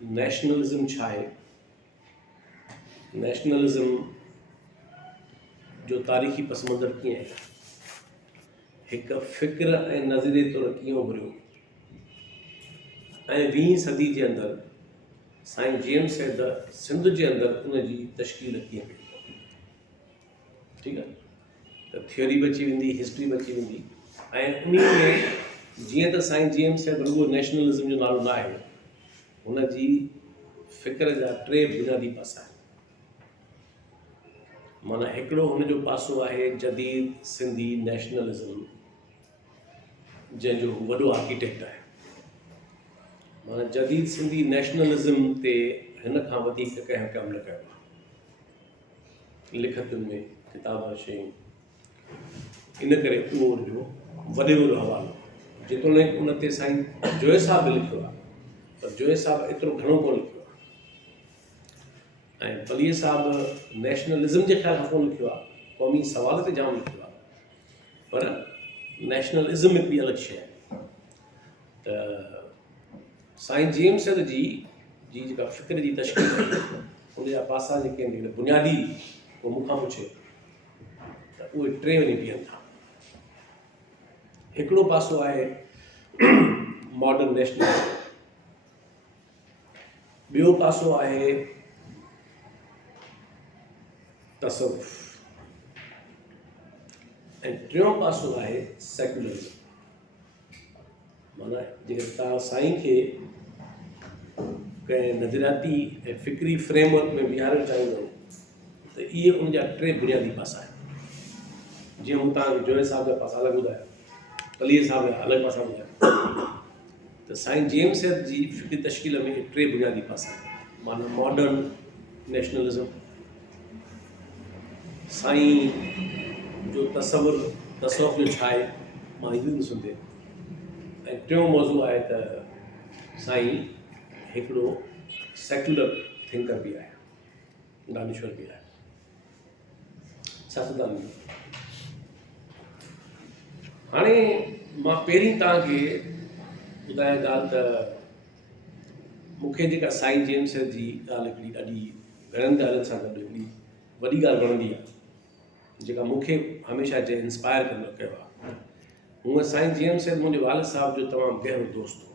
नेशनलिज़म छा आहे, नेशनलिज़म जो तारीख़ी पस मंज़र कीअं आहे, हिकु फ़िक्र ऐं नज़रिए तौरु कीअं उभरियो ऐं 20वीं सदी जे अंदरि साईं जेम्स हैद सिंध जे अंदरि उन जी तश्कील कीअं कई। ठीकु आहे, त थियोरी बि अची वेंदी, हिस्ट्री बि अची वेंदी। ऐं उन में जीअं त साईं जेम्स हैद रुॻो नेशनलिज़म जो नालो न आहे, हुन जी फ़िक्र जा 3 बुनियादी पासा आहिनि। माना हिकिड़ो हुन जो पासो आहे जदीद सिंधी नेशनलिज़म, जंहिंजो वॾो आर्किटेक्ट आहे। माना जदीद सिंधी नेशनलिज़म ते हिन खां वधीक कंहिं कमु न कयो आहे, लिखतुनि में किताब शयूं। इन करे उहो हुनजो वॾे वॾो हवालो, जेतोणीकि उन ते साईं जोए साहब बि लिखियो आहे, पर जोए साहब एतिरो घणो कोन लिखियो आहे। ऐं पलीअ साहब नेशनलिज़म जे ख़्याल खां कोन लिखियो आहे, क़ौमी सवाल ते जाम लिखियो आहे, पर नेशनलिज़म हिकिड़ी अलॻि शइ आहे। त साईं जेम्स हैद जी जेका फ़िक्र जी तश्कील आहे, उनजा पासा जेके आहिनि बुनियादी, उहो मूंखां पुछे त उहे 3 वञी बीहनि था। हिकिड़ो पासो आहे मॉडर्न नेशनलिज़म, ॿियो पासो आहे तसव्वुफ़, ऐं टियों पासो आहे सेकुलरिज़म। माना जेकर तव्हां साईं खे कंहिं नज़रियाती ऐं फ़िक्री फ्रेमवर्क में बीहारणु चाहींदव त इहे उन जा 3 बुनियादी पासा आहिनि। जीअं मूं तव्हांखे जोए साहब जा पासा अलॻि ॿुधाया, पलीअ साहब जा अलॻि पासा ॿुधाया, त साईं जेम्स हैद जी फ़िक्री तश्कील में 3 बुनियादी पासा आहिनि। माना मॉडर्न नेशनलिज़म, साईं जो तसव्वुफ़ जो छा आहे, मां इंग्लिश में, ऐं टियों मौज़ू आहे त साईं हिकिड़ो सेक्युलर थिंकर बि आहे, दानिश्वर बि आहे, सियासतदान बि। हाणे मां पहिरीं तव्हांखे ॿुधायां ॻाल्हि त मूंखे जेका साईं जेम्स हैद जी ॻाल्हि हिकिड़ी ॾाढी घणनि ॻाल्हियुनि सां गॾु हिकिड़ी वॾी ॻाल्हि वणंदी आहे, जेका मूंखे हमेशह इंस्पायर कंदो कयो आहे। हूअं साईं जेम्स हैद मुंहिंजे वालिद साहब जो तमामु गहरो दोस्त हो,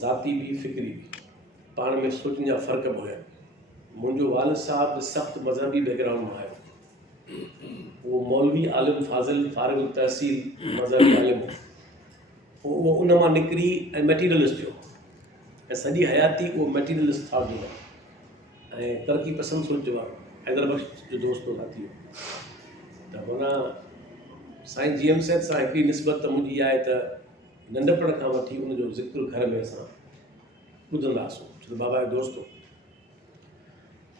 ज़ाती बि फ़िक्री बि, पाण में सोचनि जा फ़र्क़ बि हुया। मुंहिंजो वालिद साहब सख़्तु मज़हबी बैकग्राउंड मां आयो, उहो मौलवी आलिम फाज़िल फारिग तहसील मज़हबी आलिम हो। उहो उन मां निकिरी ऐं मेटीरियलिस्ट थियो, ऐं सॼी हयाती उहो मेटीरियलिस्ट थॉट जो आहे ऐं तरक़ी पसंदि सोच जो आहे। हैदराबाद जो दोस्त हो, साथी हो। त माना साईं जेम्स हैद सां हिकिड़ी निस्बत त मुंहिंजी आहे त नंढपण खां वठी उनजो ज़िक्र घर में असां ॿुधंदासीं, छो त बाबा जो दोस्त हो।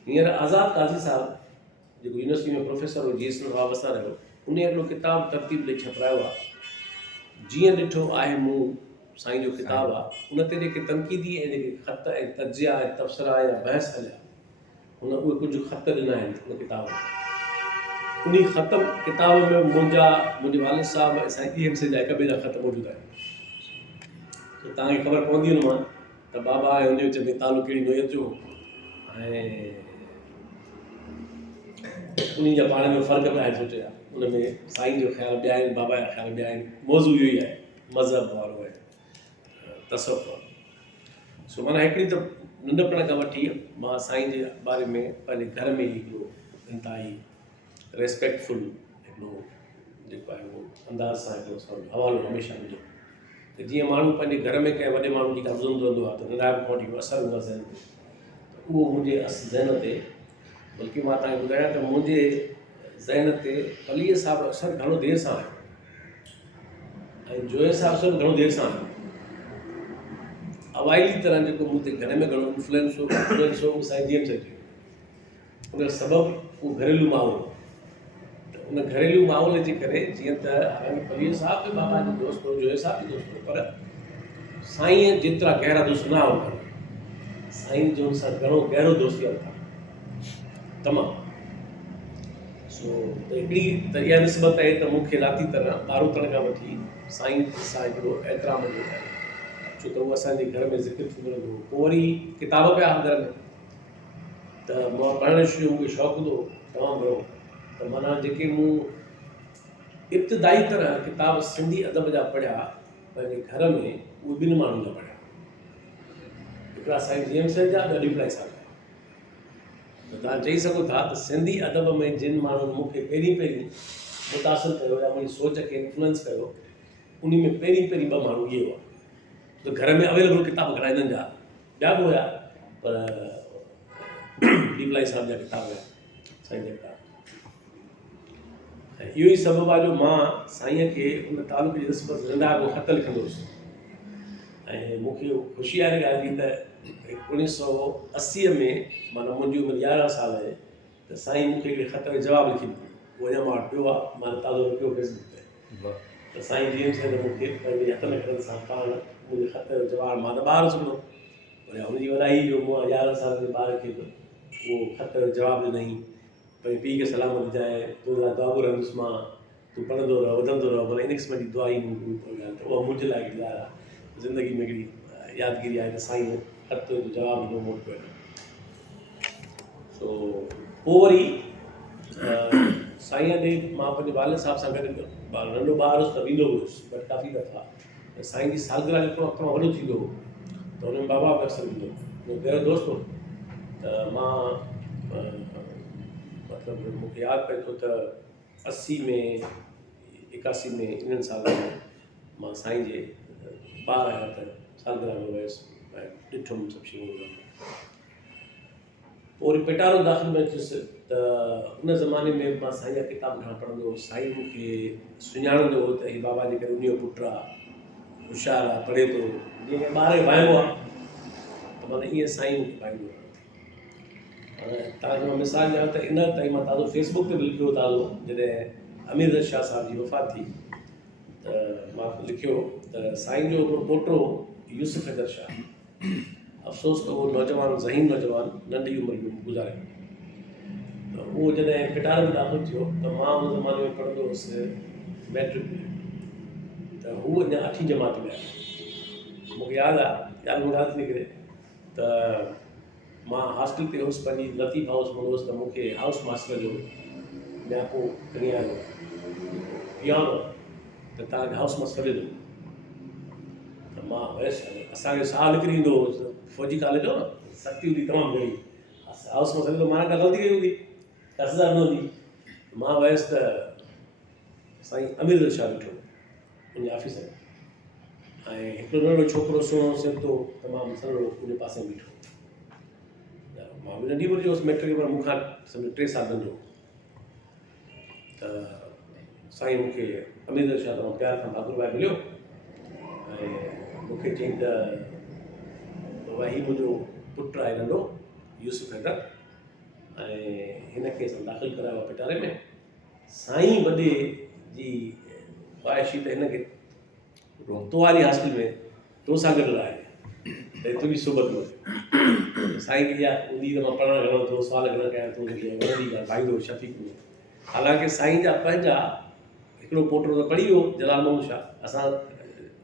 हींअर आज़ाद काज़ी साहब जेको यूनिवर्सिटी में प्रोफेसर हो, GS नवाब असां रहियो, उन हिकिड़ो किताबु तरतीब ॾेई छपिरायो आहे, जीअं ॾिठो आहे मूं, साईं जो किताबु आहे। उन ते जेके तनक़ीदी ऐं जेके ख़त ऐं तजिया ऐं तबसरा या बहस हलिया, हुन उहे कुझु ख़त ॾिना आहिनि उन किताब में। उन किताब में मुंहिंजे वालिद साहब ऐं साईं जेम्स जा हिक ॿिए जा ख़त मौजूदु आहिनि। त तव्हांखे ख़बर पवंदी हुन मां त बाबा ऐं हुन विच में तालुक़ कहिड़ी नोयत जो, ऐं उन जा पाण में फ़र्क़ु बि आहिनि सोचिया। उन में साईं जो ख़्यालु ॿिया आहिनि, बाबा जा ख़्यालु ॿिया आहिनि। मौज़ू इहो ई आहे, मज़हब वारो ऐं तसव्वुफ़ वारो। सो माना हिकिड़ी त नंढपण खां वठी मां साईं जे बारे में पंहिंजे घर में ई हिकिड़ो इंतिहाई रेस्पेक्टफुल हिकिड़ो जेको आहे उहो अंदाज़ सां हिकिड़ो हवालो हमेशह मिलियो। त जीअं माण्हू पंहिंजे घर में कंहिं वॾे माण्हू जी का ॿुधंदो रहंदो आहे त नंढाप खां वठी असरु हूंदो आहे ज़हन ते, त उहो मुंहिंजे ज़हन ते, बल्कि मां तव्हांखे ॿुधायां त मुंहिंजे ज़हन ते पलीअ साहब असरु घणो देरि सां आयो ऐं जोए साहब असरु घणो देरि सां आयो। अवाइली तरह जेको मूं ते घर में घणो इन्फ्लुएंस हो साईं जेम्स हैद जो। उन सबबु उहो घरेलू माहौल, त उन घरेलू माहौल जे करे जीअं त हाणे पलीअ साहब बि बाबा जो दोस्त हो, जोए साहब बि दोस्त हो, पर साईं जेतिरा गहरा दोस्त न हुआ, साईं जो सां घणो गहरो दोस्ती था तमामु। सो त हिकिड़ी त इहा निस्बत आहे त मूंखे राती तरह 12 खां वठी साईं सां हिकिड़ो एतिराम जो आहे। छो त उहो असांजे घर में ज़िक्र थींदो रहंदो। पोइ वरी किताब पिया घर में, त मां पढ़ण जो मूंखे शौक़ु हूंदो तमामु घणो। त माना जेके मूं इब्तिदाई तरह किताब सिंधी अदब जा पढ़िया पंहिंजे घर में, उहे ॿिनि माण्हुनि जा पढ़िया। हिकिड़ा साईं जीएम सेन जा, ॿिया डिपलाई साहब जा। त तव्हां चई सघो था त सिंधी अदब में जिन माण्हुनि मूंखे पहिरीं मुतासिर कयो या मुंहिंजी सोच खे इन्फ्लुएंस कयो, उन में पहिरीं ॿ माण्हू इहे हुआ। त घर में अवेलेबल किताब घणा हिननि जा ॿिया बि हुया, पर डिपलाई साहब जा किताब हुया साईं जा किताब। ऐं इहो ई सबबु आहे जो मां साईंअ खे उन तालुक जी निस्बत ज़िंदा को ख़त लिखंदो हुउसि। ऐं मूंखे ख़ुशी आहे ॻाल्हि जी त 1980 में, माना मुंहिंजी उमिरि 11 साल आहे, त साईं मूंखे हिकिड़े ख़त में जवाबु लिखी ॾिनो। उहो अञा मां वटि पियो आहे, मां ताज़ो रखियो फेसबुक ते। त साईं जीएम सेन मूंखे पंहिंजे हथ में खणण सां पाण मुंहिंजे ख़त जो जवाबु, मां त ॿार हुउसि, वरी हुनजी वॾाई जो मां 11 साल जे ॿार खे बि उहो ख़त जो जवाबु ॾिनई। भई पीउ खे सलामत जाए, तुंहिंजा दुआऊं रहंदुसि मां, तूं पढ़ंदो रह, वधंदो रह, भले इन क़िस्म जी दुआ ई ॻाल्हि। त उहा मुंहिंजे लाइ हिकिड़ी ॻाल्हि आहे, ज़िंदगी में हिकिड़ी यादगिरी आहे त साईं ख़त जो जवाबु ॾिनो मोट पियो। सो पोइ वरी साईं ॾे मां पंहिंजे वालिद साहिब सां गॾु नंढो ॿार हुउसि त वेंदो हुउसि, बट काफ़ी दफ़ा। त साईं जी सालगिरह जेको तमामु वॾो थींदो हो, त हुन में बाबा बि अक्सर ईंदो, मुंहिंजो पहिरियों दोस्त हो। त मां मतिलबु मूंखे यादि पए थो त 80 में 81 में इन्हनि सालनि में मां साईं जे ॿार आया त सालगिरह में वियुसि ऐं ॾिठुमि सभु शयूं। पोइ वरी पिटारो दाख़िल में थियुसि, त उन ज़माने में मां साईं जा किताब घणा पढ़ंदो हुउसि। साईं मूंखे सुञाणंदो हो त हीउ बाबा जे करे उन जो पुटु आहे, होशियारु आहे, पढ़े थो, जीअं ॿार खे भाइबो आहे, त माना ईअं साईं मूंखे भाईंदो आहे। तव्हांखे मां मिसाल ॾियां त इन ताईं मां ताज़ो फेसबुक ते बि लिखियो ताज़ो, जॾहिं अमीर रज़ा शाह साहिब जी वफ़ात थी, त मां लिखियो त साईं जो हिकिड़ो पोटो यूसुफ हैदर शाह, अफ़सोस त उहो नौजवान ज़हीन नौजवान नंढी उमिरि में गुज़ारे वियो। त उहो जॾहिं पिटारे में दाख़िल थियो, त मां उन ज़माने में पढ़ंदो हुउसि मैट्रिक में, त हू अञा 8वीं जमात में आहे। मूंखे यादि आहे, यादि में ॻाल्हि थी निकिरे त मां हॉस्टल ते हुउसि, पंहिंजी लतीफ़ हाउस में हुउसि, त मूंखे हाउस मास्टर जो नियापो खणी आयो पियानो, त तव्हांखे हाउस मास्टर ॾिनो। त मां वियुसि, असांखे साहु निकिरी ईंदो हुउसि, फौजी कॉलेज हो न, सख़्ती हूंदी तमामु घणी, हाउस मास्टर ॾिनो, माना का ग़लती कई हूंदी, कसदार न हूंदी। मां वियुसि त साईं अमीर रज़ा शाह ॾिठो उनजे ऑफिस में, ऐं हिकिड़ो नंढो छोकिरो सुहिणो सिंधो तमामु सन्हो उनजे पासे में बीठो। मां बि नंढी उमिरि जो हुउसि, मैट्रिक में मूंखां सम्झो 3 साल नंढो। त साईं मूंखे अमीर रज़ा शाह तमामु प्यार सां भाकुर भाई मिलियो ऐं मूंखे चयईं त बाबा हीउ मुंहिंजो पुटु आहे नंढो यूसुफ हैदर, ऐं हिन खे असां दाख़िल करायो आहे पिटारे में। साईं वॾे जी ख़्वाहिश हुई त हिनखे तो वारी हॉस्टल में तो सां गॾु आहे, त तुंहिंजी सोबत में। साईं खे इहा हूंदी त मां पढ़णु घणो थियो, सुवाल घणा कया तो वॾी ॻाल्हि भाईंदो शफ़ीक में। हालांकि साईं जा पंहिंजा हिकिड़ो पोटो त पढ़ी वियो जलाल मोहम्मद शाह, असां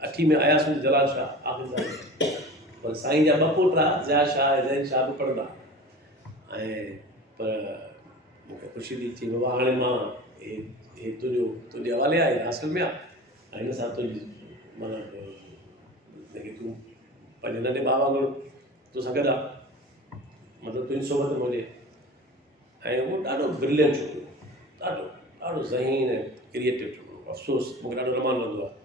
8वीं में आयासीं जलाल शाह आख़िर, पर साईं जा 2 पोटा ज़िया शाह ऐं ज़ैन शाह बि पढ़ंदा। ऐं पर मूंखे ख़ुशी थी थी बाबा हाणे मां हे तुंहिंजे हवाले आहे, हॉस्टल में आहे, ऐं हिन सां तुंहिंजी माना जेके तूं पंहिंजे नंढे भाउ वांगुरु तोसां गॾु आहे, मतिलबु तुंहिंजी सोबत में हुजे। ऐं उहो ॾाढो ब्रिलियंट छोकिरो, ॾाढो ज़हीन ऐं क्रिएटिव छोकिरो। अफ़सोस मूंखे ॾाढो रमान लॻंदो आहे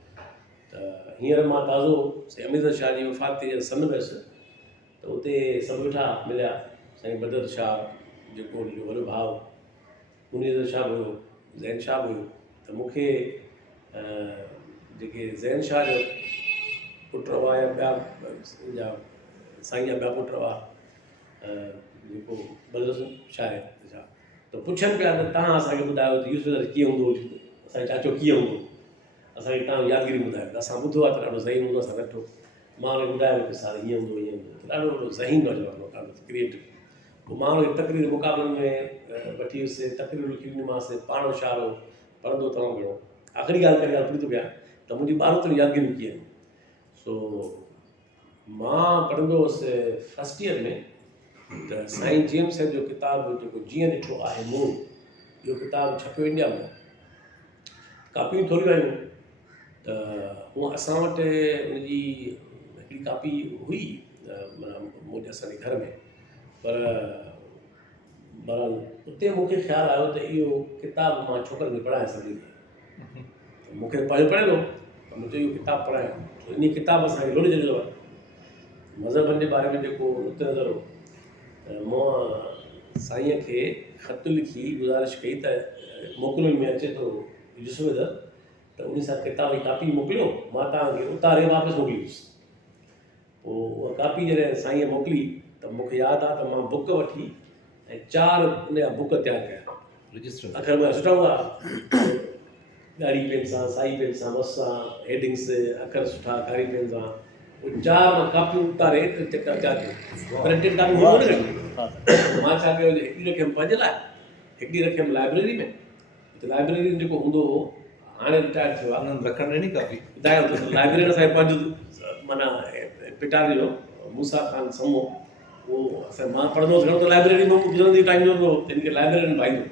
त हींअर मां ताज़ो साईं अमीर रज़ा शाह जी वफ़ात ते सन वियुसि, त उते सभु वेठा मिलिया, साईं बदर शाह जेको उनजो वॾो भाउ, मुनीर शाह बि हुयो, ज़ैन शाह बि हुयो। त मूंखे जेके ज़ैन शाह जो पुट हुआ या ॿिया साईं जा ॿिया पुट हुआ, जेको बदर शाह आहे छा, त पुछनि पिया त तव्हां असांखे ॿुधायो त यूसुफ हैदर कीअं हूंदो, असांजो चाचो कीअं हूंदो, असांखे तव्हां यादगिरी ॿुधायो। त असां ॿुधो आहे त ॾाढो ज़हीन हूंदो, असां ॾिठो, मां हुनखे ॿुधायो कि साल हीअं हूंदो हीअं हूंदो, ॾाढो वॾो ज़हीन नौजवान हो, ॾाढो क्रिएटिव। पोइ मां हुनखे तक़रीर मुक़ाबलनि में वठी वियुसि, तक़रीर लिखी ॾिनीमांसि, पाण होशियारु हो, पढ़ंदो तमामु घणो। आख़िरी ॻाल्हि करे ॻाल्हि पूरी थो कयां त मुंहिंजी 12 यादगिरियूं कीअं। सो मां पढ़ंदो हुउसि फर्स्ट ईयर में त साईं जेम्स साहिब जो किताबु जेको जीअं ॾिठो आहे मूं, इहो किताबु छपियो इंडिया में, कापियूं थोरियूं आहियूं त हूअं असां वटि हुनजी हिकिड़ी कापी हुई माना मूं असांजे घर में, पर बहरहाल उते मूंखे ख़्यालु आयो त इहो किताबु मां छोकिरनि खे पढ़ाए सघंदी आहियां। मूंखे पढ़े थो त मुंहिंजो इहो किताबु पढ़ायां, इन किताब असांखे लोॾे छॾियो आहे मज़हबनि जे बारे में जेको नुक़्ते नज़र हो। मां साईंअ खे ख़त लिखी गुज़ारिश कई त मोकिलियो में अचे थो यूसुफ त उन सां किताब जी कापी मोकिलियो, मां तव्हांखे उतारे वापसि मोकिलींदुसि। पोइ उहा कापी जॾहिं साईं मोकिली त मूंखे यादि आहे त मां बुक वठी ऐं 4 उन जा बुक तयारु कया, रजिस्टर अखर में सुठा हुआ, ॻाढ़ी पेन सां, साई पेन सां, मस सां, हेडिंग्स अखर सुठा कारी पेन सां, 4 मां कापियूं उतारे चकर तयारु कयूं, प्रिंटेड कापियूं हुयूं न। मां छा कयो, हिकिड़ी रखियमि पंहिंजे लाइ, हिकिड़ी रखियमि लाइब्रेरी में। त लाइब्रेरी में जेको हूंदो हो, हाणे रिटायर थियो आहे, रखणु ॾिनी कापी ॿुधायो त लाइब्रेरी असांजे पंहिंजो माना पिटारी जो मूसा खान समूह, उहो असां मां पढ़ंदो हुउसि घणो त लाइब्रेरी में गुज़रंदी टाइम जो जिन खे लाइब्रेरी में भाईंदो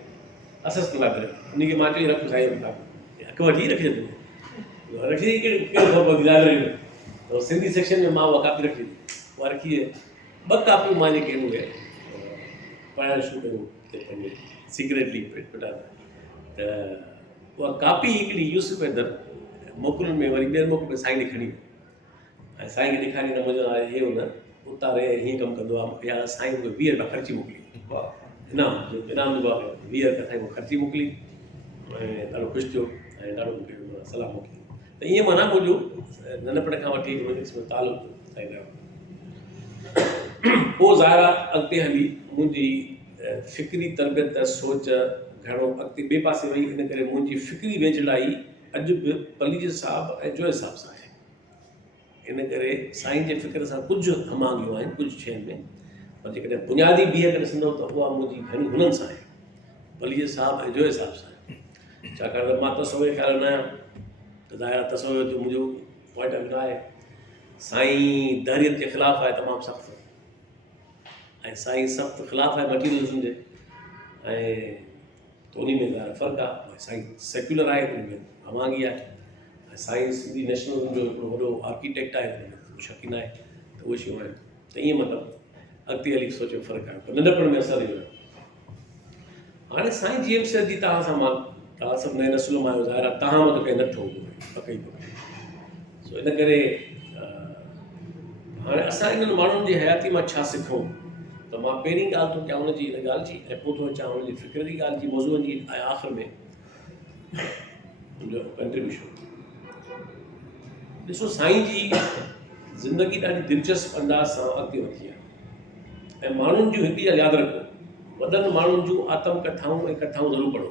असिस्ट लाइब्रेरी, उनखे मां चई रख साईं किताब, हक़ वठी रखी छॾियो, रखी कहिड़ी ख़बर पवंदी लाइब्रेरी में, त सिंधी सेक्शन में मां उहा कापी रखी, उहा रखी 2 कापियूं मां जेके आहिनि उहे पढ़ाइणु शुरू कयूं पंहिंजे सीक्रेटली पिटा त उहा कापी हिकिड़ी यूसुफ हैदर मोकिलुनि में वरी ॿियनि मोकिल में साईं खे खणी ऐं साईं खे ॾेखारी न मुंहिंजो आहे हे हुन उतारे हीअं कमु कंदो आहे, मूंखे यादि आहे साईं मूंखे 20 रुपया ख़र्ची मोकिली, इनाम जो बाबा 20 रुपया साईं मूंखे ख़र्ची मोकिली ऐं ॾाढो ख़ुशि थियो ऐं ॾाढो मूंखे सलाह मोकिली। त ईअं माना मुंहिंजो नंढपण खां वठी में तालुक़ु साईं रहियो। पोइ ज़ाहिर अॻिते हली मुंहिंजी फ़िक्री तरबियत सोच घणो अॻिते ॿिए पासे वई, इन करे मुंहिंजी फ़िक्री वेझड़ाई अॼु बि पलीज साहिब ऐं जोय साहिब सां आहे। इन करे साईं जे फ़िक्र सां कुझु हमांगियूं आहिनि कुझु शयुनि में, पर जेकॾहिं बुनियादी बीह करे ॾिसंदव त उहा मुंहिंजी घणी हुननि सां आहे, पलीज साहिब ऐं जोय साहिब सां आहे। छाकाणि त मां तस्वुर ख़्याल न आहियां त ज़ाहिर तस्वुर जो मुंहिंजो पॉइंट ऑफ व्यू आहे साईं दहरियत जे ख़िलाफ़ु आहे तमामु सख़्तु, ऐं साईं सख़्तु ख़िलाफ़ु आहे मटीरियलिज़म जे, ऐं त उन में ज़ाहिर फ़र्क़ु आहे। साईं सेक्युलर आहे, उन में हमांगी आहे, ऐं साईं सिंधी नेशनलिज़म जो हिकिड़ो वॾो आर्किटेक्ट आहे, उन में कुझु शक न आहे। त उहे शयूं आहिनि, त ईअं मतिलबु अॻिते हली सोचियो फ़र्क़ु आहे, पर नंढपण में असरु इहो आहे। हाणे साईं जेम्स जी तव्हां सां मां तव्हां सभु नए नस्ल मां आहियो, ज़ाहिर आहे तव्हां वटि कंहिं नथो हूंदो पकई पक, सो इन करे हाणे असां इन्हनि माण्हुनि जी हयाती मां छा सिखूं, त मां पहिरीं ॻाल्हि थो कयां हुनजी इन ॻाल्हि जी, ऐं पोइ थो अचां हुनजी फ़िक्र जी ॻाल्हि जी, मौज़ूअनि जी ऐं आख़िर में मुंहिंजो कंट्रीब्यूशन। ॾिसो साईं जी ज़िंदगी ॾाढी दिलचस्प अंदाज़ सां अॻिते वधी आहे, ऐं माण्हुनि जूं हिकिड़ी ॻाल्हि यादि रखो, वॾनि माण्हुनि जूं आत्म कथाऊं ऐं कथाऊं ज़रूरु पढ़ो,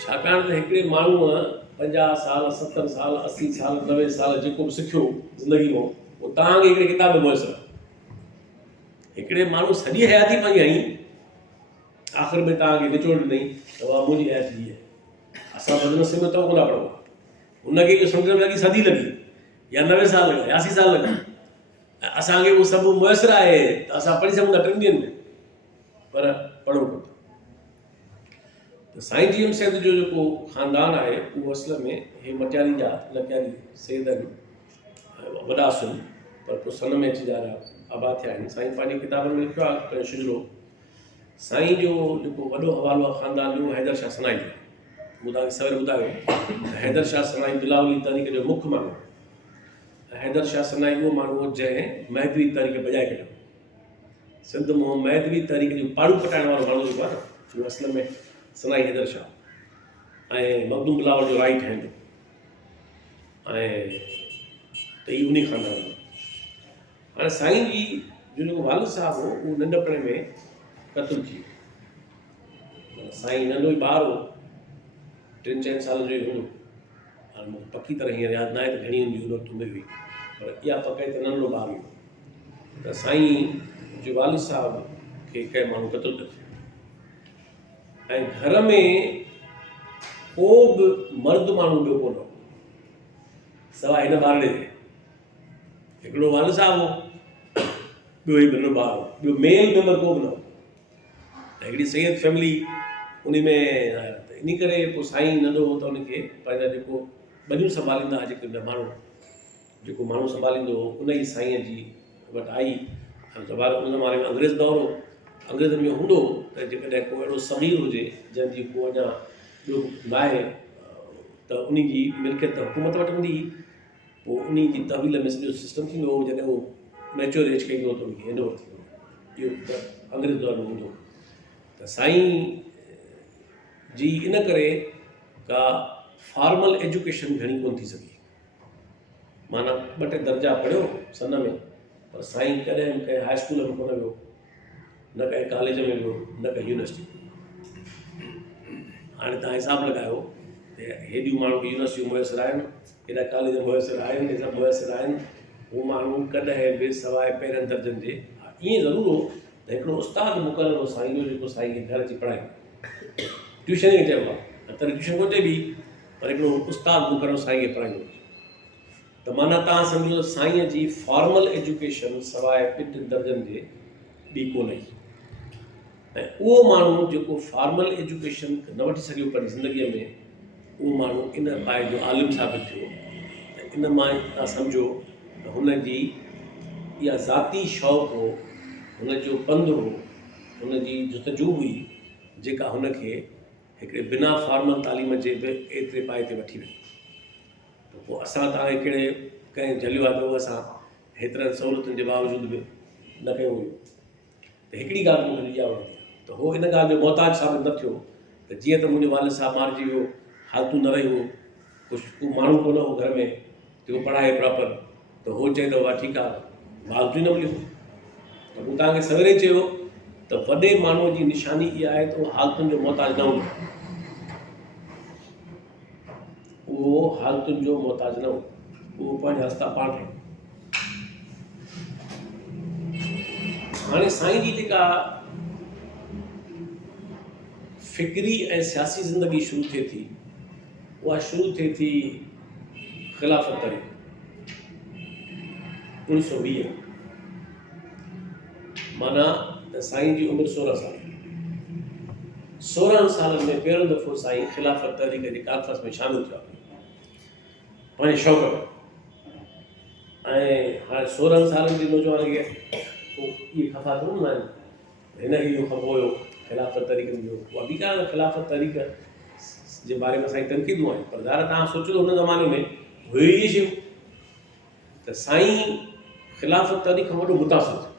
छाकाणि त हिकिड़े माण्हूअ 50 साल 70 साल 80 साल 90 साल जेको बि सिखियो ज़िंदगी में, उहो तव्हांखे हिकिड़े किताब में मुयसरु आहे। हिकिड़े माण्हू सॼी हयाती पंहिंजी हई, आख़िर में तव्हांखे निचोड़ ॾिनई त उहा मुंहिंजी हयाती आहे, असां बदनसीब में त कोन पढ़ो, हुनखे इहो सम्झ में लॻी सदी लॻी या 90 साल लॻा 80 साल लॻा, ऐं असांखे उहो सभु मुयसरु आहे त असां पढ़ी सघूं था 3 ॾींहंनि में, पर पढ़ो कोन। त साईं जेम्स जो जेको ख़ानदान आहे उहो असल में हे मटियारी जा लकियारी सेद आहिनि, वॾा सुन, पर पोइ सन में अची जा आबाद थिया आहिनि। साईं पंहिंजी किताबनि में लिखियो आहे पंहिंजो शुजरो, साईं जो जेको वॾो हवालो आहे ख़ानदान जो हैदर शाह सनाई जो, मूं तव्हांखे सवेर ॿुधायो हैदर शाह सनाई बिलावली तहरीक जो मुख्य माण्हू, ऐं हैदर शाह सनाई उहो माण्हू हो जंहिं महदवी तहरीक बजाए कढियो, सिंध मां महदवी तहरीक जो पाड़ू पटाइण वारो माण्हू जेको आहे न, उहो असल में सनाई हैदर शाह ऐं मखदूम बिलावल जो राइट हैंड, ऐं त इहो उन ख़ानदान जो। हाणे साईं जी जो जेको वालिद साहिबु हो उहो नंढपण में क़तलु थी वियो, साईं नंढो ई ॿार हो, 3-4 साल जो ई हूंदो, हाणे मूंखे पकी तरह हींअर यादि न आहे त घणी हुनजी उमिरि हूंदी हुई, पर इहा पक आहे त नंढो ॿार हुयो। त साईं जो वालिद साहिबु खे कंहिं माण्हू क़तलु कयो, ऐं घर में को बि मर्द माण्हू ॿियो कोन हो सवाइ हिन ॿारड़े जे, हिकिड़ो वाल साहब हो, ॿियो ई ॿिनो ॿार हो, ॿियो मेल मेंबर को बि न हो। हिकिड़ी सैयद फैमिली उन में इन करे पोइ साईं नंढो हो त उनखे पंहिंजा जेको भॼियूं संभालींदा जेके माण्हू, जेको माण्हू संभालींदो हो उन ई साईंअ जी वटि आई। ज़माने उन ज़माने में अंग्रेज़ दौर हो, अंग्रेज़नि में हूंदो त जेकॾहिं को अहिड़ो सग़ीर हुजे जंहिंजी को अञा ॿियो न आहे त उन जी मिल्कियत हुकूमत वटि हूंदी। पोइ उन जी तहवील में सॼो सिस्टम थींदो हो, जॾहिं उहो मैच्योर एज कईंदो त उनखे हैंड ओवर थींदो। इहो त अंग्रेज़ दौर में हूंदो। त साईं जी इन करे का फॉर्मल एजुकेशन घणी कोन थी सघी, माना 2-3 दर्जा पढ़ियो सन में, पर साईं कॾहिं बि कंहिं हाई स्कूल में कोन वियो, न कंहिं कॉलेज में वियो, न कंहिं यूनिवर्सिटी। हाणे तव्हां हिसाबु लॻायो त हेॾियूं माण्हू यूनिवर्सिटियूं मुयसरु आहिनि, हेॾा कॉलेज मुयसरु आहिनि, हे सभु मुयसरु आहिनि, उहे माण्हू कॾहिं बि सवाइ पहिरियनि दर्जनि जे ईअं ज़रूरु हो त हिकिड़ो उस्तादु मुक़ररु हो साईं जो, जेको साईं खे घर अची पढ़ाईंदो। ट्यूशन खे चइबो आहे, त ट्यूशन कोन चइबी, पर हिकिड़ो उस्तादु मुक़ररु साईं खे पढ़ाईंदो। त माना तव्हां सम्झो साईंअ जी फॉर्मल एजुकेशन सवाइ 2 दर्जनि जे ॿी कोन आई। ऐं उहो माण्हू जेको फॉर्मल एजुकेशन न वठी सघियो पंहिंजी ज़िंदगीअ में, उहो माण्हू इन पाए जो आलिम साबित थियो। त इन मां तव्हां सम्झो त हुन जी इहा ज़ाती शौक़ु हो, हुन जो पंधु हो, हुन जी जुस्तजू हुई, जेका हुनखे हिकिड़े बिना फॉर्मल तालीम जे बि एतिरे पाए ते वठी वई। त पोइ असां तव्हांखे कहिड़े कंहिं झलियो आहे त उहो असां हेतिरनि सहूलियतुनि जे बावजूदि बि न कयो हुयो। त हिकिड़ी ॻाल्हि मूंखे इहा वणंदी आहे त उहो इन ॻाल्हि जो मोहताज साबित न थियो त जीअं त मुंहिंजो वालिद साहबु मारिजी वियो, हालतूं न रहियूं, को माण्हू कोन हो घर में जेको पढ़ाए प्रॉपर, त उहो चए त वाह ठीकु आहे, हालतूं न मिलियूं। त मूं तव्हांखे सवेरे ई चयो त वॾे माण्हूअ जी निशानी इहा आहे त उहो हालतुनि जो मोहताज न हूंदो, उहो हालतुनि जो मोहताज न हो, उहो पंहिंजा रस्ता पाण ठाहींदो। हाणे साईं जी जेका फ़िक्री ऐं सियासी ज़िंदगी शुरू थिए थी, उहा शुरू थिए थी ख़िलाफ़त तरीक़े 1920, माना त साईं जी उमिरि 16 साल। 16 सालनि में पहिरियों दफ़ो साईं ख़िलाफ़त तहरीक जे कॉन्फ्रेंस में शामिलु थिया पंहिंजे शौक़ में। ऐं हाणे 16 सालनि जी नौजवान खे इहे ख़फ़ा थोरी हूंदा आहिनि, हिनखे इहो ख़फ़ो हुयो ख़िलाफ़त तहरीकनि जो। उहा बि ॻाल्हि ख़िलाफ़त तहरीक जे बारे में साईं तनक़ीदूं आहिनि, पर ज़ाहिर तव्हां सोचो त हुन ज़माने में हुई इहे शयूं। त साईं ख़िलाफ़त तहरीक खां वॾो मुतासिर थियो।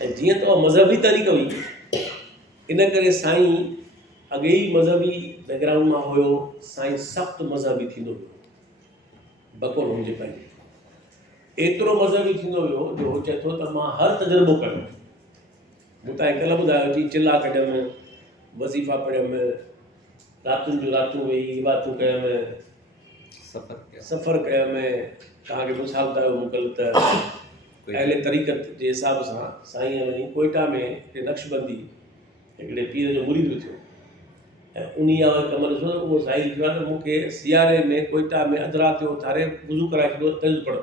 ऐं जीअं त मज़हबी तहरीक हुई, इन करे साईं अॻे ई मज़हबी बैकग्राउंड मां हुयो, साईं सख़्तु मज़हबी थींदो हुयो, बकोल हुनजे पंहिंजे एतिरो मज़हबी थींदो हुयो जो हू चए थो त मां हर तजुर्बो कयो। मूं तव्हांखे कल्ह ॿुधायो जी चिला कढियमि, वज़ीफ़ा पढ़ियमि, रातियुनि जूं रातियूं वेही इबादतूं कयमि, सफ़र कयमि। तव्हांखे मिसाल ॿुधायो मूं कल्ह त अहिड़े तरीक़त जे हिसाब सां साईं वञी कोयटा में हिकिड़े नक्शबंदी हिकिड़े पीर जो मुरीद बि थियो। ऐं उन कम ॾिसो त उहो साईं थियो आहे त मूंखे सियारे में कोयटा में अधु राति जो उथारे वुज़ू कराए छॾियो, तज़ पढ़ो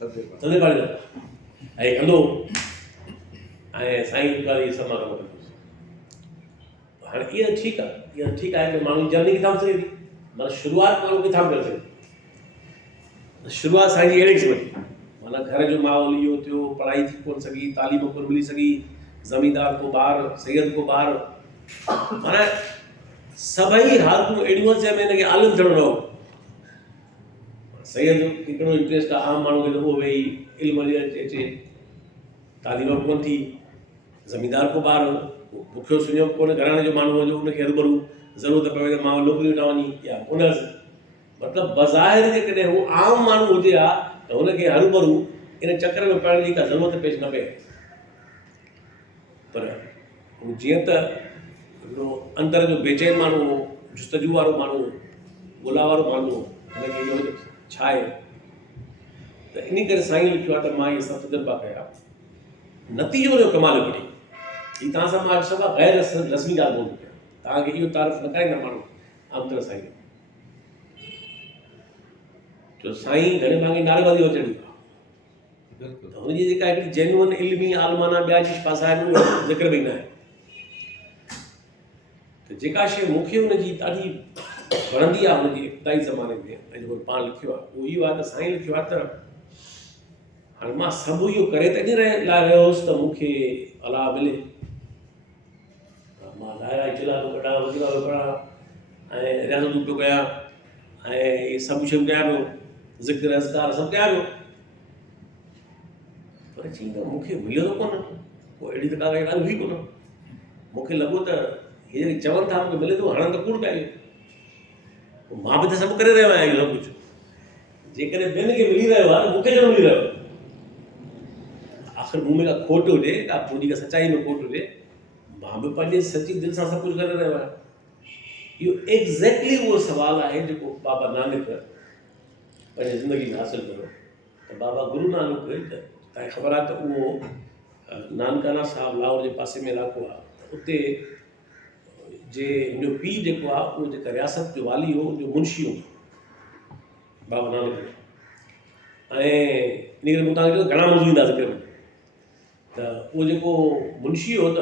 थधे पाणी ऐं कंदो। ऐं साईं इहे सभु मां कमु कंदुसि। हाणे इहा ठीकु आहे, इहा ठीकु आहे कि माण्हू जर्नी किथां सघे थी, माना शुरूआति माण्हू किथां करे सघे। शुरूआति साईं जी अहिड़े क़िस्म जी, माना घर जो माहौल इहो थियो, पढ़ाई थी कोन सघी, तालीम कोन मिली सघी, ज़मींदार को ॿार, सैयद को ॿार, माना सभई हालतूं अहिड़ियूं आहिनि जंहिंमें हिनखे आलिम थियणो न हो। सैयद हिकिड़ो इंट्रस्ट आहे आम माण्हू खे त उहो वेही इल्म अचे, तालीम कोन थी, ज़मींदार को ॿार, बुखियो सुञो कोन्हे घराणे जो माण्हू हुजे, उनखे हरूभरू ज़रूरत पवे त मां नौकिरी वठा वञी या हुनसि, मतिलबु बज़ाहिर जेकॾहिं हू आम माण्हू हुजे हा त हुनखे हरूभरू इन चकर में पढ़ण जी का ज़रूरत पेश न पए। पर हू जीअं त हिकिड़ो अंदर जो बेचैन माण्हू हो, जुस्तजू वारो माण्हू, ॻोल्हा वारो माण्हू हो, हुनखे इहो छा आहे, त इन करे साईं लिखियो आहे त मां इहे सभु तजुर्बा कया, नतीजो हुनजो कमाल कढी। हीअ तव्हां सां मां सभु ग़ैर रस्मी ॻाल्हि कोन कयां, तव्हांखे इहो तारीफ़ न कराईंदा माण्हू आम तरह साईं, जो साईं घणे भाङे नारेबाज़ी अचणी आहे त हुनजी जेका हिकिड़ी जेन्युइन इल्मी आलमाना ॿिया जी पासा आहिनि उहो ज़िक्र बि न आहे। त जेका शइ मूंखे हुनजी ॾाढी वणंदी आहे हुनजी इब्तिदाई ज़माने में ऐं जेको पाण लिखियो आहे उहो इहो आहे त साईं लिखियो आहे त हाणे मां सभु इहो करे त इन लाइ रहियो हुउसि त मूंखे अलाह मिले। मां लाया चिला थो कढां वज़ीफ़ा थो पढ़ां ऐं रियाज़तूं पियो कयां ऐं इहे सभु शयूं कयां पियो, ज़िक्र अज़कार सभु कयां पियो, पर चई त मूंखे मिलियो त कोन को अहिड़ी त का ॻाल्हि हुई कोन। मूंखे लॻो त हे जॾहिं चवनि था मूंखे मिले थो हाणे त कूड़ पए, मां बि त सभु करे रहियो आहियां इहो सभु कुझु, जेकॾहिं ॿियनि खे मिली रहियो आहे त मूंखे छो मिली रहियो? आख़िर मूं में का खोट हुजे, का मुंहिंजी का सचाई में खोट हुजे, मां बि पंहिंजे सची दिलि सां सभु कुझु करे रहियो आहियां। इहो एग्ज़ैक्टली उहो सुवालु आहे जेको बाबा नानक पंहिंजी ज़िंदगी में हासिलु कयो। त बाबा गुरू नानक तव्हांखे ख़बर आहे त उहो नानकाना साहिबु लाहौर जे पासे में इलाइक़ो आहे, उते जे मुंहिंजो पीउ जेको आहे उहो जेका रियासत जो वाली हो उनजो मुंशी हो बाबा नानक। ऐं इन करे मूं तव्हांखे चयो घणा मौज़ू ईंदा ज़िक्र में, त उहो जेको मुंशी हो त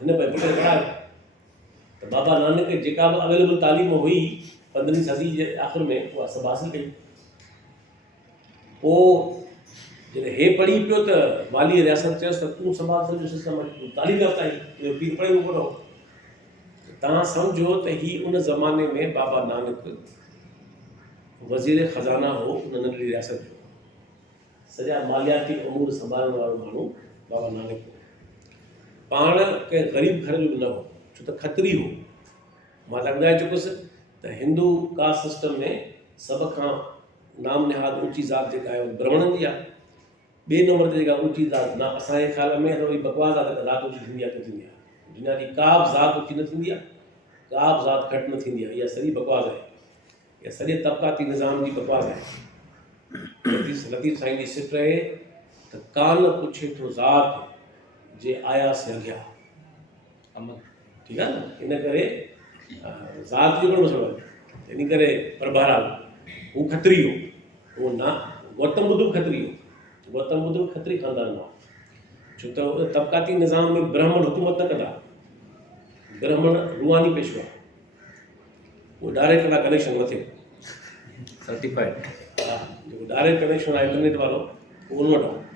हिन पे पुट पढ़ायो। त बाबा नानक जेका बि अवेलेबल तालीम हुई 15वीं सदी जे आख़िर में उहा सभु हासिलु कई। पोइ जॾहिं हे पढ़ी पियो त वाली रियासत चयोसि त तूं संभाल सॼो सिस्टम, तालीम याफ़्ता आहीं, इहो पीउ पढ़ियो कोन हो। तव्हां सम्झो त हीउ उन ज़माने में बाबा नानक वज़ीर ख़ज़ाना हो उन नंढड़ी रियासत जो, सॼा मालियाती अमूर संभालण वारो माण्हू बाबा नानक हो। पाण कंहिं ग़रीब घर जो बि न हो, छो त खत्री हो। मां तव्हांखे ॿुधाए चुकुसि त हिंदू कास्ट सिस्टम में सभ खां नाम निहाद ऊची ज़ात जेका आहे ब्राह्मणनि जी आहे। ॿिए नंबर ते जेका ऊची ज़ात न असांजे ख़्याल में त वरी बकवास आहे त ज़ात ऊची थींदी आहे त थींदी आहे, दुनिया जी का बि ज़ात ऊची न थींदी आहे, का बि ज़ात घटि न थींदी आहे, इहा सॼी बकवास आहे, इहा सॼे तबक़ाती निज़ाम जी बकवास आहे। लतीफ़ साईं जी सिट आहे त कान पुछे थो ज़ात जे आया से अॻियां अमल, ठीकु आहे न। इन करे ज़ात जो कहिड़ो मसइलो आहे, इन करे पर बहरहाल हू खत्री हो, उहो ना गौतम बुद्ध खत्री हो, गौतम बुद्ध खत्री ख़ानदान हुआ, छो त उन तबक़ाती निज़ाम में ब्राह्मण हुकूमत न कंदा, ब्राह्मण रूहानी पेशवा, उहो डायरेक्ट कंदा कनेक्शन मथे सर्टिफाइड, हा जेको डायरेक्ट कनेक्शन आहे इंटरनेट वारो उहो उन वटि आहे।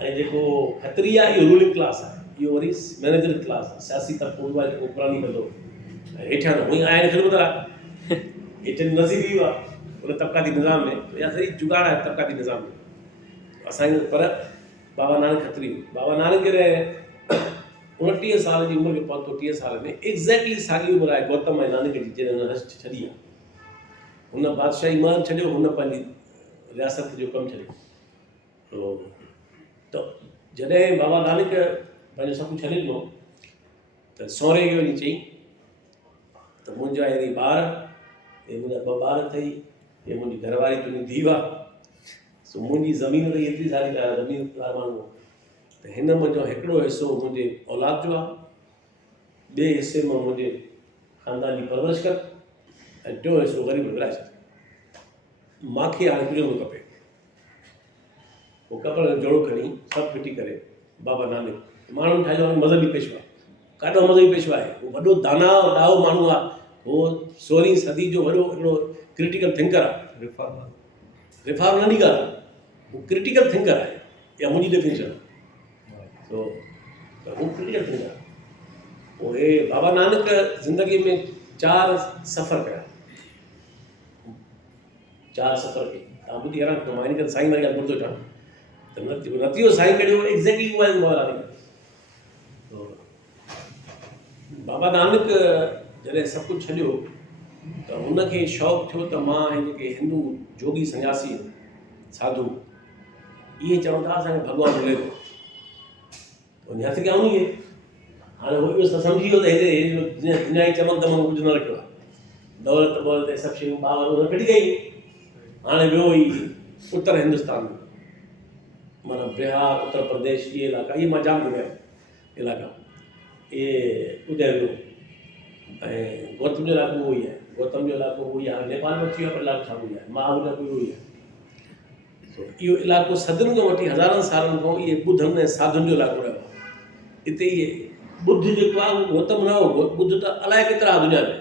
ऐं जेको खत्री आहे इहो रूलिंग क्लास आहे, इहो वरी मैनेजर क्लास आहे, सियासी तबक़ो उहो आहे जेको पुराणी कंदो, ऐं हेठियां न हुई आहिनि ख़िदमत आहे, हेठियां नज़ीर इहो आहे उन तबक़ाती निज़ाम में, इहा सॼी जुगाड़ आहे तबक़ाती निज़ाम में असांखे। पर बाबा नानक खत्री हो। बाबा नानक जॾहिं 29 साल जी उमिरि में पहुतो, 30 साल में एग्ज़ैक्टली साॻी उमिरि आहे गौतम ऐं नानक जी जॾहिं हुन हज छॾी आहे। हुन बादशाही मान छॾियो, हुन पंहिंजी रियासत जो कमु छॾियो। त जॾहिं बाबा नानक पंहिंजो सभु कुझु छॾे ॾिनो त सहुरे खे वञी चई त मुंहिंजा हेॾी ॿार, हे मुंहिंजा 2 ॿार अथई, हे मुंहिंजी घरवारी तुंहिंजी धीउ आहे, सो मुंहिंजी ज़मीन त एतिरी सारी का ज़मीन वारा माण्हू, त हिन मुंहिंजो हिकिड़ो हिसो मुंहिंजे औलाद जो आहे, ॿिए हिसे में मुंहिंजे ख़ानदान जी परवरिश कर, ऐं टियों हिसो ग़रीब विराए छॾ। मूंखे हाणे तुंहिंजो बि खपे। पोइ कपिड़े जो जोड़ो खणी सभु फिटी करे बाबा नानक माण्हुनि ठाहियो मज़हबी पेशवा, काॾो मज़हबी पेशवा आहे, उहो वॾो दाना ॾाहो माण्हू आहे, उहो 16वीं सदी जो वॾो हिकिड़ो क्रिटिकल थिंकर आहे, रिफॉर्म नंढी ॻाल्हि आहे, उहो क्रिटिकल थिंकर आहे, इहा मुंहिंजी डेफिनेशन आहे। त हू क्रिटिकल थिंकर आहे। पोइ हे बाबा नानक ज़िंदगी में 4 सफ़र कया, 4 सफ़र कई। तव्हां ॿुधी हैरान थियो, मां इन करे साईं वारी ॻाल्हि ॿुधो चवां त नथियो साईं कहिड़ो एग्ज़ैक्टली उहा आहे बाबा नानक। बाबा नानक जॾहिं सभु कुझु छॾियो त हुनखे शौक़ु थियो त मां हे जेके हिंदू जोगी सन्यासी साधू इहे चवनि था असांखे भॻवानु मिले थो, उन हथ कयूं इहे। हाणे उहो इहो सम्झी वियो त हिते दुनिया जी चमक दमक कुझु न रखियो आहे, दौलत बौलत सभु शयूं ॿार कढी कई। हाणे वियो ई उत्तर हिंदुस्तान में, माना बिहार, उत्तर प्रदेश, इहे इलाइक़ा, इहे मां जाम घुमिया इलाइक़ा, इहे उदय वियो। ऐं गौतम जो इलाइक़ो उहो ई आहे, गौतम जो इलाइक़ो उहो ई आहे, नेपाल में अची वियो आहे पर इलाइक़ो छा उहो ई आहे, महाबूर उहो ई आहे। इहो इलाइक़ो सदियुनि खां वठी हज़ारनि सालनि खां इहे ॿुधनि ऐं साधुनि जो इलाइक़ो रहियो आहे। हिते इहे ॿुध जेको आहे उहो गौतम न हो, ॿुध त अलाए केतिरा दुनिया में।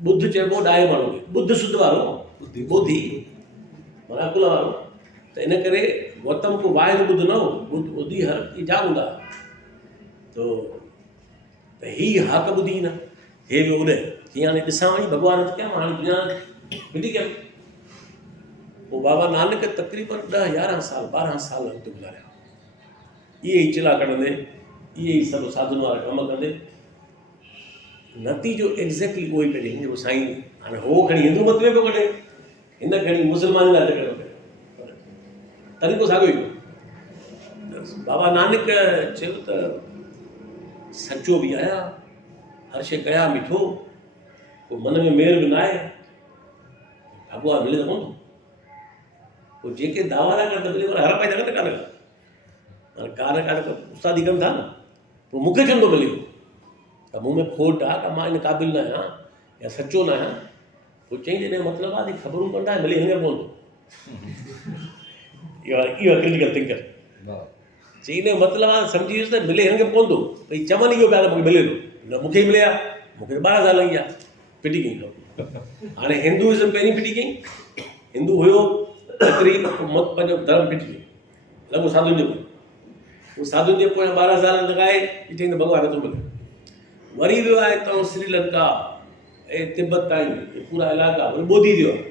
ॿुध चइबो ॾाहे माण्हू खे, ॿुध शुद्ध वारो, ॿोधी माना अकुल वारो। त इन करे गौतम को वाहिद ॿुध न हो, ॿुधी हर ईजा हूंदा। त हीअ हाक ॿुधी न, हे बि उॾे कीअं हाणे ॾिसां वञी भॻवान त कयां हाणे दुनिया फिटी कयमि। पोइ बाबा नानक तक़रीबन 10-11 साल 12 साल हुते गुज़ारिया, इहे ई चिला कढंदे, इहे ई सभु साधुनि वारा कम कंदे। नतीजो एग्ज़ैक्टली उहो ई कढे जेको साईं हाणे हो खणी हिंदू मत में पियो कढे, हिन खणी मुस्लमान लाइ कढो पियो, तरीक़ो साॻियो ई हो। बाबा नानक चयो त सचो बि आहियां, हर शइ कया मिठो, पोइ मन में मेर बि न आहे, भॻवान मिले त कोन थो। पोइ जेके दावा था कनि त मिले, हर पाए था कनि कान कार त उस्तादी कनि था न। पोइ मूंखे छो नथो मिले त मूं में खोट आहे, त मां इन क़ाबिल न आहियां या सचो न आहियां। पोइ चई जॾहिं मतिलबु आहे ख़बरूं कंदा मिले हींअर कोन थो। इहो क्रिटिकल थिंकर चई न मतिलबु आहे सम्झी वियुसि त मिले हिनखे कोन थो, भई चवनि इहो पिया त मूंखे मिले थो, न मूंखे ई मिले आहे, मूंखे 12 साल लॻी आहे, फिटी कई। हाणे हिंदुइज़म पहिरीं फिटी कई, हिंदू हुयो तकरीब पंहिंजो धर्म फिटी कई, लॻो साधुनि जे पोइ, उहो साधुनि जे पोयां 12 साल लॻाए चई त भॻवान नथो मिले। वरी वियो आहे हितां श्रीलंका ऐं तिब्बत ताईं पूरा इलाइक़ा वरी ॿोधी वियो आहे,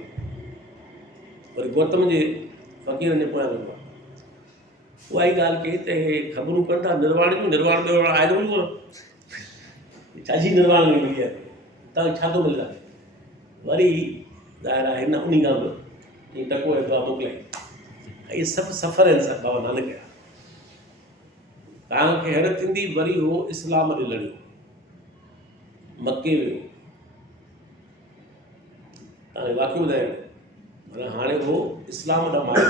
वरी गौतम जे फ़क़ीरनि जे पोयां वियो आहे। उहा ई ॻाल्हि कई त हे ख़बरूं कनि था निर्वाण जूं, निर्वाण ॿियो आहे त कोन, छाजी निर्वाण मिली आहे, तव्हांखे छा थो मिले तव्हांखे। वरी ॿाहिरां हिन उन खां बि टको ऐं दुआ मोकिलियाई। इहे सभु सफ़र आहिनि सभु बाबा नानक जा। तव्हांखे हैरत थींदी, वरी उहो इस्लाम ॾे लड़ियो, मके वियो। तव्हांखे वाक़ियो ॿुधायां, माना हाणे उहो इस्लाम ॾांहुं मारियो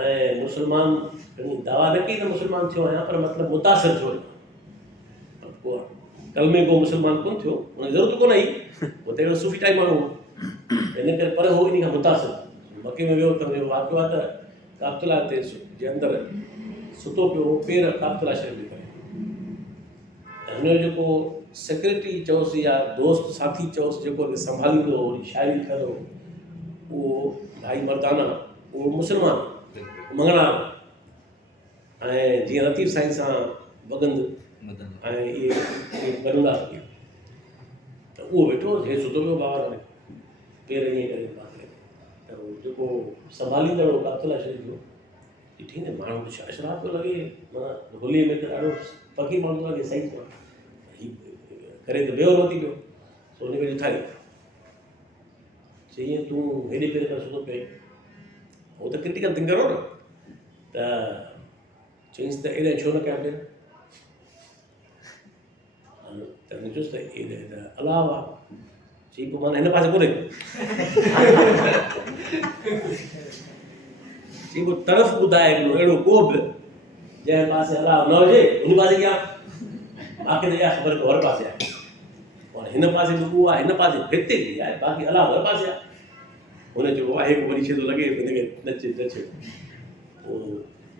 ऐं मुस्लमान दावा न कई त मुस्लमान थियो आहियां, पर मतिलबु मुतासिर थियो। पोइ कलमे को मुस्लमान कोन थियो, हुनजी ज़रूरत कोन आई, हुते अहिड़ो सूफ़ी टाइप माण्हू हो, हिन करे पर हो इन खां मुतासिर। मके में वियो त हुनजो वाक़ियो आहे त काबतुल्ला ते जे अंदरि सुतो पियो हो, पेर काबतुल्ला शरीफ़ करे। ऐं हुनजो जेको सेक्रेटरी चयोसि या दोस्त साथी चयोसि जेको संभालींदो हो, शाइरी कंदो, उहो भाई मर्दाना, उहो मुस्लमान मंगणा ऐं जीअं लतीफ़ साईं सां बगंद ऐं इहे गॾंदा त उहो वेठो हे सुतो पियो बाबा नानक, पेर ईअं करे पासे। त उहो जेको संभालींदड़ हो काबतुल्ला शरीफ़ जो, ॾिठी न माण्हू छा अशराफ़ पियो लॻे, माना होलीअ में त ॾाढो फ़क़ीर माण्हू लॻे साईं करे त बेहोरो थी पियो। त हुन खे ॾिठाई, चई तूं हेॾे पेर करे सुठो पियो, उहो त क्रिटिकल थिंकर हो न। त चईंसि त एॾा छो न कया पेर, त हुन चयोसि त एॾे त अलाह आहे। चई पोइ माना हिन पासे कोन्हे, चई पोइ तरफ़ ॿुधाए हिकिड़ो अहिड़ो को बि जंहिं पासे अलाह न हुजे हुन पासे कया, बाक़ी त इहा ख़बर हर पासे आहे। और हिन पासे बि उहो आहे, हिन पासे भिते बि आहे, बाक़ी अलाह हर पासे आहे। हुन चयो आहे हिकु वरी छे थो लॻे हिनखे नचे। पोइ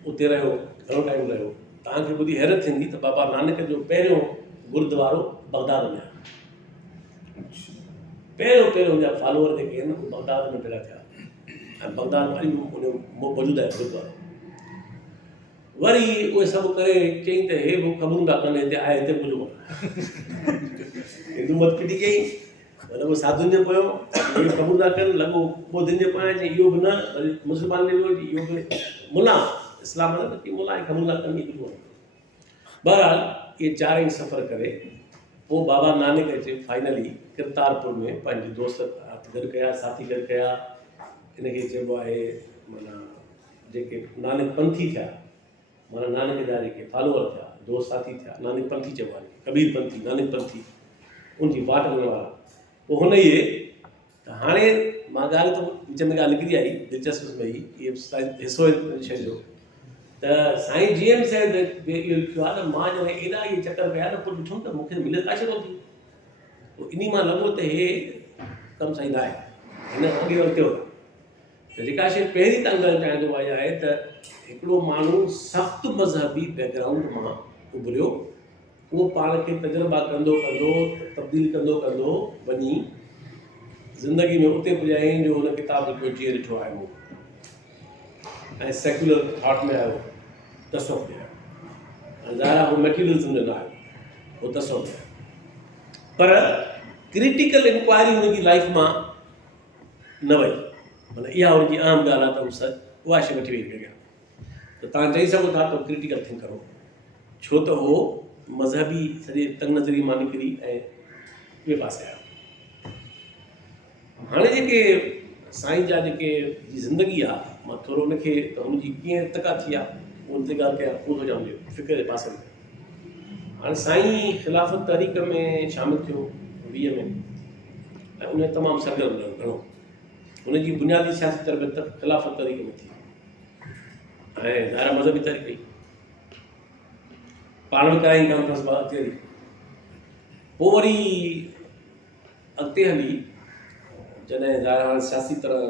उते रहियो, घणो टाइम रहियो। तव्हांखे ॿुधी हैरत थींदी त बाबा नानक जो पहिरियों गुरुद्वारो बगदाद में आहे। पहिरियों हुनजा फॉलोअर जेके आहिनि उहे बगदाद में पैदा थिया ऐं बगदाद में मौजूदु आहे गुरुद्वारो। वरी उहे सभु करे चई त हे उहो ख़बरूं था कनि, हिते आहे हिते पुॼो हिंदू मत फिटी कई, लॻो साधुनि जे पोयों इहे ख़बरूं था कनि, लॻो ॿोधियुनि जे पोयां चई इहो बि न, वरी मुस्लमान बि वियो इहो बि मुला इस्लाम न की मुला ई ख़बरूं था कनि इहो। बहरहाल इहे चारई सफ़र करे पोइ बाबा नानक अचे फाइनली करतारपुर में पंहिंजे दोस्त हथ गॾु कया, साथी गॾु कया। इनखे चइबो आहे माना जेके नानक पंथी थिया, माना नानक जा जेके फॉलोअर थिया, दोस्त साथी थिया, नानक पंथी चइबो आहे, कबीर पंथी, नानक पंथी, उनजी वाट वञण वारा। पोइ हुन इहे त हाणे मां ॻाल्हि त विच में ॻाल्हि निकिरी आई दिलचस्प में ई, इहे हिसो शइ जो त साईं जी एम साईं इहो लिखियो आहे त मां जॾहिं एॾा इहे चकर कया त पोइ ॾिठुमि त मूंखे मिले काशे कोन थी। पोइ इन मां लॻो त हे कमु सही न आहे, हिन अॻे वरितो जेका शइ पहिरीं तव्हां ॻाल्हि चाहिंदो आहे त हिकिड़ो माण्हू सख़्तु मज़हबी बैकग्राउंड मां उभरियो, उहो पाण खे तजुर्बा कंदो कंदो तब्दील कंदो कंदो वञी ज़िंदगी में उते पुॼायईं जो हुन किताब जो जीअं ॾिठो आहे मूं, ऐं सेक्युलर थॉट में आयो, तसवुफ़ में आयो, ऐं ज़ाहिर आहे उहो मटीरियलिज़म में न आयो, उहो तसवुफ़ में आयो, पर क्रिटिकल इंक्वायरी हुनजी लाइफ मां न वई, माना इहा हुनजी आम ॻाल्हि आहे त उहा शइ वठी वई अॻियां। त तव्हां चई सघो था त क्रिटिकल थिंकर हो, छो त उहो मज़हबी सॼे तंग नज़री मां निकिरी ऐं ॿिए पासे आयो। हाणे जेके साईं जा जेके ज़िंदगी आहे, मां थोरो उनखे त हुनजी कीअं इर्तिका थी आहे उन ते ॻाल्हि कयां, उहो थो जाम फ़िक्र जे पासे में। हाणे साईं ख़िलाफ़त तहरीक में शामिलु थियो 20 में, ऐं उन तमामु सरगर्म रहियो घणो। उनजी बुनियादी सियासी तरबियत ख़िलाफ़त तहरीक में थी, ऐं ज़ाहिर मज़हबी तहरीक कई, पाण बि कराई कॉन्फ्रेंस थियरी, पोइ वरी अॻिते हली जॾहिं ज़ाहिर हाणे सियासी तरह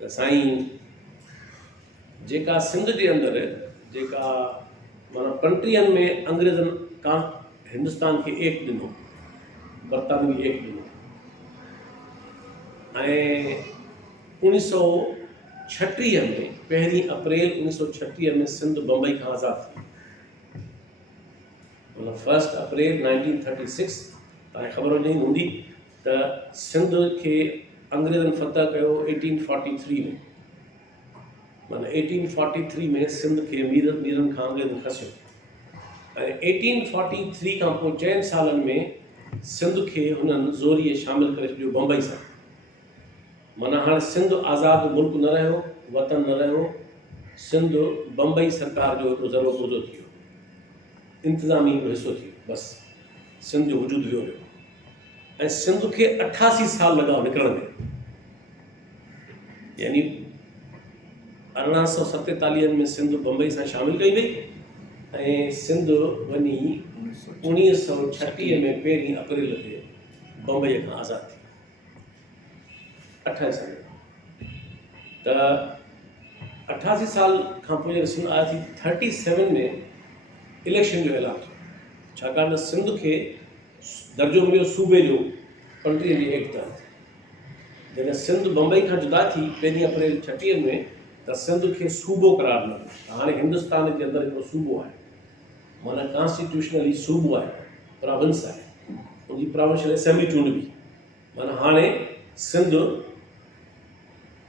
त साईं जेका सिंध जे अंदरि जेका माना कंट्रीअनि में अंग्रेज़नि का हिंदुस्तान खे एक ॾिनो, बरतानवी एक ॾिनो, ऐं 1936 में 1 अप्रैल 1936 में सिंध बम्बई खां आज़ादु थी, मतलब 1 अप्रैल 1936 तव्हांखे ख़बर हूंदी त सिंध खे अंग्रेज़नि फतह कयो 1843 में, माना 1843 में सिंध खे मीरनि खां अंग्रेज़नि खसियो, ऐं 1843 खां पोइ 4 सालनि में सिंध खे हुननि ज़ोरीअ शामिलु करे छॾियो बम्बई सां। माना हाणे सिंध आज़ादु मुल्क न रहियो, वतन न रहियो, सिंध बम्बई सरकार जो हिकिड़ो ज़रो मुदो थी वियो, इंतिज़ामी हिसो थी वियो, बसि सिंध जो वजूद वियो रहियो। ऐं सिंध खे 88 साल लॻा निकिरण में, यानी 1847 में सिंध बम्बई सां शामिलु कई वई, ऐं सिंध वञी 1936 में 1 अप्रैल ते बम्बई खां आज़ादु थी, 28 साल। त 88 साल खां पोइ जॾहिं सिंध आज़ादु थी 37 में इलेक्शन जो ऐलान थियो, छाकाणि त सिंध खे दर्जो मिलियो सूबे जो कंट्रीअ जी एकता। जॾहिं सिंध बम्बई खां जुदा थी 1 अप्रैल 36 में त सिंध खे सूबो करार न मिलियो, हाणे हिंदुस्तान जे अंदरि हिकिड़ो सूबो आहे, माना कॉन्स्टिट्यूशनली सूबो आहे, प्रोविंस आहे, उनजी प्रोविंशियल असेंबली चूंडबी, माना हाणे सिंध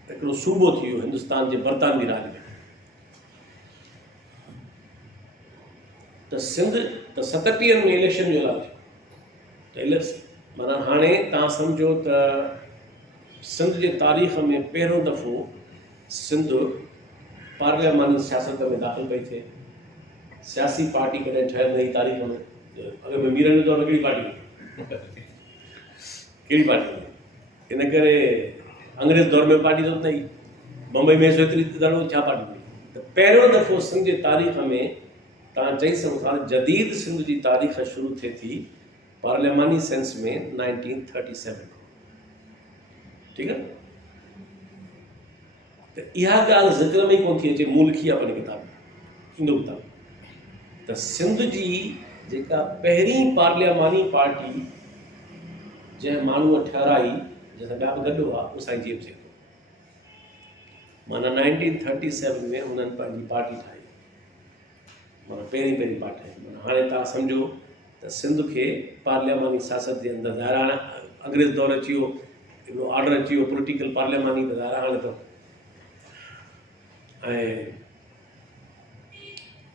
हिकिड़ो सूबो थी वियो हिंदुस्तान जे बरतानवी राज में। त सिंध त 37 में इलेक्शन जो ऐलान थियो, त माना हाणे तव्हां सम्झो त सिंध जे तारीख़ में पहिरियों दफ़ो सिंध पार्लियामानी सियासत में दाख़िल पई थिए। सियासी पार्टी कॾहिं ठहियल नई तारीख़ में, अॻे में मीरनि जो दौर कहिड़ी पार्टी कहिड़ी पार्टी, इन करे अंग्रेज़ दौर में पार्टी त नई, बम्बई में एतिरी ॾाढो छा पार्टी हुई। त पहिरियों दफ़ो सिंध जे तारीख़ में तव्हां चई सघो था जदीद सिंध जी तारीख़ शुरू थिए थी पार्लियामानी सेंस में 1937, ठीकु आहे। त इहा ॻाल्हि ज़िक्र में ई कोन थी अचे, मूं लिखी आहे पंहिंजी किताब में, ईंदो किताब त सिंध जी जेका पहिरीं पार्लियामानी पार्टी जंहिं माण्हूअ ठहिराई, जंहिंसां ॿिया बि गॾु हुआ, उहो साईं जेब थिए थो, माना 1937 में हुननि पंहिंजी पार्टी ठाही, माना पहिरीं पार्टी। माना हाणे तव्हां सम्झो त सिंध खे पार्लियामानी सियासत जे अंदरि ज़ाहिर हाणे अंग्रेज़ दौर अची वियो, हिकिड़ो ऑर्डर अची वियो पॉलिटिकल पार्लियामानी, त ज़ाहिर हाणे त। ऐं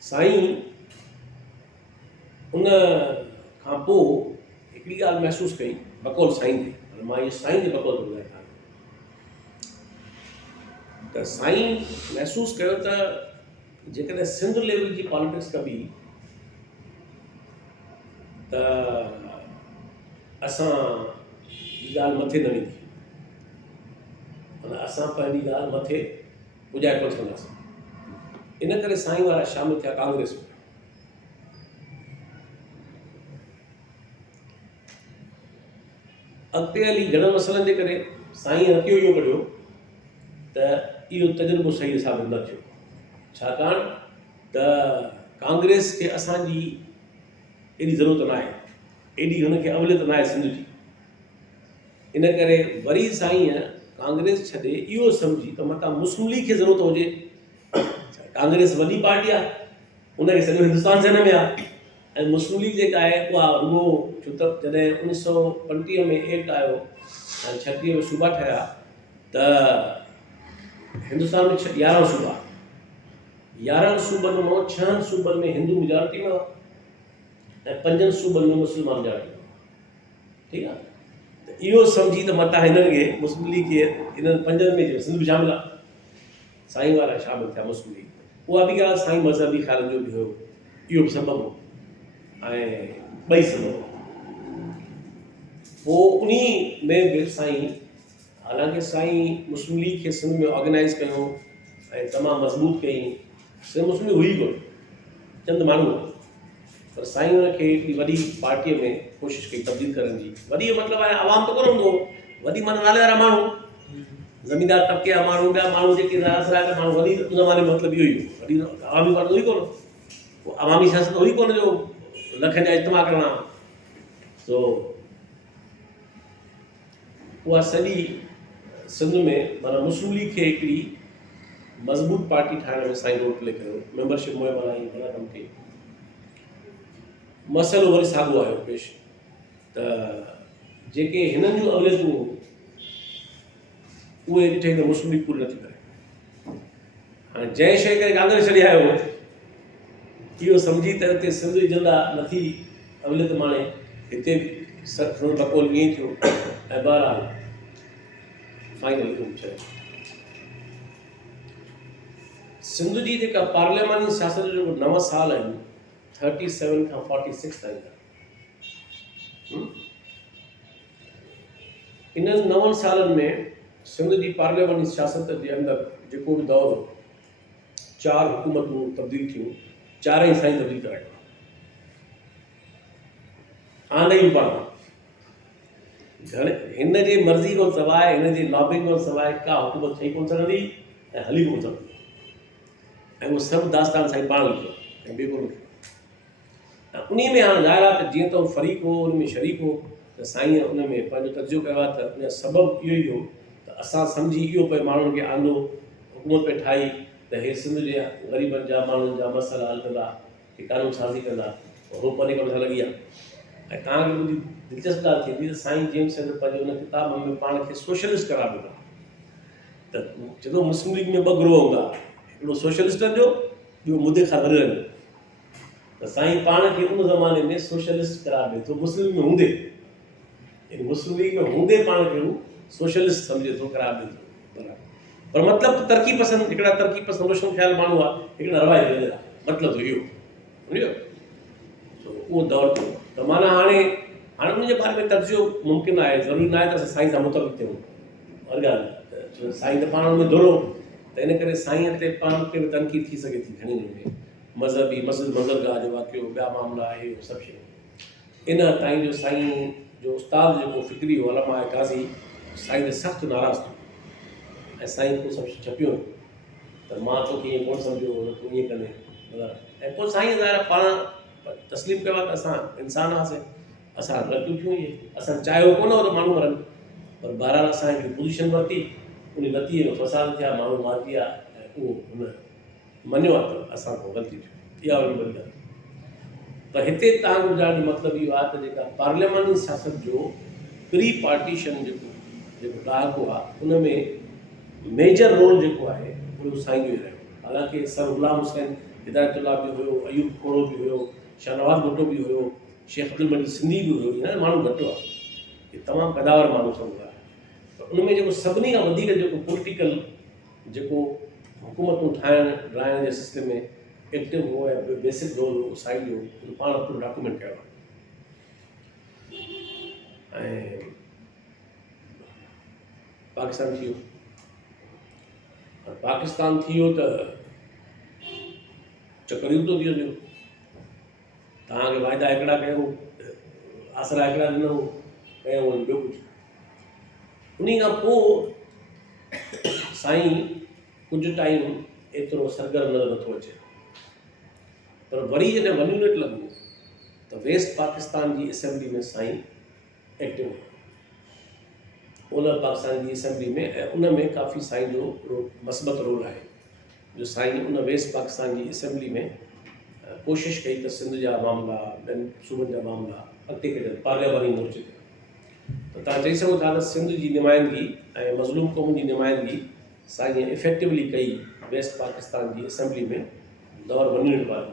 साईं उन खां पोइ हिकिड़ी ॻाल्हि महसूसु कई बकौल साईं जी, मां इहो साईं जे बकौल थो ॿुधायां त साईं महसूसु कयो त जेकॾहिं सिंध लेवल जी पॉलिटिक्स कबी त असां ॻाल्हि मथे न वेंदी, माना असां पंहिंजी ॻाल्हि मथे पुॼाए कोन सघंदासीं। इन करे साईं वारा शामिलु थिया कांग्रेस में। अॻिते हली घणनि मसइलनि जे करे साईं हथियो इहो कढियो त इहो तजुर्बो सही साबित न थियो, छाकाणि त कांग्रेस खे असांजी एॾी ज़रूरत न आहे, एॾी हुनखे अवलियत न आहे सिंध जी। इन करे वरी साईं कांग्रेस छॾे इहो सम्झी त मतां मुस्लिम लीग खे ज़रूरत हुजे। कांग्रेस वॾी पार्टी आहे, उनखे सॼो हिंदुस्तान जे हिन में आहे, ऐं मुस्लिम लीग जेका आहे उहा रुॻो छो त जॾहिं 1935 में एक्ट आयो ऐं 36 में सूबा ठहिया त हिंदुस्तान में 11 सूबा, 11 सूबनि मां 6 सूबनि में हिंदू मेजॉरिटी में हुआ ऐं 5 सूबनि में मुस्लमान मेजॉरिटी में हुआ। ठीकु आहे, त इहो सम्झी त मतां हिननि खे मुस्लिम लीग खे इन्हनि 5 में सिंध बि शामिल आहे, साईं वारा शामिल थिया मुस्लिम लीग। उहा बि ॻाल्हि साईं मज़हबी ख़्यालनि जो बि हुयो, इहो बि सबबु हो ऐं ॿई सबबु। पोइ उन में बि साईं, हालांकि साईं मुस्लिम लीग खे सिंध में ऑर्गेनाइज़ कयो ऐं तमामु मज़बूत कई। सिंध मुस्लिम लीग हुई कोन, चंद माण्हू, पर साईं हुनखे हिकिड़ी वॾी पार्टीअ में कोशिशि कई तब्दील करण जी। वॾी जो मतिलबु आहे आवाम त कोन हूंदो, वॾी माना नाले वारा माण्हू, ज़मींदार तबिके जा माण्हू, ॿिया माण्हू जेके राजराज माण्हू, वॾी उन ज़माने में मतिलबु इहो ई हो। वॾी अवामी पार्टी हुई कोन, पोइ अवामी सियासत हुई कोन जो लखनि जा इज्तिमा करणा। सो उहा सॼी सिंध में माना मुस्लिम लीग खे हिकिड़ी मज़बूत पार्टी ठाहिण में साईं रोल प्ले कयो, मेंबरशिप मुहिम हलाई, भला कमु कई। मसइलो वरी साॻियो आयो पेश त जेके हिननि जूं अवलियतूं उहे ॾिठे त मुस्लिम लीग पूरी नथी करे। हाणे जंहिं शइ करे कांग्रेस छॾे आयो इहो सम्झी त हिते सिंध जी जिंदा नथी अवलियत माणे, हिते बि बकोल ईअं ई थियो ऐं बहरहाल फाइनल चयो। सिंध जी जेका पार्लियामानी सियासत जो 9 साल आहिनि, 37 खां 46 ताईं, इन्हनि 9 सालनि में सिंध जी पार्लियामानी सियासत जे अंदरि जेको बि दौरु 4 हुकूमतूं तब्दील थियूं, 4 साईं तब्दील करायूं आंदई पाण। हिन जे मर्ज़ी खां सवाइ, हिन जे लॉबिंग खां सवाइ का हुकूमत ठही कोन सघंदी ऐं हली कोन सघंदी, ऐं उहो सभु दास्तान साईं पाण लिखियो ऐं ॿिए कोन लिखियो। ऐं उन में हाणे ज़ाहिर आहे त जीअं त उहो फ़रीक़ हो, उन में शरीक हो, त साईं उन में पंहिंजो तर्जुमो कयो आहे त उन जो सबबु इहो ई हो त असां सम्झी इहो पिए माण्हुनि खे आंदो, हुकूमत पे ठाही त हे सिंध जे ग़रीबनि जा माण्हुनि जा मसइला हल कंदा, कि कानून साज़ी कंदा, उहो पंहिंजे कम सां लॻी आहे। ऐं तव्हांखे मुंहिंजी दिलचस्प ॻाल्हि थींदी त साईं जेम्स पंहिंजे उन किताब में पाण खे सोशलिस्ट करार ॾिनो त चवंदो मुस्लिम लीग में 2 ग्रोह हूंदा, हिकिड़ो सोशलिस्टनि जो, ॿियो मुदे खां वरियलनि जो। त साईं पाण खे उन ज़माने में सोशलिस्ट करार ॾिए थो, मुस्लिम में हूंदे, यानी मुस्लिम लीग में हूंदे पाण खे हू सोशलिस्ट सम्झे थो, करार ॾिए थो। पर मतिलबु तरक़ी पसंदि, हिकिड़ा तरक़ी पसंदि रोशन ख़्याल माण्हू आहे, हिकिड़ा रवायती आहे, मतिलबु इहो सम्झो। उहो दौरु थियो त माना हाणे उनजे बारे में तर्जुमो मुमकिन आहे, ज़रूरी न आहे त असां साईं सां मुतफ़िक़ थियूं, हर ॻाल्हि साईं त पाण में धुरो, त इन करे साईं ते पाण खे बि तनक़ीद थी सघे थी घणी में मज़हबी मस्जिद मंज़रगाह जो वाक़ियो, ॿिया मामला आहे, सभु शयूं। इन ताईं जो साईं जो उस्ताद जेको फ़िक्री हो अल्लामा काज़ी, साईं ते सख़्तु नाराज़ थियो ऐं साईं को सभु छपियो त मां तोखे ईअं कोन सम्झो, तूं ईअं कंदे। ऐं पोइ साईं ज़ाहिर पाण तस्लीम कयो आहे त असां इंसान हुआसीं, असां ग़लतियूं थियूं, इहे असां चाहियो कोन हो त माण्हू मरनि, पर बहरहाल असां हिकिड़ी पोज़ीशन वरिती, उन नतीजे में फ़साद थिया, माण्हू मारिजी विया ऐं उहो हुन मञियो आहे त असां खां ग़लती थी। इहा वॾी वॾी ॻाल्हि। पर हिते तव्हांखे ॿुधाइण जो मतिलबु इहो आहे त जेका पार्लियामानी सियासत जो प्री पार्टीशन जेको ॾाको आहे, उन में मेजर रोल जेको आहे उहो साईं जो ई रहियो। हालांकि सर ग़ुलाम हुसैन हिदायतुल्लाह बि हुयो, अयूब खोड़ो बि हुयो, शाहनवाज़ भुट्टो बि हुयो, शेख अब्दुल मजीद सिंधी बि हुयो, हिन माण्हू घटि हुआ, इहे तमामु क़दावर माण्हू सभु हुआ। त उन में जेको सभिनी खां वधीक जेको पॉलिटिकल जेको हुकूमतूं ठाहिण जे सिस्टम में एक्टिव हो ऐं बेसिक रोल हो साईं जो, उहो पाण पूरो डॉक्यूमेंट कयो आहे। ऐं पाकिस्तान थी वियो, पाकिस्तान थी वियो त चकरियूं थो थी वञो, तव्हांखे वाइदा हिकिड़ा कयूं, आसरा हिकिड़ा ॾिनऊं, कयूं ॿियो कुझु। उन खां पोइ साईं कुझु टाइम एतिरो सरगर्म नज़र नथो अचे, पर वरी जॾहिं 1 यूनिट लॻो त वेस्ट पाकिस्तान जी असेंबली में साईं एक्टिव हुआ, ओलह पाकिस्तान जी असेंबली में, ऐं उन में काफ़ी साईं जो मस्बत रोल आहे, जो साईं उन वेस्ट पाकिस्तान जी असेंबली में कोशिशि कई त सिंध जा मामला, ॿियनि सूबनि जा मामला अॻिते कढनि पार्लियामानी मोर्चे ते। त तव्हां चई सघो था त सिंध जी नुमाइंदगी ऐं मज़लूम क़ौम जी नुमाइंदगी साईं इफेक्टिवली कई वेस्ट पाकिस्तान जी असेंबली में दौर 1 यूनिट वारी।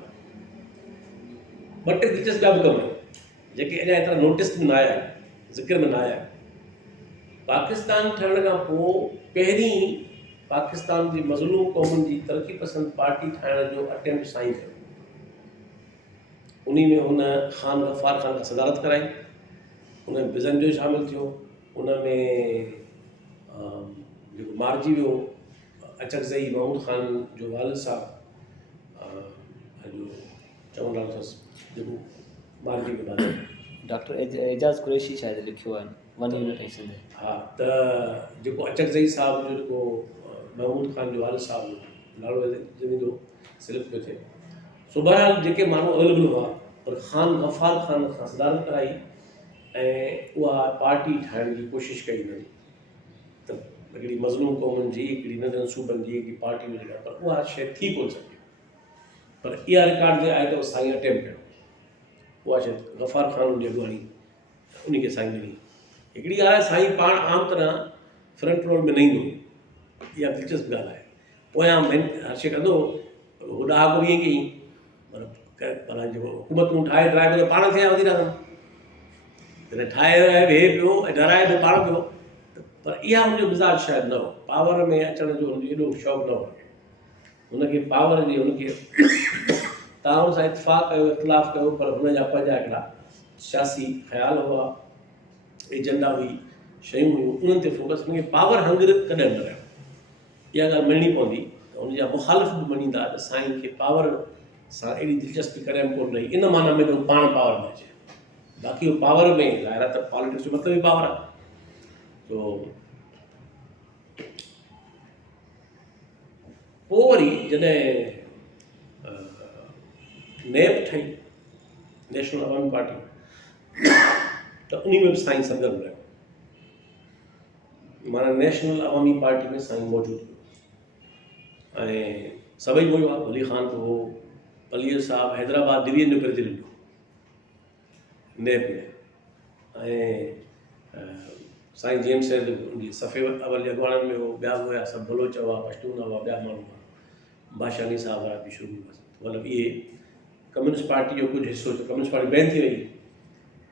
2 टे दिलचस्प ॿिया बि कम आहिनि जेके अञा एतिरा नोटिस में न आया आहिनि, ज़िक्र में न आया आहिनि। पाकिस्तान ठहण खां पोइ पहिरीं पाकिस्तान जी मज़लूम क़ौमुनि जी तरक़ी पसंद पार्टी ठाहिण जो अटेम्प्ट साईं कयो। उन में हुन ख़ान गफ़ार ख़ान खां सदारत कराई, उन में बिज़न जो शामिलु थियो, उन में जेको मारिजी वियो अचकज़ई महमूद ख़ान जो वालिद साहबु, जो चवंदा अथसि जेको मारिजी वियो आहे, डॉक्टर एजाज़ कुरैशी शायदि लिखियो आहे 1 यूनिट ऐं सिंध। हा, त जेको अचकज़ई साहब जो जेको महमूद ख़ान जो वालिद साहबु नालो ज़मीन जो सिलेक्ट पियो थिए। सो बहरहाल जेके माण्हू अवेलेबल हुआ, पर ख़ान गफ़ार ख़ान खां सदारत कराई ऐं उहा पार्टी ठाहिण जी कोशिशि कई वई त हिकिड़ी मज़लूम क़ौमुनि जी, हिकिड़ी नंढनि सूबनि जी हिकिड़ी पार्टी हुजे, पर उहा शइ थी कोन सघी। पर इहा रिकॉर्ड ते आहे त साईं अटेम्प्ट कयो, उहा शइ गफ़ार ख़ान जी अॻुवाणी उन खे साईं ॾिनी। हिकिड़ी आहे साईं पाण आम तरह फ्रंट रोड में न ईंदो, इहा दिलचस्प ॻाल्हि आहे। पोयां हर शइ कंदो, हो ॾाको ईअं कई, पर जेको हुकूमतूं ठाहे ड्राइवर पाण थिया वधी रहंदा, जॾहिं ठाहे वेह पियो ऐं डराए बि पाण पियो, पर इहा हुनजो मिज़ाज शायदि न हो, पावर में अचण जो हुनजो एॾो शौक़ु न हो। हुनखे पावर जी हुनखे ताउन सां इतफ़ाक़ कयो, इख़्तिलाफ़ कयो, पर हुनजा पंहिंजा हिकिड़ा सियासी ख़्याल हुआ, एजेंडा हुई, शयूं हुयूं, उन्हनि ते फोकस। हुनखे पावर हंगर कॾहिं न रहियो, इहा ॻाल्हि मञणी पवंदी। त हुनजा मुखालिफ़ बि मञींदा त साईं खे पावर सां एॾी दिलचस्पी कॾहिं बि कोन रही, इन माना में त पाण पावर में अचे। बाक़ी उहो पावर में ज़ाहिर आहे त पॉलिटिक्स जो मतिलबु ई पावर आहे। तो पोइ वरी जॾहिं नेब ठही नेशनल अवामी पार्टी, त उन में बि साईं सरगर्म रहियो, माना नेशनल अवामी पार्टी में साईं मौजूदु हुयो ऐं सभई हुयो आहे। वली ख़ान बि हो, पलीअ साहब हैदराबाद डिवीजन जो प्रेसिडेंट हो नेब में, ऐं साईं जेम्स उनजी सफ़े अवल जे अॻुवाणनि में हो, ॿिया बि हुया सभु बलोच हुआ, पश्तून हुआ, ॿिया माण्हू हुआ, बादशाही साहब हुआ बि शुरू में। मतिलबु इहे कम्युनिस्ट पार्टी जो कुझु हिसो, त कम्युनिस्ट पार्टी बैन थी वई,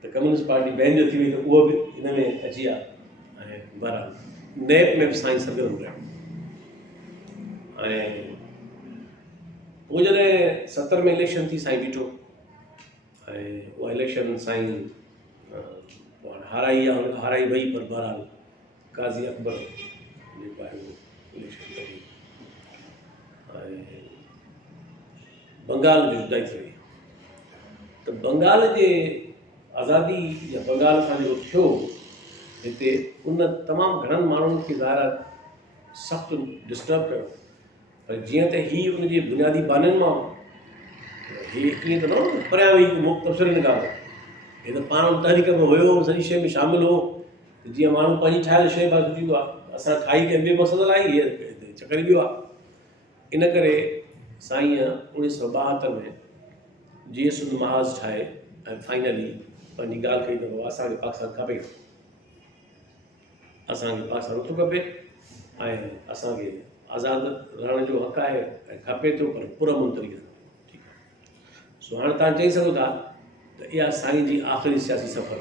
त कम्युनिस्ट पार्टी बैन जो थी वई, त उहो बि हिन में अची विया। ऐं बहरहाल नेब में बि साईं सरगर्म रहियो। ऐं पोइ जॾहिं 70 में इलेक्शन थी, साईं बीठो ऐं उहा इलेक्शन साईं हाराई आहे, हुनखे हाराई वई, पर बहरहाल काज़ी अकबर जेको आहे उहो इलेक्शन कढी ऐं बंगाल जी जुदाई थी वई। त बंगाल जे आज़ादी या बंगाल सां जेको थियो हिते, उन तमामु घणनि माण्हुनि खे ज़ाहिर सख़्तु डिस्टर्ब कयो। पर जीअं त हीअ उनजी बुनियादी बाननि मां, हीअ कीअं त न परियां वेही तबसरे न ॻाल्हि, हे त पाण तहरीक में हुयो, सॼी शइ में शामिलु हो, जीअं माण्हू पंहिंजी ठाहियल शइ पाण सुठी आहे, असां ठाही करे ॿिए मक़सद लाइ हीअ चकर वियो आहे। इन करे साईं 1972 में जीअं सुंद महाज़ ठाहे ऐं फाइनली पंहिंजी ॻाल्हि कई त असांखे पाकिस्तान खपे, असांखे पाकिस्तान नथो खपे ऐं असांखे आज़ादु रहण जो हक़ आहे ऐं खपे थो, पर पुरमुन तरीक़े सां। ठीकु आहे। सो हाणे तव्हां चई सघो था त इहा साईं जी आख़िरी सियासी सफ़र,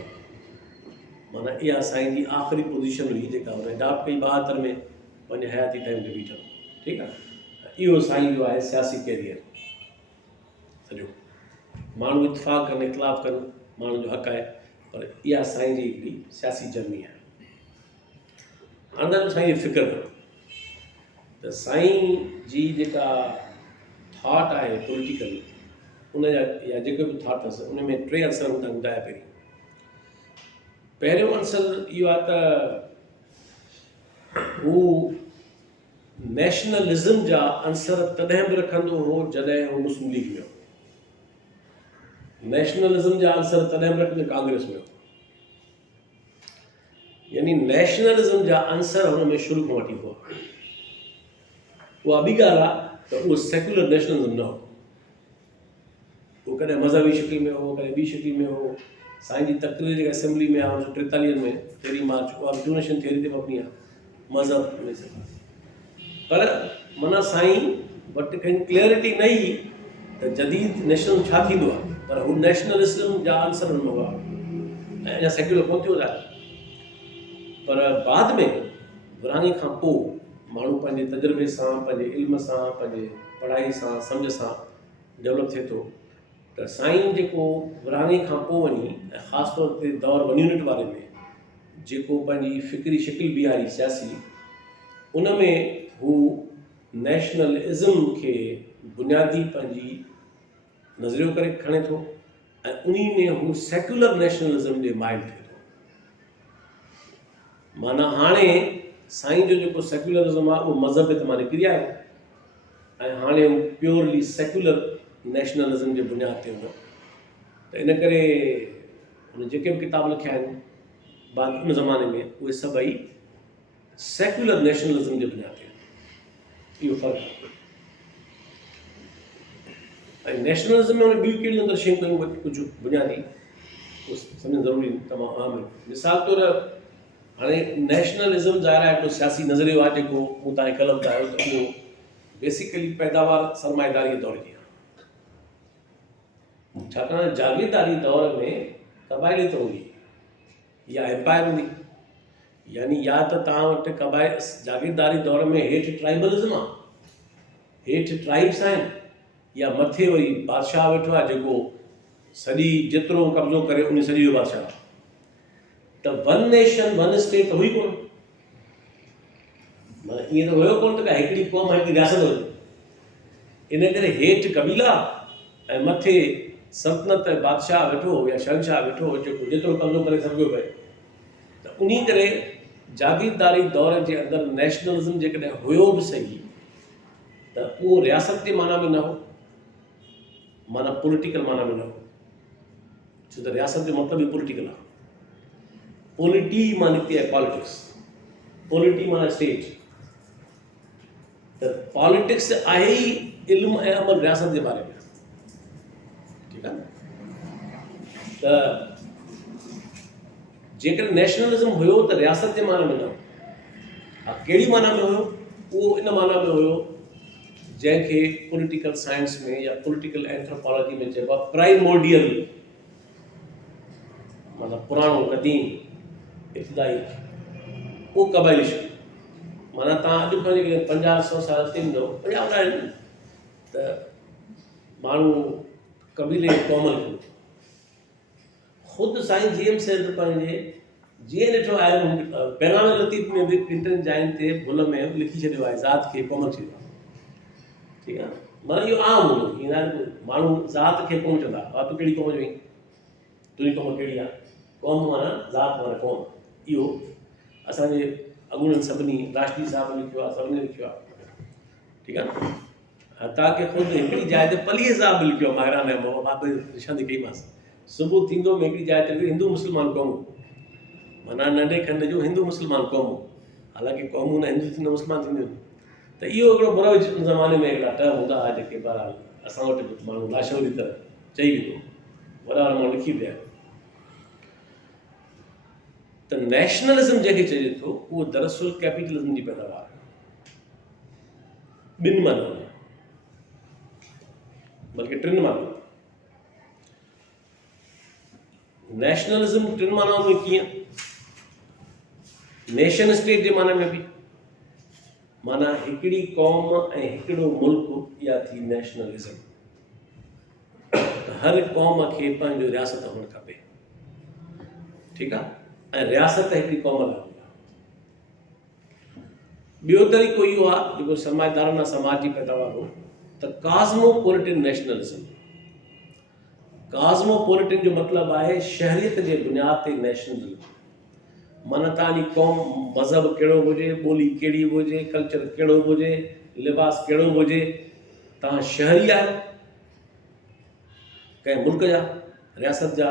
माना इहा साईं जी आख़िरी पोज़ीशन हुई जेका हुन अडॉप्ट कई 72 में पंहिंजे हयाती टाइम ते बीठो। ठीकु आहे। इहो साईं जो आहे सियासी कैरियर सॼो। माण्हू इतफ़ाक़ कनि, इख़्तिलाफ़ कनि, माण्हुनि जो हक़ आहे, पर इहा साईं जी हिकिड़ी सियासी जर्नी आहे। हाणे साईं जी फ़िक्र कयो त साईं जी जेका थाट आहे पॉलिटिकल, उनजा या जेको बि थाट अथसि, उन में 3 अंसर तव्हां ॿुधाया। पहिरियों अंसर इहो आहे त हू नेशनलिज़म जा अंसर तॾहिं बि रखंदो हो जॾहिं हू मुस्लिम लीग में हो। नेशनलिज़म जा अंसर तॾहिं बि रखंदो कांग्रेस में हो। यानी नेशनलिज़म जा अंसर हुन में शुरू खां वठी हुआ। उहा ॿी ॻाल्हि आहे त उहो सेक्युलर नेशनलिज़म न हो। उहो कॾहिं मज़हबी शिकिल में हो, कॾहिं ॿी शिकिल में हो। साईं जी तक़रीर जेका असेंबली में आहे 1943 में 13 मार्च, उहा डोनेशन थियरी ते मबनी आहे मज़हब में से। पर माना साईं वटि कंहिं क्लैरिटी न हुई त जदीद नेशनल छा थींदो आहे, पर हू नेशनलिज़म जा आंसर हुन में हुआ ऐं अञा सेक्युलर कोन थियो आहे। पर बाद में विरहाङे खां पोइ माण्हू पंहिंजे तजुर्बे सां, पंहिंजे इल्म सां, पंहिंजे पढ़ाई सां, सम्झ सां डेवलप थिए थो त साईं जेको विरहाङे खां पोइ वञी ऐं ख़ासि तौर ते दौर 1 यूनिट वारे में जेको पंहिंजी फ़िक्री शिकिल बीहारी सियासी, उन में हू नेशनलिज़म खे बुनियादी पंहिंजी नज़रियो करे खणे थो ऐं उन में हू सेक्युलर नेशनलिज़म जे माइल थिए थो। माना हाणे साईं जो जेको सेक्युलरिज़म आहे उहो मज़हब ते मां निकिरी आयो ऐं हाणे हू प्योरली सेक्युलर नेशनलिज़म जे बुनियाद ते हूंदो। त इन करे हुन जेके बि किताब लिखिया आहिनि बाद उन ज़माने में, उहे सभई सेक्युलर नेशनलिज़म जे बुनियाद ते। इहो फ़र्क़ु आहे। ऐं नेशनलिज़म में हुन ॿियूं कहिड़ियूं अंदरि शयूं कयूं कुझु बुनियादी उहो सम्झणु ज़रूरी तमामु आम आहे। मिसाल तौरु हाणे नेशनलिज़म ज़ाहिर आहे हिकिड़ो सियासी नज़रियो आहे जेको मूं तव्हांखे कल्ह ॿुधायो त उहो बेसिकली पैदावार सरमाएदारी दौर जी आहे। छाकाणि जागीरदारी दौर में क़बाइलियत हूंदी या एम्पायर हूंदी। यानी या त तव्हां वटि जागीरदारी दौर में हेठि ट्राइबलिज़म आहे, हेठि ट्राइब्स आहिनि, या मथे वरी बादशाह वेठो आहे जेको सॼी जेतिरो कब्ज़ो करे उन सॼी जो बादशाह। त 1 नेशन 1 स्टेट हुई कोन। माना ईअं त हुयो कोन त हिकिड़ी क़ौम हिकिड़ी रियासत हुजे। इन करे हेठि कबीला ऐं मथे सल्तनत बादशाह वेठो या शहनशाह वेठो जेको जेतिरो कब्ज़ो करे सघियो पए। त उन करे जागीरदारी दौर जे अंदरि नेशनलिज़म जेकॾहिं हुयो बि सही त उहो रियासत जे माना में न हो, माना पॉलिटिकल माना में न हो। छो त रियासत जो मतिलबु ई पॉलिटिकल आहे। पॉलिटी मां निकिती आहे पॉलिटिक्स, पॉलिटी माना स्टेट। त पॉलिटिक्स आहे ई इल्मु ऐं अमल रियासत जे बारे में। ठीकु आहे न। त जेकॾहिं नेशनलिज़म हुयो त रियासत जे माना में न हो। हा, कहिड़ी माना में हुयो? उहो इन माना में हुयो जंहिंखे पॉलिटिकल साइंस में या पॉलिटिकल एंथ्रोपोलॉजी में चइबो आहे प्राइमोर्डियल, मतिलबु पुराणो क़दीम इब्तिदाई, उहो क़बाइली शिकिल। माना तव्हां अॼु खां जेके 50-100 साल अॻिते ईंदो, 50 आहिनि त माण्हू कबीले क़ौमल खे ख़ुदि साईं जीएम सेन पंहिंजे जीअं ॾिठो आहे पैगाम लतीफ़ में बि 2 जाइनि ते भुल में लिखी छॾियो आहे ज़ात खे क़ौम चइबो आहे। ठीकु आहे। माना इहो आम हूंदो, ईअं न माण्हू ज़ात खे क़ौम चवंदा। तूं कहिड़ी क़ौम जो आहीं, तुंहिंजी क़ौम कहिड़ी आहे? क़ौम माना ज़ात माना क़ौम। इहो असांजे अॻूणनि सभिनी राष्ट्रीय साहिब लिखियो आहे, सभिनी लिखियो आहे। ठीकु आहे। तव्हांखे ख़ुदि हिकिड़ी जाइ ते पलीअ साहिब लिखियो आहे, माहिरान निशानी कईमांसि। सुबुह थींदो में हिकिड़ी जाइ ते हिंदू मुस्लमान क़ौमूं, माना नंढे खंड जो हिंदू मुस्लमान क़ौमूं। हालांकि क़ौमूं न हिंदू थींदियूं नमुस्लमान थींदियूं। त इहो हिकिड़ो बुरो ज़माने में हिकिड़ा टर्म हूंदा हुआ जेके बहरहाल असां वटि माण्हू लाशवरी तरह चई वेंदो, वॾा वॾा माण्हू लिखी पिया। त नेशनलिज़म जंहिंखे चइजे थो उहो दरअसल कैपिटलिज़म जी पैदावार आहे। 2 माना में, बल्कि 3 माना। नेशनलिज़म 3 मानाउनि में कीअं? नेशन स्टेट जे माना में बि, माना हिकिड़ी क़ौम ऐं हिकिड़ो मुल्क, इहा थी नेशनलिज़म। हर क़ौम खे पंहिंजो रियासत हुअणु खपे। ठीकु आहे। ऐं रियासत हिकिड़ी क़ौम लाइ हूंदी आहे। ॿियो तरीक़ो इहो आहे जेको सरमाएदाराना समाज जी पैदावार हो, त कॉस्मोपॉलिटन नेशनलिज़म। कॉस्मोपॉलिटन जो मतिलबु आहे शहरियत जे बुनियाद ते नेशनलिज़म। माना तव्हांजी क़ौम मज़हब कहिड़ो बि हुजे, ॿोली कहिड़ी बि हुजे, कल्चर कहिड़ो बि हुजे, लिबास कहिड़ो बि हुजे, तव्हां शहरी आहियो कंहिं मुल्क जा, रियासत जा,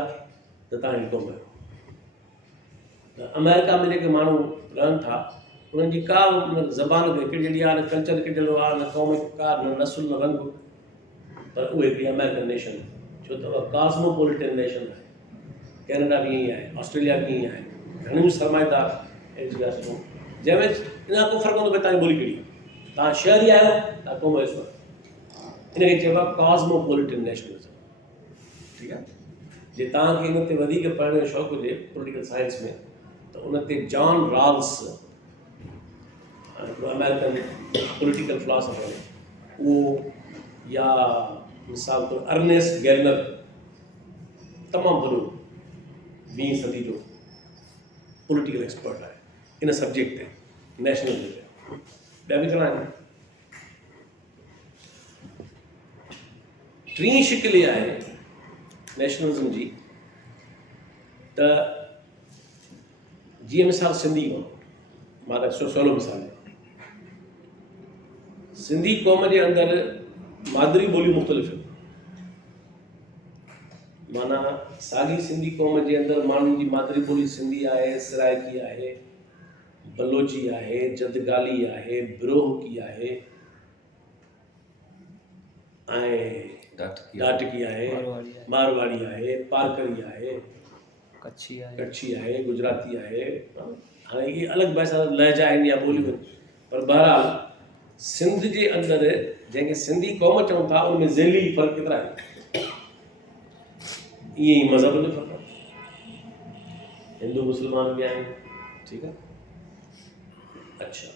त तव्हांजी क़ौम आहियो। त अमेरिका में जेके माण्हू रहनि था उन्हनि जी का बि ज़बान खे कहिड़ी आहे, न कल्चर कहिड़ो आहे, न क़ौम का, न नसुल, न रंग, पर उहे हिकिड़ी अमेरिकन नेशन, छो त उहा कॉस्मोपॉलिटन नेशन आहे। कैनेडा बि ईअं ई आहे, ऑस्ट्रेलिया बि ईअं आहे, घणियूं सरमाएदार अहिड़ी ॻाल्हियूं जंहिंमें इन खां को फ़र्क़ु हूंदो भई तव्हांजी ॿोली कहिड़ी आहे, तव्हां शहरी आहियो, तव्हां क़ौम जो हिसो आहियो। इनखे चइबो आहे कॉस्मोपॉलिटन नेशनलिज़म। ठीकु आहे, जे तव्हांखे इन ते वधीक पढ़ण जो शौक़ु हुजे पॉलिटिकल साइंस में, त उन ते जॉन रॉल्स, हिकिड़ो अमेरिकन पॉलिटिकल फिलासफर, उहो, या मिसाल तौरु अर्नेस्ट गैलनर, तमामु वॾो 20वीं सदी जो पॉलिटिकल एक्सपर्ट आहे इन सब्जेक्ट ते, नेशनलिज्म ते। ॿिया बि घणा आहिनि। टीं शिकिल इहा आहे नेशनलिज्म जी, त जीअं मिसाल सिंधी क़ौम, मां त सवलो मिसाल ॾियां, सिंधी क़ौम जे अंदरि मादरी ॿोलियूं मुख़्तलिफ़ आहिनि। माना साॻी सिंधी क़ौम जे अंदरि माण्हुनि जी मादरी ॿोली सिंधी आहे, सराइकी आहे, बलोची आहे, जदगाली आहे, बिरोहकी आहे, ऐं डाटकी आहे, मारवाड़ी आहे, पारकरी आहे, कच्छी आहे, गुजराती आहे। हाणे इहे अलॻि भाषा लहजा आहिनि या ॿोलियूं आहिनि, पर बहरहाल सिंध जे अंदरि जंहिंखे सिंधी क़ौम चऊं था उनमें ज़ैली फ़र्क़ु केतिरा आहिनि। ईअं ई मज़हब जो फ़र्क़ु आहे, हिंदू मुस्लमान बि आहिनि। ठीकु आहे, अच्छा,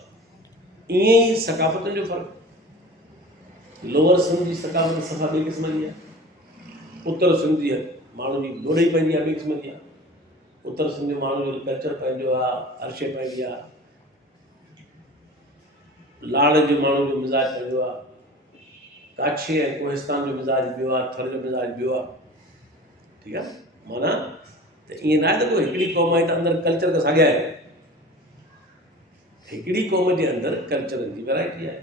ईअं ई सकाफ़तुनि जो फ़र्क़ु। लोअर सिंध जी सकाफ़त सफ़ा ॿिए क़िस्म जी आहे, उत्तर सिंध जी माण्हू जी ॾोॾई पंहिंजी आहे, ॿिए क़िस्म जी आहे। उत्तर सिंध जे माण्हू जो कल्चर पंहिंजो आहे, अर्शे पंहिंजी आहे, लाड़ जे माण्हू जो मिज़ाज पंहिंजो आहे, काछी ऐं कोहिस्तान जो मिज़ाज ॿियो आहे, थर जो मिज़ाज ॿियो आहे। ठीकु आहे, माना त ईअं न आहे त कोई हिकिड़ी क़ौम आहे त अंदरि कल्चर त साॻिया आहिनि। हिकिड़ी क़ौम जे अंदरि कल्चरनि जी वैराइटी आहे,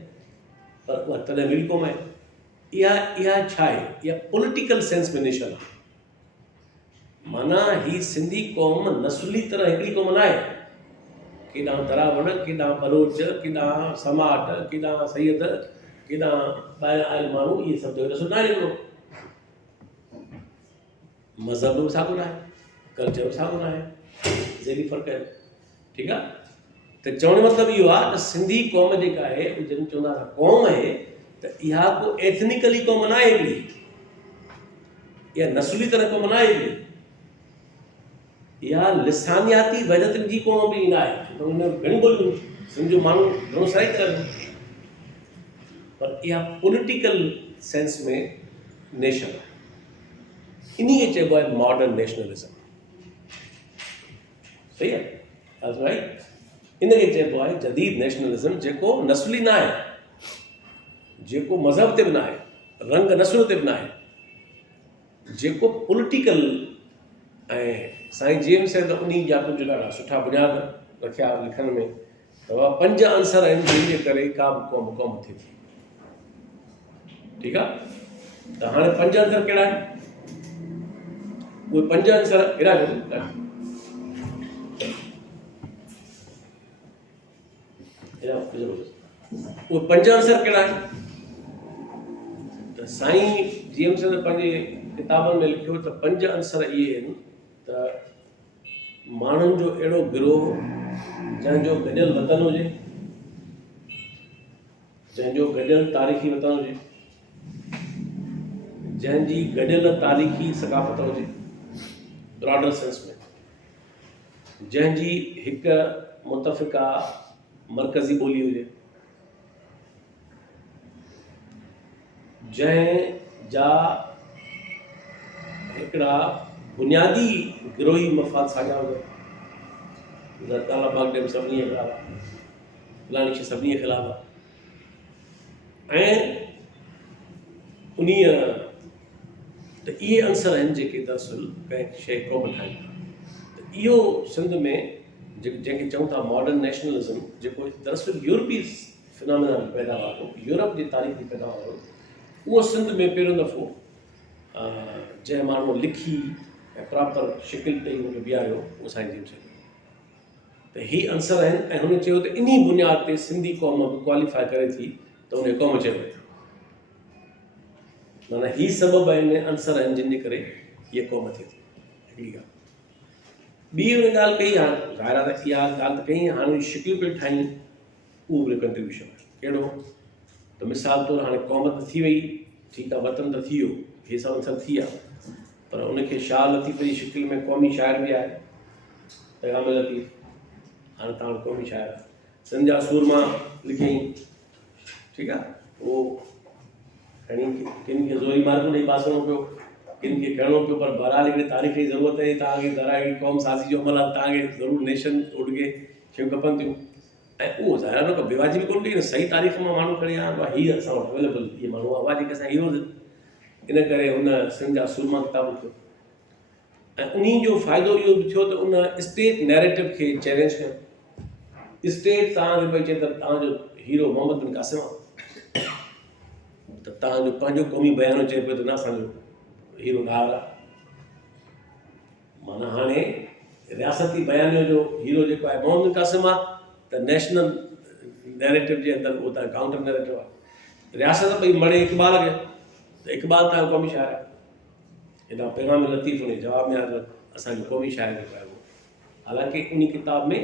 पर उहा तॾहिं ॿी क़ौम आहे। इहा छा आहे, इहा पॉलिटिकल सेंस में नेशन आहे। माना ही सिंधी क़ौम नस्ली तरह हिकिड़ी क़ौम न आहे। केॾां दरावड़, केॾां बलोच, केॾां समाट, केॾां सैयद, केॾां ॿाहिरां आयल माण्हू, इहे सभु जो ॾिसो न आहे हिकिड़ो। मज़हब बि साॻियो न आहे, कल्चर बि साॻियो न आहे, ज़ेली फ़र्क़ु आहे। ठीकु आहे, त चवण जो मतिलबु इहो आहे त सिंधी क़ौम जेका आहे, जॾहिं चवंदा था क़ौम आहे, त इहा को एथनिकली क़ौम न आहे हिकिड़ी, इहा नस्ली तरह क़ौम न आहे हिकिड़ी, इहा लिसानियाती वहदतनि जी क़ौम बि न आहे। हुन में घणियूं ॿोलियूं, सिंध जो माण्हू घणो सारी तरह, पर इहा पॉलिटिकल सेंस में नेशन आहे। इन्ही खे चइबो आहे मॉडर्न नेशनलिज्म। सही आहे, राइट। इनखे चइबो आहे जदीद नेशनलिज्म, जेको नस्ली न आहे, जेको मज़हब ते बि न आहे, रंग नस्ल ते बि न आहे, जेको पॉलिटिकल। ऐं साईं जेम्स त उन जा कुझु ॾाढा सुठा बुनियाद रखिया लिखण में, त उहा 5 अंसर आहिनि जंहिंजे करे का बि क़ौम थिए थी। ठीकु आहे, त हाणे 5 अंसर कहिड़ा आहिनि, उहे 5 अंसर कहिड़ा आहिनि, उहे 5 अंसर कहिड़ा आहिनि। त साईं जेम्स त पंहिंजे किताबनि में लिखियो त 5 अंसर इहे आहिनि त माण्हुनि जो अहिड़ो गिरोह जंहिंजो गॾियल वतन हुजे, जंहिंजो गॾियल तारीख़ी वतन हुजे, जंहिंजी गॾियल तारीख़ी सकाफ़त हुजे ब्रॉडर सेंस में, जंहिंजी हिकु मुतफ़िका मरकज़ी ॿोली हुजे, जंहिं जा हिकिड़ा बुनियादी गिरोही मफ़ाद साॻिया हुजनि। तालाबाग डैम सभिनी जे ख़िलाफ़ु आहे, फलाणी शइ सभिनी जे ख़िलाफ़ु आहे, ऐं उन्हीअ त इहे अंसर आहिनि जेके दरअसल कंहिं शइ क़ौम ठाहिनि था। त इहो सिंध में जंहिंखे चऊं था मॉडर्न नेशनलिज़म, जेको दरअसल यूरोपी फिनोमिना पैदावार हो, यूरोप जी तारीख़ जी पैदावार हो, उहो सिंध में पहिरियों दफ़ो जंहिं माण्हू लिखी ऐं प्रॉपर शिकिल ॾेई हुनखे बीहारियो, उहो साईं जिन चयो त ही अंसर आहिनि। ऐं हुन चयो त इन बुनियाद ते सिंधी क़ौम बि क्वालिफाई करे थी त उन क़ौम चयो वियो। माना ही सबब आहिनि, अंसर आहिनि जिन जे करे हीअ क़ौम थिए थी। हिकिड़ी ॻाल्हि ॿी हुन ॻाल्हि कई, हाणे ज़ाहिर आहे त इहा ॻाल्हि त कई, हाणे शिकिल पियूं ठाहियूं, उहो बि कंट्रीब्यूशन आहे। कहिड़ो त मिसाल तौरु हाणे क़ौम त थी वई, ठीकु आहे, वतन त थी वियो, इहे सभु अंसर थी विया, पर उनखे शाह लतीफ़ जी शिकिल में क़ौमी शाइर बि आहे, पैगाम लतीफ़, हाणे तव्हां क़ौमी शाइर आहे। सिंध जा सूरमा लिखियईं, ठीकु आहे, उहो खणी किन खे ज़ोरी मार्कूं ॾेई पासणो पियो, किन खे खणणो पियो, पर बहरहाल हिकिड़ी तारीख़ जी ज़रूरत आहे, तव्हांखे ज़रा हिकिड़ी क़ौम साज़ी जो अमल आहे, तव्हांखे ज़रूरु नेशन उॾगे शयूं खपनि थियूं। ऐं उहो ज़ाहिर न को बेवाजी बि कोन कई, सही तारीख़ मां माण्हू खणी आया, हीअ असां वटि अवेलेबल, इहे माण्हू आवाज़ असां हीरोज़, इन करे हुन सिंध जा सूरमा किताब लिखियो। ऐं उन्ही जो फ़ाइदो इहो बि थियो त उन स्टेट नैरेटिव खे चैलेंज कयो। स्टेट तव्हांखे भई चए त तव्हांजो हीरो मोहम्मद बिन क़ासिम आहे, त तव्हांजो पंहिंजो क़ौमी बयान चए पियो त न असांजो हीरो नार आहे। माना हाणे रियासती बयान जो हीरो जेको आहे मोहम्मद बिन क़ासिम आहे, त नेशनल नैरेटिव जे अंदरि उहो तव्हां काउंटर नैरेटिव आहे। रियासत पई मणे इक़बाल खे, त इक़बाल तव्हांजो क़ौमी शाइर आहे। हेॾा पैगाम लतीफ़ हुन जवाब में आहे त असांजो क़ौमी शाइर जेको आहे उहो, हालांकि उन किताब में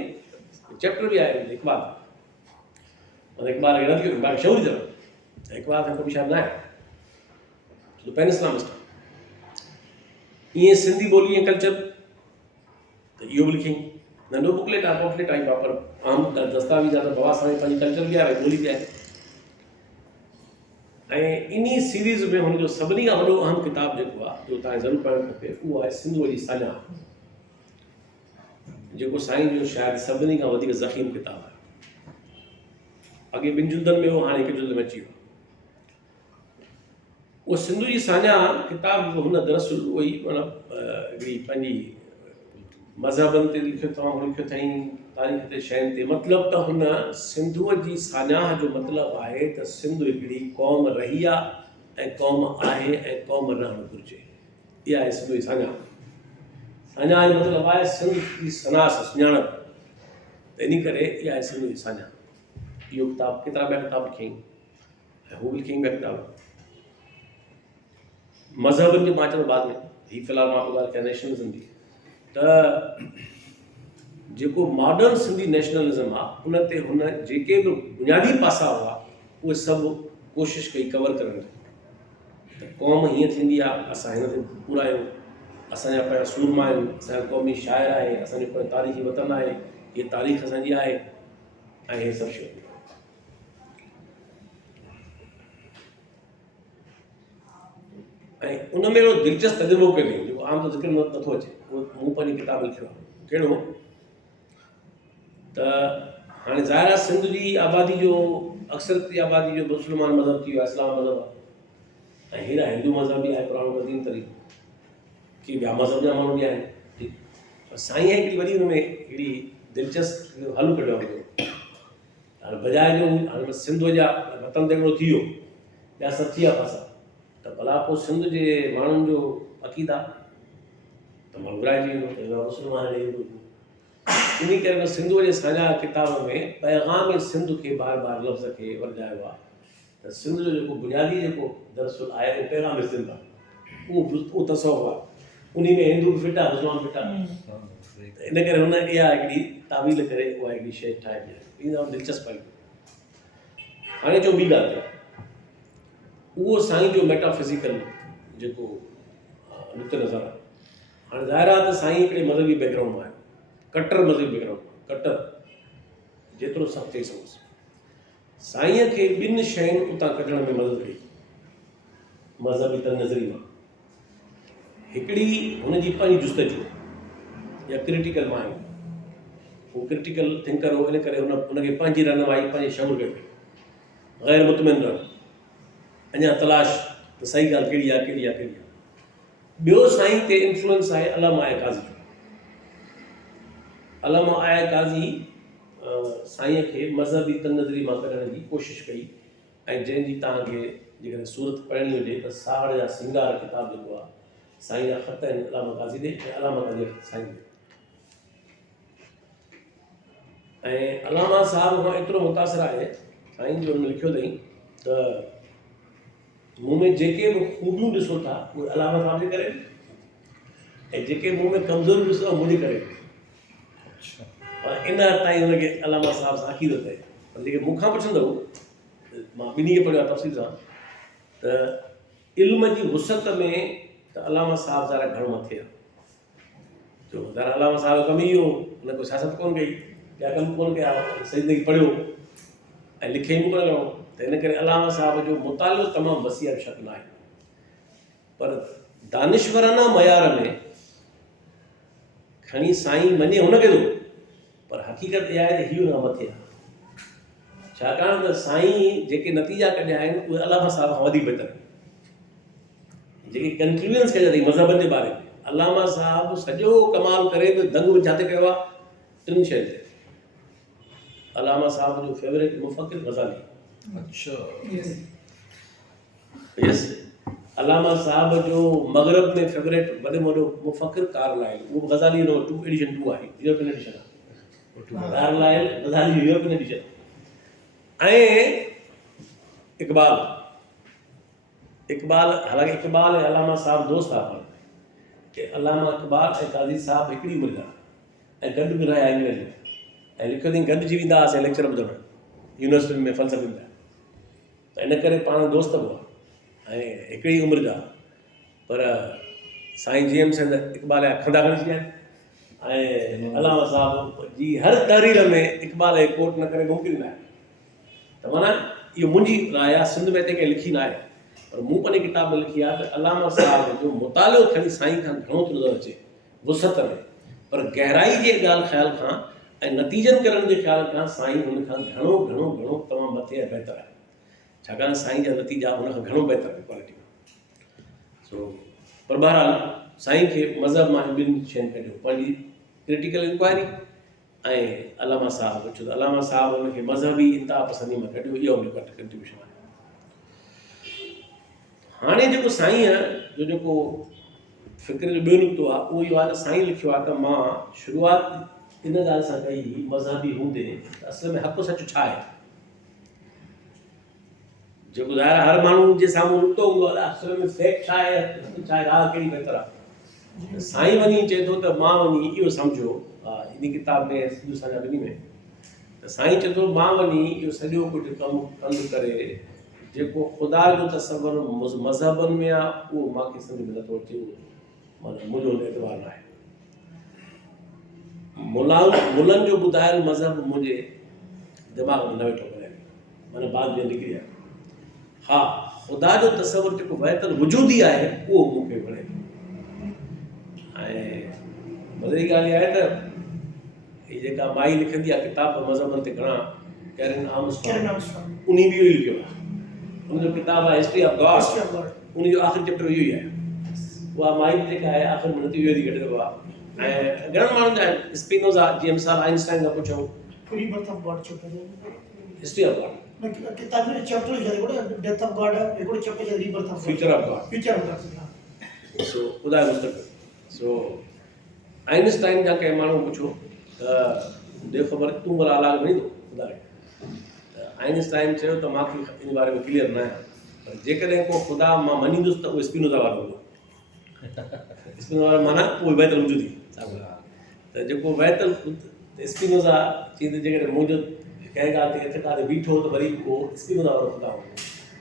चैप्टर बि आहे इक़बाल, माना इक़बाल खे न थियो, इक़बाल खे शौरी थियो, त इक़बाल त क़ौमी शाइर न आहे, छो पैन इस्लामिस्ट आहे। ईअं सिंधी ॿोली ऐं कल्चर, त इहो बि लिखियईं, नंढो बुकलेट आहे, पॉम्फलेट आहे, पर आम दस्तावेज़ आहे, त बाबा साईं पंहिंजी कल्चर बि आहे, ॿोली बि आहे। ऐं इन सीरीज़ में हुनजो सभिनी खां वॾो अहम किताबु जेको आहे, जो तव्हांखे ज़रूरु पढ़णु खपे, उहो आहे सिंधूअ जी साञा, जेको साईं जो शायदि सभिनी खां वधीक ज़ख़ीम किताबु आहे। अॻे ॿिनि जुल्दनि में हो, हाणे हिकु जुल्द में अची वियो। उहो सिंधु जी साञा किताब हुन दरअसल उहो ई मतिलबु हिकिड़ी पंहिंजी मज़हबनि ते लिखियो, तमामु लिखियो अथई, तारीख़ ते, शयुनि ते। मतिलबु त हुन सिंधूअ जी साञा जो मतिलबु आहे त सिंध हिकिड़ी क़ौम रही आहे ऐं क़ौम आहे ऐं क़ौम रहणु घुरिजे। इहा आहे सिंधु जी साञा। साञा जो मतिलबु आहे सिंध जी सनास, सुञाणप। त इन करे इहा आहे सिंधु जी साञा। इहो किताबु, केतिरा ॿिया किताब लिखियईं, ऐं हू बि लिखियईं ॿिया किताब मज़हबनि जे मां चयो बाद में। हीअ फ़िलहालु मां ॻाल्हि कयां नेशनलिज़म जी, त जेको मॉडर्न सिंधी नेशनलिज़म आहे, उन ते हुन जेके बि बुनियादी पासा हुआ, उहे सभु कोशिशि कई कवर करण जी। त क़ौम हीअं थींदी आहे, असां हिन ते पूरा आहियूं, असांजा पंहिंजा सूरमा आहिनि, असांजा क़ौमी शाइर आहे, असांजो पंहिंजो तारीख़ी वतन आहे, हीअ तारीख़ असांजी आहे, ऐं इहे सभु शयूं। ऐं उन में हिकिड़ो दिलचस्पु तजुर्बो कयो, जेको आम त ज़िक्र नथो अचे, उहो मूं पंहिंजी किताब लिखियो आहे। कहिड़ो त हाणे ज़ाहिर आहे सिंध जी आबादी जो अक्सरती आबादी जो मुस्लमान मज़हब थी वियो आहे, इस्लाम मज़हब आहे, ऐं हेॾा हिंदू मज़हब बि आहे, पुराणो क़दीम तरीक़ो, की ॿिया मज़हब जा माण्हू बि आहिनि। पर साईं हिकिड़ी वॾी हुन में हिकिड़ी दिलचस्पु हल कढियो आहे। हाणे बजाए जो हाणे सिंध जा वतन ते हिकिड़ो थी वियो, ॿिया सभु थी विया पासा, त भला पोइ सिंध जे माण्हुनि जो अक़ीदा त माण्हू घुराइजी वेंदो, मुस्लमान इन करे सिंधूअ जे साञा किताब में पैगाम सिंध खे बार बार लफ़्ज़ खे वधायो आहे, त सिंध जो जेको बुनियादी जेको दरअसल आहे उहो पैगाम सिंध आहे, उहो तसव्वुफ़ आहे। उन में हिंदू बि फिट आहे, मुस्लमान फिट आहे। इन करे हुन इहा हिकिड़ी तावील करे उहा हिकिड़ी शइ ठाहिबी आहे। इहा दिलचस्पु आहे। हाणे जो ॿी ॻाल्हि आहे, उहो साईं जो मेटाफिज़िकल जेको नुक़्ते नज़र आहे। हाणे ज़ाहिर आहे त साईं हिकिड़े मज़हबी बैकग्राउंड में आहे, कट्टर मज़हबी बैकग्राउंड, कट्टर जेतिरो सभु चई सघोसि। साईंअ खे ॿिनि शयुनि उतां कढण में मदद कई मज़हबी तनज़री मां। हिकिड़ी हुनजी पंहिंजी जुस्तजू या क्रिटिकल माइंड, हू क्रिटिकल थिंकर हो, इन करे हुनखे पंहिंजी रहनुमाई पंहिंजे शौक़ कई, ग़ैर मुतमिन रहणु, अञा तलाश त सही ॻाल्हि कहिड़ी आहे, कहिड़ी आहे, कहिड़ी आहे। ॿियो साईं ते इन्फ्लुएंस आहे अलामा काज़ी जो। अलामा आया काज़ी साईं खे मज़हबी तनज़री मां कढण जी कोशिशि कई ऐं जंहिंजी तव्हांखे जेकॾहिं सूरत पढ़णी हुजे त साहड़ जा सिंगार किताब जेको आहे साईं जा ख़त आहिनि अलामा काज़ी ॾे ऐं अलामा काज़ी साईं ॾे। ऐं अलामा साहब खां एतिरो मुतासिर आहे साईं जो हुन लिखियो अथई त मूं में जेके बि ख़ूबियूं ॾिसो था उहे अलामा साहब जे करे ऐं जेके मूं में कमज़ोरी ॾिसो था मुंहिंजे करे। पर इन हद ताईं हुनखे अलामा साहब सां अक़ीदत आहे। पर जेके मूंखां पुछंदव मां ॿिन्ही खे पढ़ियो आहे तफ़सील सां त इल्म जी वुसत में त अलामा साहब ज़रा घणो मथे आहे। छो ज़रा अलामा साहब जो कमु इहो हुन को सियासत कोन कई ॿिया कमु कोन कया सॼी ज़िंदगी पढ़ियो ऐं लिखे ई कोन घणो त इन करे अलामा साहब जो मुतालियो तमामु वसी आहे शक न आहे। पर दानिश्वराना मयार में खणी साईं मञे हुनखे थो पर हक़ीक़त इहा आहे त हीउ हुन मथे आहे। छाकाणि त साईं जेके नतीजा कढिया आहिनि उहे अलामा साहब खां वधीक बहितर आहिनि। जेके कंक्लूजन्स कया अथई मज़हबनि जे बारे में अलामा साहब सॼो कमाल करे बि दंग में जाते कयो आहे टिनि शयुनि ते। अलामा साहब जो फेवरेट मुफ़क्किर ग़ज़ाली। अच्छा यस अलामा साहब जो मगरब में फेवरेट वॾे में वॾो मुफ़क्किर कारलाइल उहो ग़ज़ाली जो एडिशन 2 आहे यूरोपियन एडिशन आहे। कारलाइल ग़ज़ाली जो यूरोपियन एडिशन ऐं इक़बाल हालांकि इक़बाल ऐं अलामा साहब दोस्त आहे पर अलामा इक़बाल ऐं काज़ी साहब हिकिड़ी उमिरि जा ऐं गॾु बि रहिया इंग्लैंड में ऐं लिखियो अथई गॾिजी वेंदा हुआसीं लेक्चर ॿुधणु यूनिवर्सिटियुनि में फ़लसफ़े में त इन करे पाण दोस्त बि हुआ ऐं हिकिड़ी उमिरि जा। पर साईं जी एम सिंध इक़बाल जा खंदा खणी छॾिया आहिनि ऐं अलामा साहब जी हर तहरीर में इक़बाल जे कोट न करे मुमकिन न आहे। त माना इहो मुंहिंजी राय आहे सिंध में कंहिं लिखी न आहे पर मूं पंहिंजी किताब में लिखी आहे त अलामा साहब जो मुतालियो खणी साईं खां घणो थो नज़र अचे वुसत में पर गहराई जे ॻाल्हि ख़्याल खां ऐं नतीजनि करण जे ख़्याल खां साईं हुन खां घणो घणो घणो तमामु मथे ऐं बहितर आहे। छाकाणि साईं जा नतीजा हुन खां घणो बहितर आहे क्वालिटी में। सो पर बहरहाल साईं खे मज़हब मां ॿिनि शयुनि कढियो पंहिंजी क्रिटिकल इंक्वायरी ऐं अलामा साहब छो त अलामा साहब हुनखे मज़हबी इंतिहा पसंदी मां कढियो इहो हुनजो घटि कंट्रीब्यूशन आहे। हाणे जेको साईं जो जेको फ़िक्र जो ॿियो नुक़्तो आहे उहो इहो आहे त साईं लिखियो आहे त मां शुरूआति इन ॻाल्हि सां कई मज़हबी हूंदे त असल में हक़ु सच छा आहे। जेको ज़ाहिर हर माण्हू जे साम्हूं नुक़्तो हूंदो आहे असल में फैक्ट छा आहे छा आहे राह कहिड़ी बहितर आहे। साईं वञी चए थो त मां वञी इहो सम्झो इन किताब में हिंदुस्तान जा ॿिन्ही में त साईं चए थो मां वञी इहो सॼो कुझु कमु कंदु करे जेको ख़ुदा जो तसवुरु मज़हबनि में आहे उहो मूंखे सम्झ में नथो अचे माना मुंहिंजो एतबार न आहे। मुलनि जो ॿुधायल मज़हब मुंहिंजे दिमाग़ में न वेठो करे माना बाद में निकिरी आहे। हा ख़ुदा जो तसवुरु जेको वहतल वजूदी आहे उहो मूंखे वणे ऐं मज़े जी ॻाल्हि इहा आहे त हीअ जेका माई लिखंदी आहे किताब मज़हबनि ते घणा कैरन आर्मस्ट्रॉन्ग उन बि इहो ई लिखियो आहे। उनजो किताब आहे हिस्ट्री ऑफ गॉड उनजो आख़िरी चैप्टर इहो ई आहे। उहा माई जेका आहे आख़िर में नतीजो ई कढियो आहे ऐं घणनि माण्हुनि जा आहिनि स्पिनोज़ा जीअं मिसाल आइंस्टाइन खां पुछूं rebirth of God chapter history of God किताब में चैप्टर लिखियो आहे डेथ ऑफ गॉड हिकिड़ो चैप्टर आहे rebirth of future of God future of God so ॿुधायो मुस्तक़बिल। सो आइंस्टाइन जा कंहिं माण्हू पुछो त देखो ख़बर तूं भला अलॻि वञी थो ॿुधाए त आइंस्टाइन चयो त मूंखे इन बारे में क्लियर न आहे पर जेकॾहिं को ख़ुदा मां मञींदुसि त उहो स्पिनोज़ा वारो हूंदो। स्पिनोज़ा वारो माना उहो वहतल वजूदी त जेको वहतल स्पिनोज़ा चई त जेकॾहिं मुंहिंजो कंहिं ॻाल्हि ते एतिक़ाद बीठो त वरी उहो स्पिनोज़ा वारो ख़ुदा हूंदो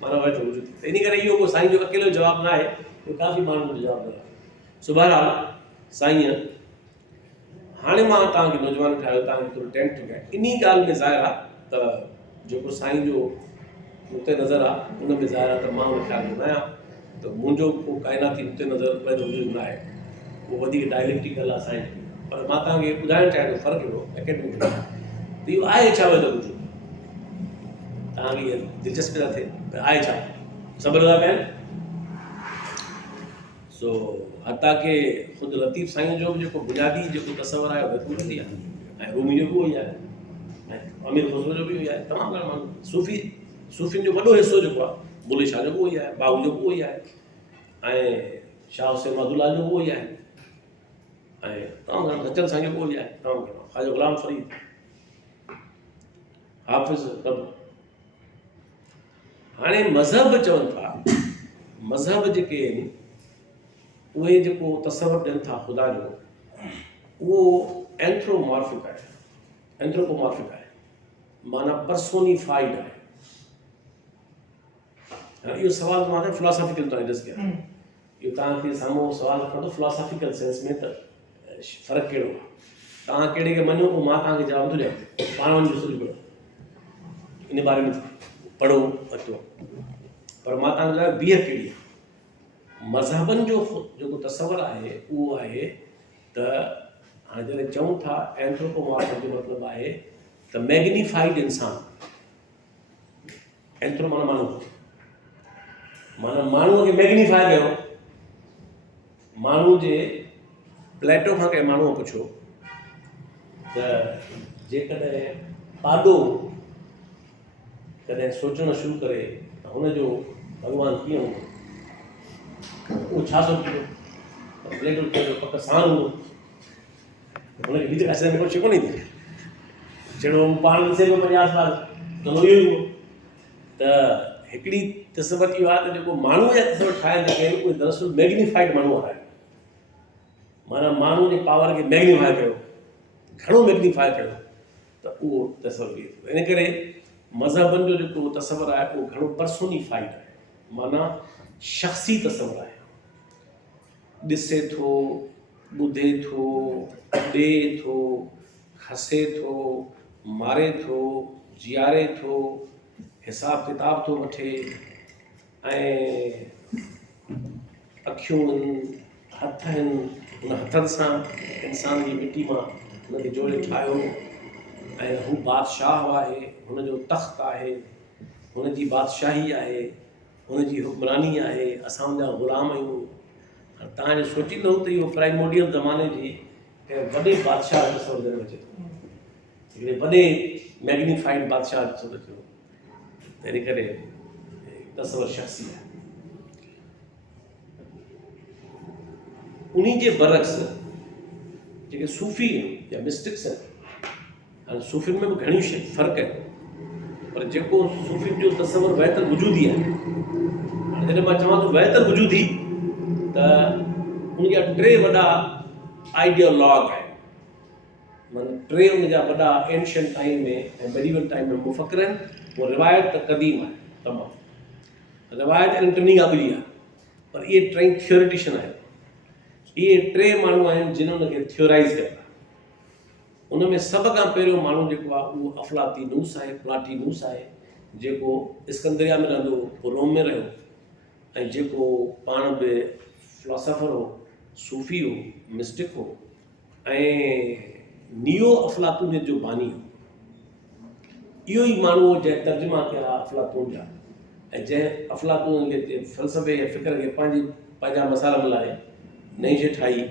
माना वहतल वजूदी। त इन करे इहो को साईं जो अकेलो जवाबु न आहे इहो काफ़ी माण्हुनि जो जवाबु आहे। सो बहरहाल साईं हाणे मां तव्हांखे नौजवान ठाहियो तव्हांखे थोरो टेंट थी कयां इन ॻाल्हि में ज़ाहिर आहे त जेको साईं जो नुक़्ते नज़र आहे उन में ज़ाहिर आहे त मां उन ख़्याल में न आहियां त मुंहिंजो को काइनाती नुक़्ते नज़र पैदा वजूद न आहे उहो वधीक डायलेक्टिकल आहे साईं पर मां तव्हांखे ॿुधाइणु चाहियां थो फ़र्क़ु अहिड़ो एकेडमिक त इहो आहे छा वधो वजूद तव्हांखे इहा दिलचस्पी न थिए त आहे छा सभु लॻा पिया आहिनि। सो हता के ख़ुदि लतीफ़ साईं जो बि जेको बुनियादी जेको तसवुरु आहे उहो नथी आहे ऐं रूमी जो बि उहो ई आहे, ऐं अमीर खुसरो जो बि उहो ई आहे। तमामु घणा माण्हू सूफ़ियुनि जो वॾो हिसो जेको आहे, बुले शाह जो बि उहो ई आहे, बाबू जो बि उहो ई आहे, ऐं शाह हुसैन मधुलाल जो बि उहो ई आहे, ऐं तमामु घणा सचल साईं जो बि उहो ई आहे, तमामु घणो ख़्वाजा ग़ुलाम फरीद, हाफ़िज़ कब। हाणे मज़हब चवनि था, मज़हब जेके आहिनि उहे जेको तसवुरु ॾियनि था ख़ुदा जो, उहो एंथ्रोमॉर्फिक आहे, एंथ्रोपोमॉर्फिक आहे, माना पर्सोनिफाइड आहे। हाणे इहो सुवालु मां फिलोसॉफिकल तो ॾिस कयां, इहो तव्हांखे साम्हूं सुवालु रखणो थो फिलोसॉफिकल सेंस में, त फ़र्क़ु कहिड़ो आहे, तव्हां कहिड़े खे मञो, पोइ मां तव्हांखे जवाबु थो ॾियां, पाण वञी ॾिसो कहिड़ो इन बारे में पढ़ो अचो, पर मां तव्हांखे ॿुधायां बीह कहिड़ी आहे। मज़हबनि जो जेको तसवुरु आहे उहो आहे त हाणे जॾहिं चऊं था एंथ्रोपोमॉर्फिक जो मतिलबु आहे त मैग्नीफाइड इंसान, एंथ्रो माना माण्हू, माना माण्हूअ खे मैग्नीफाई कयो। माण्हू जे प्लेटो खां कंहिं माण्हूअ पुछियो त जेकॾहिं पाॾो कॾहिं सोचणु शुरू करे त हुनजो भॻवानु कीअं हूंदो, उहो छा सोचियो, प्लेटो चयो पक साण हूंदो। हुनखे ॿी त असां में कुझु कोन्हे थी, जहिड़ो पाण ॾिसे पियो 50 साल त उहो ई हुओ। त हिकिड़ी तसवुरु इहो आहे त जेको माण्हू जा तसवुरु ठाहिनि जेके आहिनि उहे दरअसल मैग्नीफाइड माण्हू आहिनि, माना माण्हू जे पावर खे मैग्नीफाई कयो, घणो मैग्नीफाई कयो त उहो तसवुरु थिए थो। इन करे मज़हबनि जो जेको तसवुरु आहे उहो घणो पर्सोनिफाइड आहे, माना शख़्सी तसवुरु आहे, ॾिसे थो, ॿुधे थो, ॾे थो, हसे थो, मारे थो, जीआरे थो, हिसाब किताब थो वठे, ऐं अखियूं आहिनि, हथ आहिनि, हुन हथनि सां इंसान जी मिटी मां हुनखे जोड़े ठाहियो, ऐं हू बादशाह आहे, हुनजो तख़्त आहे, हुनजी बादशाही आहे, हुनजी हुक्मरानी आहे, असां हुनजा ग़ुलाम आहियूं। हाणे तव्हां सोचींदो त इहो प्राइमोडियल ज़माने जी कंहिं वॾे बादशाह जो तसवुरु ॾियणु अचे थो, हिकिड़े वॾे मैग्नीफाइड बादशाह जो तसवुरु अचे थो, त इन करे तसवुरु शख़्सी आहे। उन जे बरक्स जेके सूफ़ी आहिनि या मिस्टिक्स आहिनि, हाणे सूफ़ियुनि में बि घणियूं फ़र्क़ु आहिनि, पर जेको सूफ़ियुनि जो तसवुरु वहतल वजूदी आहे, हाणे जॾहिं मां चवां थो वहतल वजूदी त उनजा 3 वॾा आइडियोलॉग आहिनि, माना 3 उनजा वॾा एंशियंट टाइम में ऐं मेडिवल टाइम में मुफ़क्किर आहिनि। उहो रिवायत त क़दीम आहे, तमामु रिवायत टिनी खां अॻिली आहे, पर इहे 3 थियोरिटिशन आहिनि। इहे 3 माण्हू आहिनि जिन हुनखे थियोराइज़ कयो आहे। उन में सभ खां पहिरियों माण्हू जेको आहे उहो अफ़लातीनूस आहे, प्लाटीनूस आहे, जेको इस्कंदरिया में रहंदो हो, पोइ रोम में रहियो, ऐं जेको पाण बि फिलोसफर हो, सूफ़ी हो, मिस्टिक हो, ऐं नियो अफ़लातूनियत जो बानी हो। इहो ई माण्हू जंहिं तर्जुमा कया अफ़लातून जा, ऐं जंहिं अफ़लातून खे फ़लसफ़े या फ़िक्र खे पंहिंजा मसाला मिलाए नई शइ ठाही।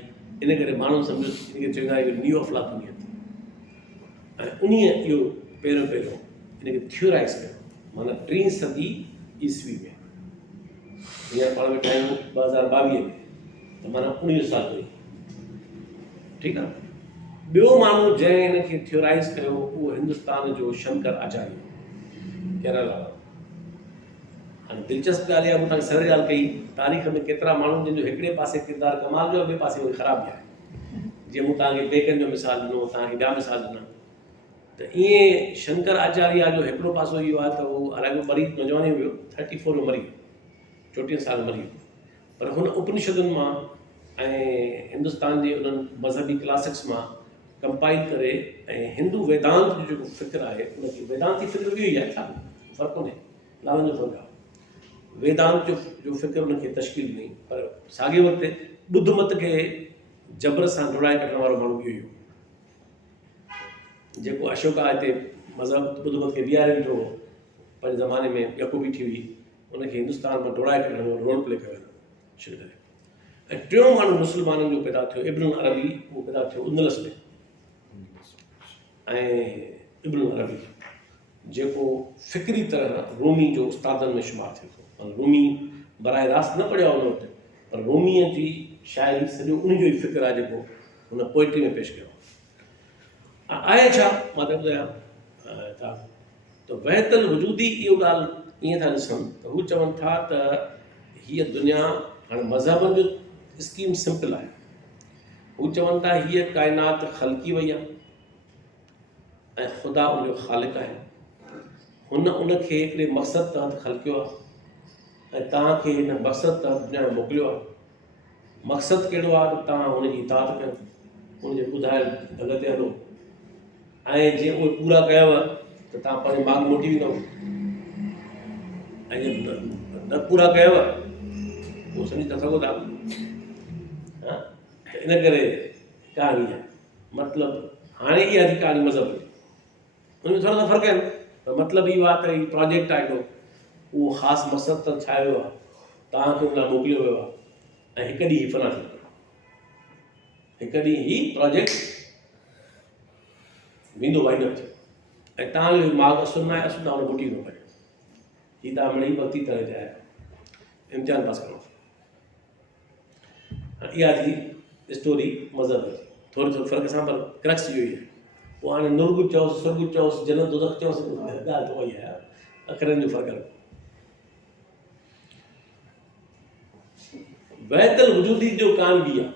इन करे माण्हू सम्झो इनखे चवंदा आहिनि नियो अफ़लातूनियत, ऐं उन इहो पहिरियों इनखे थियोराइज़ कयो, माना 3 सदी ईस्वी में। हींअर पाण वेठा आहियूं 2022 में, त माना 19 साल हुई, ठीकु आहे। ॿियो माण्हू जंहिं हिनखे थियोराइज़ कयो उहो हिंदुस्तान जो शंकर आचार्य, केरला वारो। हाणे दिलचस्प ॻाल्हि इहा, मूं तव्हांखे सरल ॻाल्हि कई, तारीख़ में केतिरा माण्हू जंहिंजो हिकिड़े पासे किरदारु कमाल जो, ॿिए पासे वरी ख़राबु बि आहे। जीअं मूं तव्हांखे पेकनि जो मिसाल ॾिनो, तव्हांखे ॿिया मिसाल ॾिना, त ईअं शंकर आचार्य जो हिकिड़ो पासो इहो आहे त उहो हालांकि मरी नौजवानी में वियो, 34 में मरी वियो, 34 साल मरी वियो, पर हुन उपनिषदुनि मां ऐं हिंदुस्तान जे उन्हनि मज़हबी क्लासिक्स मां कंपाइल करे ऐं हिंदू वेदांत जो जेको फ़िक्र आहे उनखे, वेदांती फ़िक्र बि इहो ई आहे, छा फ़र्क़ु कोन्हे, लावनि जो फ़र्क़ु आहे। वेदांत जो फ़िक्र उनखे तश्कील ॾिनी, पर साॻिए वक़्तु ॿुध मत खे जबर सां डोड़ाए कढण वारो माण्हू इहो ई हो, जेको अशोका हिते मज़हब ॿुध मत खे बीहारे ॾिठो हो, पंहिंजे ज़माने में यकु बीठी हुई, उनखे हिंदुस्तान मां डोड़ाए कढण जो रोल प्ले कयो शुरू करे। ऐं 3 माण्हू मुस्लमाननि जो पैदा थियो, इब्न अरबी, उहो पैदा थियो उंदलस में, ऐं इब्न अरबी जेको फ़िक्री तरह रूमी जो उस्तादनि में शुमारु थिए थो। रूमी बराए रास्त न पढ़ियो हुन वटि, पर रूमीअ जी शाइरी सॼो उनजो ई फ़िक्र आहे जेको हुन पोइट्री में पेश कयो आहे। छा मां त ॿुधायां त वहतल वजूदी इहो ॻाल्हि ईअं था ॾिसनि त हू चवनि था त हीअ दुनिया हाणे मज़हबनि जो स्कीम सिंपल आहे। हू चवनि था हीअ काइनात ख़लकी वई आहे ऐं ख़ुदा उनजो ख़ालिक आहे। हुन उनखे हिकिड़े मक़सद तहत ख़लकियो आहे ऐं तव्हांखे हिन मक़सद तहत दुनिया मोकिलियो आहे। मक़सदु कहिड़ो आहे त तव्हां हुनजी इताअत कयो, हुनजे ॿुधायल ढंग ते हलो, ऐं जीअं उहे पूरा कयव त तव्हां पंहिंजे माग मोटी वेंदव, ऐं जीअं न पूरा कयव उहो सम्झी था सघो था। त इन करे कहाणी आहे, मतिलबु हाणे इहा थी कहाणी मज़हब जी, हुनमें थोरा सा फ़र्क़ु आहिनि, पर मतिलबु इहो आहे त हीउ प्रोजेक्ट आहे हिकिड़ो, उहो ख़ासि मक़सदु त ठाहियो आहे, तव्हांखे हुन लाइ मोकिलियो वियो आहे ऐं हिकु ॾींहुं ही फना थी वियो, हिकु ॾींहुं ही प्रोजेक्ट वेंदो वाइंड अप थियो ऐं तव्हांजो माग असुर न आहे, असुर तव्हां मोटी न पए। हीअ तव्हां मिड़ई वरिती तरह जा इम्तिहान पास करणो। इहा थी स्टोरी मज़हब जी, थोरी थोरी फ़र्क़ु सां, पर क्रक्स इहो ई आहे। पोइ हाणे नुरगुज चओसि, सुरगुज चओसि, जन्नत दोज़ख चओसि, ॻाल्हि त उहा ई आहे, अखरनि जो फ़र्क़ु आहे। वहतल वजूदी जो कान बि आहे,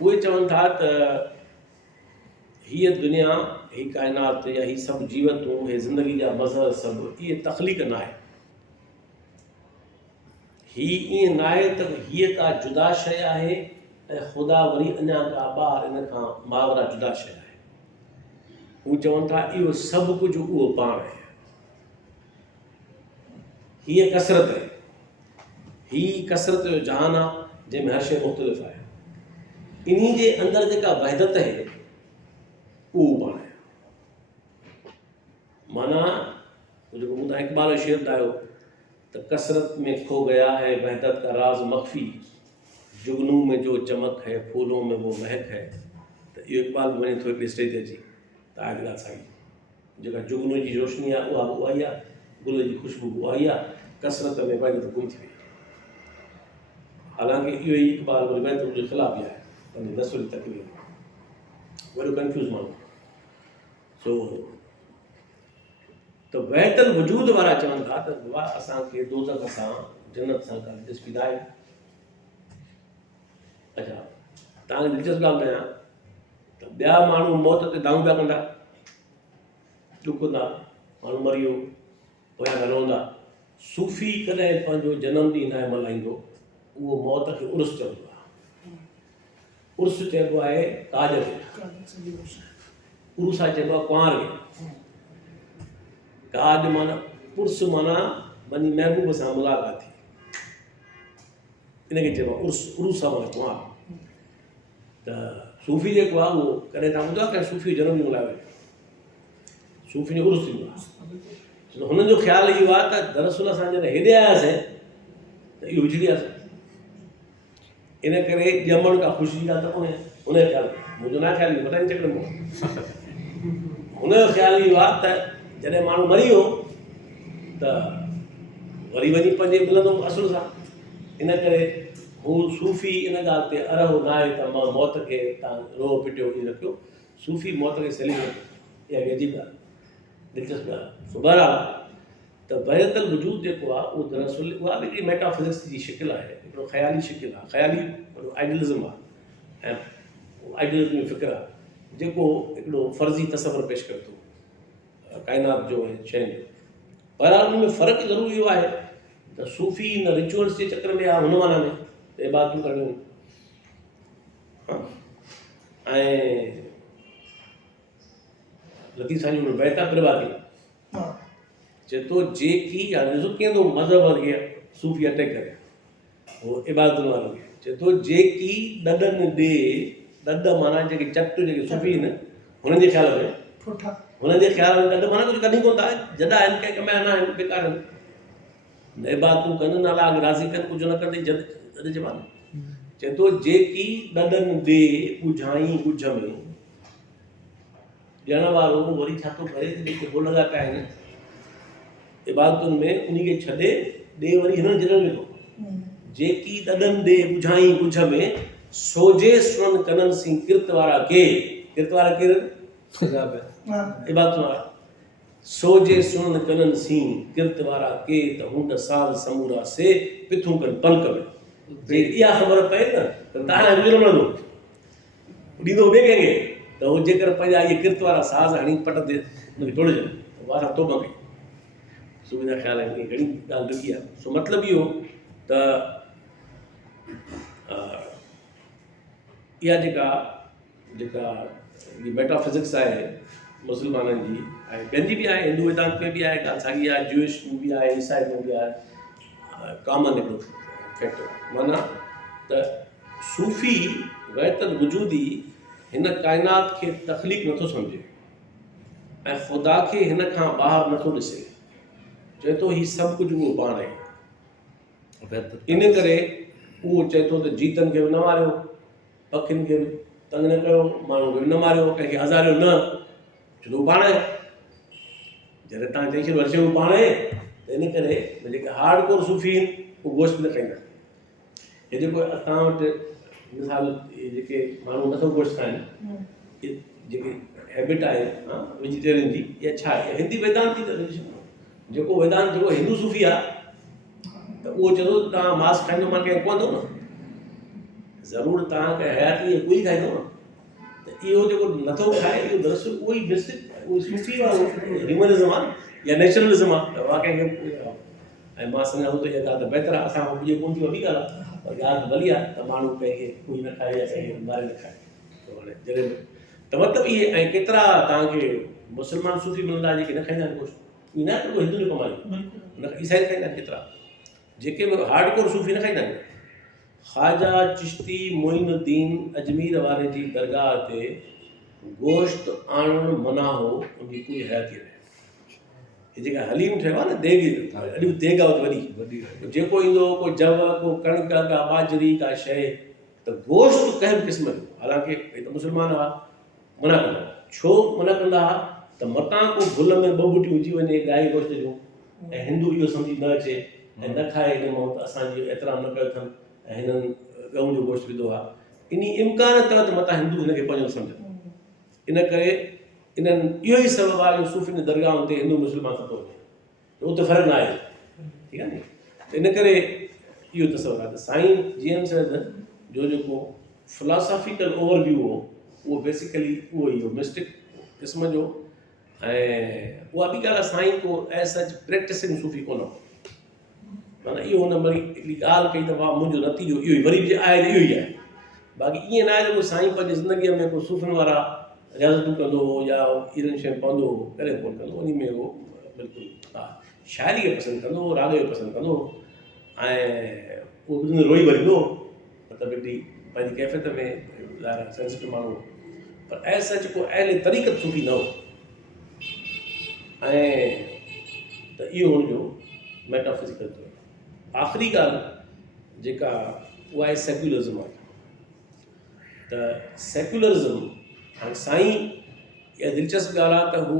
उहे चवनि था त हीअ दुनिया, ही काइनात या ही सभु जीवतूं, हे ज़िंदगी जा मज़हर सभु, इहे तख़लीक़ न आहे। ही ईअं न आहे त हीअ का जुदा शइ आहे ऐं ख़ुदा वरी अञा का ॿार इन खां मावरा जुदा शइ आहे। हू चवनि था इहो सभु कुझु उहो पाण आहे। हीअ कसरत आहे, ही कसरत जो जहान आहे जंहिंमें हर शइ मुख़्तलिफ़ आहे। इन्ही जे अंदरि जेका वहदत आहे उहो पाण आहे। माना जेको मूं तव्हां इक़बाल जो शेर ॿुधायो त कसरत में खो गया है वहदत का राज मख्फी, जुगनू में जो चमक है फूलों में वो महक है। त इहो इक़बाल वञे थो हिकिड़ी स्टेज ते अची त आहे ॻाल्हि साईं, जेका जुगनू जी रोशनी आहे उहा ई आहे, गुल जी ख़ुशबू उहा ई आहे, कसरत में वहदत गुम थी वई। हालांकि इहो ई इक़बाल वरी वहदत जे ख़िलाफ़ बि आहे, पंहिंजी नसुल तकलीफ़ वॾो कंफ्यूज़ माण्हू। सो त वहतल वजूद वारा चवनि था त बाबा असांखे दोज़ख सां जन्नत सां का दिलचस्पी न आहे। अच्छा, तव्हांखे दिलचस्प ॻाल्हि ॿुधायां त ॿिया माण्हू मौत ते दाऊं पिया कंदा, ॾुकंदा, माण्हू मरी वियो पोयां रहंदा। सूफ़ी कॾहिं पंहिंजो जनमु ॾींहुं न मल्हाईंदो, उहो मौत खे उर्स चवंदो आहे। उर्स चइबो आहे काज खे, उर्स आहे चइबो आहे कुंवार खे। काज माना उर्स माना वञी महबूब सां मुलाक़ात थी, इनखे चइबो आहे उर्स। उर्स आहे माना कुंवार। त सूफ़ी जेको आहे उहो कॾहिं तव्हां ॿुधो आहे कंहिं सूफ़ी जो जनमु ॾींहुं मल्हायो आहे? सूफ़ी जो उर्स थींदो आहे। हुननि जो ख़्यालु इहो आहे त दरअसल असां जॾहिं हेॾे आयासीं त इहो विझड़ी वियासीं, इन करे ॼमण का ख़ुशी जी ॻाल्हि त कोन्हे। हुनजो ख़्यालु, मुंहिंजो न ख़्यालु, पता न चकड़ो हुनजो ख़्यालु इहो आहे त जॾहिं माण्हू मरी वियो त वरी वञी पंहिंजे मिलंदो असुर सां। इन करे हू सूफ़ी इन ॻाल्हि ते अरहो न आहे त मां मौत खे तव्हां रो पिटियो ईअं रखियो। सूफ़ी मौत खे सेलिब्रेट, इहा अजीब ॻाल्हि, दिलचस्प ॻाल्हि। सो बहरहाल त वहतल वजूद जेको आहे उहो दरअसल उहा बि हिकिड़ी मेटाफिज़िक्स जी शिकिल आहे, हिकिड़ो ख़याली शिकिल आहे, ख़याली आइडियलिज़म आहे। ऐं आइडियलिज़म जो फ़िक्र आहे जेको हिकिड़ो फ़र्ज़ी तसवुरु पेश करे थो काइनात जो ऐं शइ जो। बहरहाल हुन में फ़र्क़ु ज़रूरु इहो आहे त सूफ़ी इन रिचुअल्स जे चकर में आहे, हुन माना में त इबादतूं करणियूं। ऐं लतीफ़ साईं जो बैता प्रभाती चए थो जेकी कीअं थो मज़हब खे सूफ़ी अटैक करे, उहो इबादतुनि वारो खे चए थो जेकी ॾॾनि ॾे, ॾॾ माना जेके चट जेके सूफ़ी आहिनि हुननि जे ख़्याल में, हुननि जे ख़्याल में ॾॾ माना कुझु कढी कोन था, जॾा आहिनि कंहिं कम जा न आहिनि, बेकार आहिनि, न इबादतूं कनि न लाॻ राज़ी कनि, कुझु न कंदी जॾ जे माना। चए थो जेकी ॾॾनि ॾे ॿुझाई ॻुझ में, ॾियण वारो वरी छा थो करे जेके हो लॻा पिया आहिनि इबादतुनि में उन खे छॾे ॾे वरी हिननि जॾहिं वेठो जेकी दॾनि ॾे ॿुझाई ॿुझ में सोजे सुन कननि सी किरत वारा केरु इबादतुनि वारा सोजे सुन कननि सी किरत वारा के त हुंड साल समूरा से पिथूं कनि पलक में जे इहा ख़बर पए न त तव्हां गुज़र मिलंदो ॾींदो ॿिए कंहिंखे त उहो जेकर पंहिंजा इहे किरत वारा साज़ हणी पट ते हुनखे टोड़जनि वारा तोबा कई सो मुंहिंजा ख़्याल आहिनि घणी ॻाल्हि ॾुखी आहे सो मतिलबु इहो त इहा जेका मेटाफिज़िक्स आहे मुस्लमाननि जी ऐं ॿियनि जी बि आहे हिंदू वेदांत में बि आहे ॻाल्हि साॻी आहे जूइश में बि आहे ईसाई में बि आहे कॉमन हिकिड़ो फैक्टर माना त सूफ़ी वहतल वजूदी हिन काइनात खे तख़लीक़ नथो सम्झे ऐं ख़ुदा खे हिन खां ॿाहिरि नथो ॾिसे चए थो हीउ सभु कुझु उहो पाण आहे इन करे उहो चए थो त जीतनि खे बि न मारियो पखियुनि खे बि तंग न कयो माण्हू खे बि न मारियो कंहिंखे हज़ारियो न छो त उहो पाण आहे जॾहिं तव्हां चई छॾियो हर शइ पाण आहे त इन करे जेके हार्ड कोर सूफ़ी आहिनि उहे गोश्त न खाईंदा हे जेको तव्हां वटि मिसाल जेके माण्हू नथो गोश्त खाइनि जेके हैबिट आहे वेजिटेरियन जी इहा छा आहे हिंदी वेदांत जी ट्रेडिशन जेको वेदांत जेको हिंदू सूफ़ी आहे त उहो चवंदो तव्हां मांस खाईंदो मां कंहिं कोन थो न ज़रूरु तव्हांखे हयाती कोई खाईंदो न त इहो जेको नथो खाए इहो दरअसल उहो ई मिस्टिक उहो सूफ़ी वारो ह्यूमनिज़म आहे या नेचुरलिज़म आहे त वाकई ऐं मां सम्झां थो इहा ॻाल्हि त बहितर आहे असां इहो कोन थी वॾी ॻाल्हि आहे पर ॻाल्हि भली आहे त माण्हू कंहिंखे कोई न खाए या कंहिंखे मारे न खाए त हाणे जॾहिं त मतिलबु इहे ऐं केतिरा तव्हांखे मुस्लमान सूफ़ी मिलंदा जेके न खाईंदा आहिनि गोश्त ईअं न आहे हिंदू जो कमु आहे न ईसाई खाईंदा आहिनि केतिरा जेके हार्ड कोर सूफ़ी न खाईंदा आहिनि ख़्वाजा चिश्ती मोइनुद्दीन अजमेर वारे जी दरगाह ते गोश्त आणणु मना हो उनजी पूरी हयाती में हे जेका हलीम ठहियो आहे न देग अॼु देग आहे वॾी जेको ईंदो को जव को कणिक का बाजरी का शइ त गोश्त कंहिं बि क़िस्म जो हालांकि भई त मुस्लमान हुआ मना कंदा छो मना कंदा हुआ त मतां को भुल में ॿ बूटियूं विझी वञे गांइ गोश्त जूं ऐं हिंदू इहो सम्झी न अचे ऐं न खाए हिन मां त असांजी एतिरा न कयो अथनि ऐं हिननि गऊं जो गोश्त विधो आहे इन इम्कान अथव त मतां हिंदू हिनखे पंहिंजो सम्झनि इन करे इन्हनि इहो ई सबबु आहे जो सूफ़ी दरगाहुनि ते हिंदू मुस्लमान थो वञे उते फ़र्क़ु न आहे ठीकु आहे नी त इन करे इहो तसवुरु आहे त साईं जीअं चयो जो जेको फिलासॉफिकल ओवरव्यू हो उहो बेसिकली उहो ई हो मिस्टिक क़िस्म जो ऐं उहा बि ॻाल्हि आहे साईं को एज सच प्रैक्टिसिंग सूफ़ी कोन हो माना इहो हुन वरी हिकिड़ी ॻाल्हि कई त वाह मुंहिंजो नतीजो इहो ई वरी बि आहे त इहो ई आहे बाक़ी ईअं न आहे त को साईं पंहिंजी ज़िंदगीअ में को सूफ़ियुनि वारा रियाज़तूं कंदो हो या इन्हनि शयूं पवंदो हो करे कोन कंदो उन में उहो बिल्कुलु हा शाइरी खे पसंदि कंदो हो राग खे पसंदि कंदो हो ऐं उहो ॿुधंदो रोई भरींदो मतिलबु हिकिड़ी पंहिंजी कैफ़ियत में ज़ाहिर सेंसिटिव माण्हू पर एज सच को अहिड़े तरीक़त सूफ़ी न हो ऐं त इहो हुनजो मेटाफिज़िकल थियो आख़िरी ॻाल्हि जेका उहा आहे सेक्युलरिज़म आहे त सेक्युलरिज़म हाणे साईं इहा दिलचस्प ॻाल्हि आहे त हू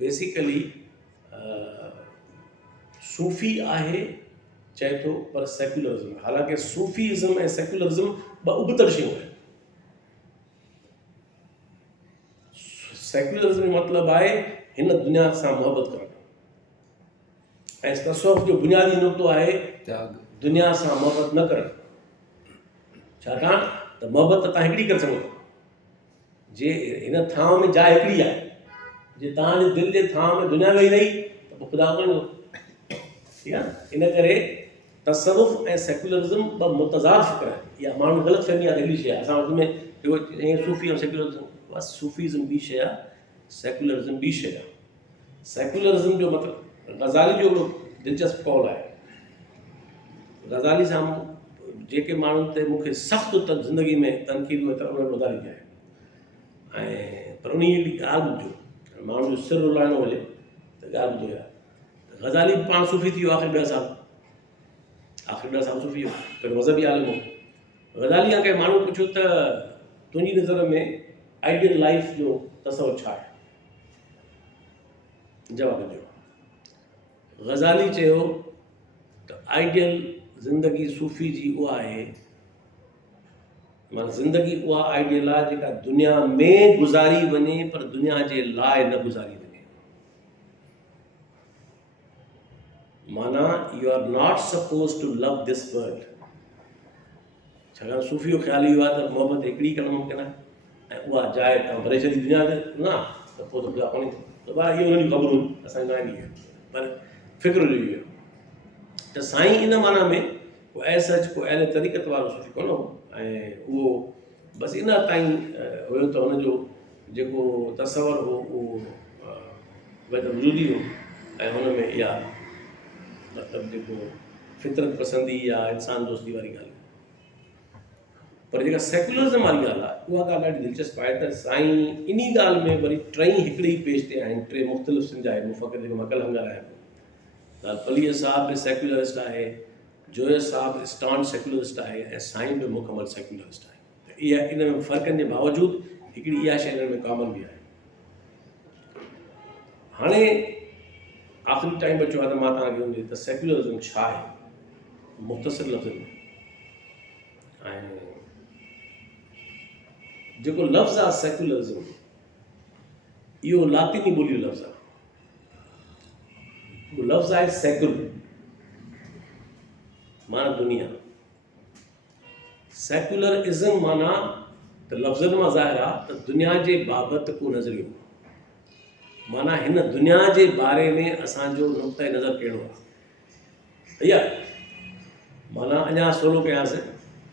बेसिकली सूफ़ी आहे चए थो पर सेक्युलरिज़म हालांकि सूफ़ीज़म ऐं सेक्युलरिज़म ॿ उबतड़ शयूं आहिनि सेक्युलरिज़म जो मतिलबु आहे हिन दुनिया सां मुहबत करणु ऐं तसव्वुफ़ जो बुनियादी नुक़्तो आहे दुनिया सां मुहबत न करणु छाकाणि त मुहबत तव्हां हिकिड़ी करे सघो था जे हिन थांव में जाइ हिकिड़ी आहे जे तव्हांजे दिलि जे थांव में दुनिया वेही रही त पोइ ख़ुदा कोन ठीकु आहे इन करे तसव्वुफ़ ऐं सेक्युलरिज़म ॿ मुतज़ाद फ़िक्र आहिनि इहा माण्हू ग़लति फहमी आहे हिकिड़ी शइ आहे असां वटि में जेको ऐं सूफ़ी ऐं सेक्युलरिज़म बसि सूफ़ीज़म ॿी शइ आहे सेक्युलरिज़म ॿी शइ आहे सेक्युलरिज़म जो मतिलबु ग़ज़ाली जो हिकिड़ो दिलचस्प कौल आहे ग़ज़ाली साम्हूं जेके माण्हुनि ते मूंखे सख़्तु ज़िंदगी में तनक़ीद में त उन्हनि ग़ज़ाली आहे ऐं पर उन ॻाल्हि ॿुधो माण्हू जो सिर रुलाइणो हुजे त ॻाल्हि ॿुधो आहे ग़ज़ाली पाण सूफ़ी थी वियो आख़िर 10 साल सूफ़ी हो पहिरियों मज़हबी आलिम हो ग़ज़ाली खां कंहिं माण्हू पुछियो त तुंहिंजी नज़र में आइडियल लाइफ जो तस्वर छा आहे? जवाब ॾियो। ग़ज़ाली चयो त आइडियल ज़िंदगी सूफ़ी जी उहा आहे, माना ज़िंदगी उहा आइडियल आहे जेका दुनिया में गुज़ारी वञे पर दुनिया जे लाइ न गुज़ारी वञे। माना you are not suppose to love this world. छाकाणि सूफ़ी जो ख़्यालु इहो आहे त मोहबत हिकिड़ी करणु मुमकिन आहे ऐं उहा जाइ तव्हां भरे छॾी दुनिया ते न त पोइ त ॿिया कोन्हे। त ॿार इहो उन्हनि जूं ख़बरूं असांखे न ईंदी आहे, पर फ़िक्र जो इहो त साईं इन माना में को सच को अहिड़े तरीक़त वारो सूफ़ी कोन हो ऐं उहो बसि इन ताईं हुयो त हुनजो जेको तसवर हो उहो वजूदी हो ऐं हुन में इहा मतिलबु जेको फितरत पसंदी या इंसान दोस्ती वारी ॻाल्हि। पर जेका सेकुलरिज़म वारी ॻाल्हि आहे उहा ॻाल्हि ॾाढी दिलचस्प आहे त साईं इन ॻाल्हि में वरी टई हिकिड़े ई पेज ते आहिनि, टे मुख़्तलिफ़ सिंध आहे मुफ़क़र जेको मकल हंगर आहिनि। पलीअ साहिब बि सेकुलरिस्ट आहे, जोय साहिब स्टांड सेकुलरिस्ट आहे ऐं साईं बि मुकमल सेकुलरिस्ट आहे। त इहा इन में फ़र्क़नि जे बावजूदु हिकिड़ी इहा शइ हिन में कॉमन बि आहे। हाणे आख़िरी टाइम बचियो आहे त मां तव्हांखे हुन त सेकुलरिज़म छा आहे मुख़्तसिर लफ़्ज़नि में। ऐं जेको लफ़्ज़ आहे सेकुलरिज़म इहो लातीनी ॿोली जो लफ़्ज़ आहे। उहो लफ़्ज़ आहे सेकुल माना दुनिया। सेकुलरिज़म माना त लफ़्ज़नि मां ज़ाहिर आहे त दुनिया जे बाबति को नज़रियो, माना हिन दुनिया जे बारे में असांजो नुक़्ते नज़र कहिड़ो आहे। इहा माना अञा सवलो कयासीं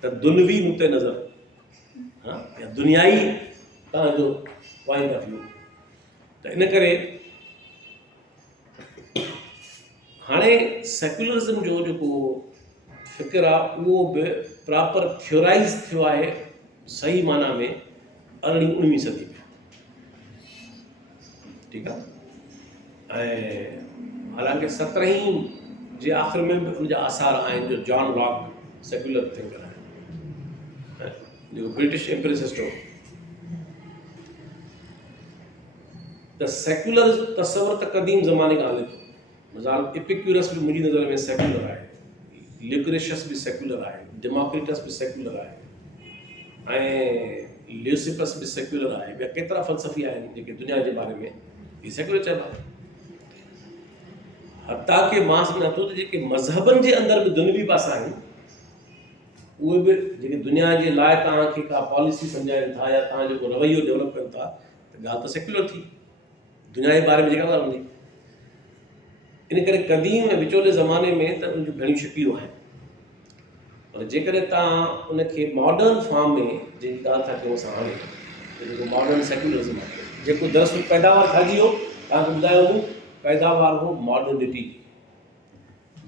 त दुनवी नुक़्ते नज़र या दुनियाई तव्हांजो पॉइंट ऑफ व्यू। त इन करे हाणे सेकुलरिज़म जो जेको फ़िक्र आहे उहो बि प्रॉपर थ्योराइज़ थियो आहे सही माना में 19वीं सदी में। ठीकु आहे। ऐं हालांकि 17वीं जे आख़िर में बि उनजा आसार आहिनि जो जॉन लॉक सेकुलर थिंकर आहे जो ब्रिटिश एम्पिरिसिस्ट हो। त सेकुलर तसवर त क़दीम ज़माने खां हले थो। मिसाल एपिक्यूरस बि मुंहिंजी नज़र में सेकुलर आहे, लिक्रेशियस बि सेकुलर आहे, डेमोक्रिटस बि सेकुलर आहे ऐं ल्यूसिफस बि सेकुलर आहे। ॿिया केतिरा फ़लसफ़ी आहिनि जेके दुनिया जे बारे में इहे सेकुलर चइबा। हता के मां सम्झां थो त जेके मज़हबनि जे अंदरि बि दुनियावी पासा आहिनि उहे बि जेके दुनिया जे लाइ तव्हांखे का पॉलिसी सम्झाइनि था या तव्हां जेको रवैयो डेवलप कनि था त ॻाल्हि त सेकुलर थी, दुनिया जे बारे में जेका ॻाल्हि हूंदी। इन करे क़दीम ऐं विचोले ज़माने में त उन जूं घणियूं शिकिलियूं आहिनि। पर जेकॾहिं तव्हां उनखे मॉडर्न फॉर्म में जेकी ॻाल्हि था कयूं असां हाणे जेको मॉडर्न सेकुलरिज़म आहे जेको दरअसल पैदावार छाजी हो तव्हांखे ॿुधायो हो, पैदावार हो मॉडर्निटी,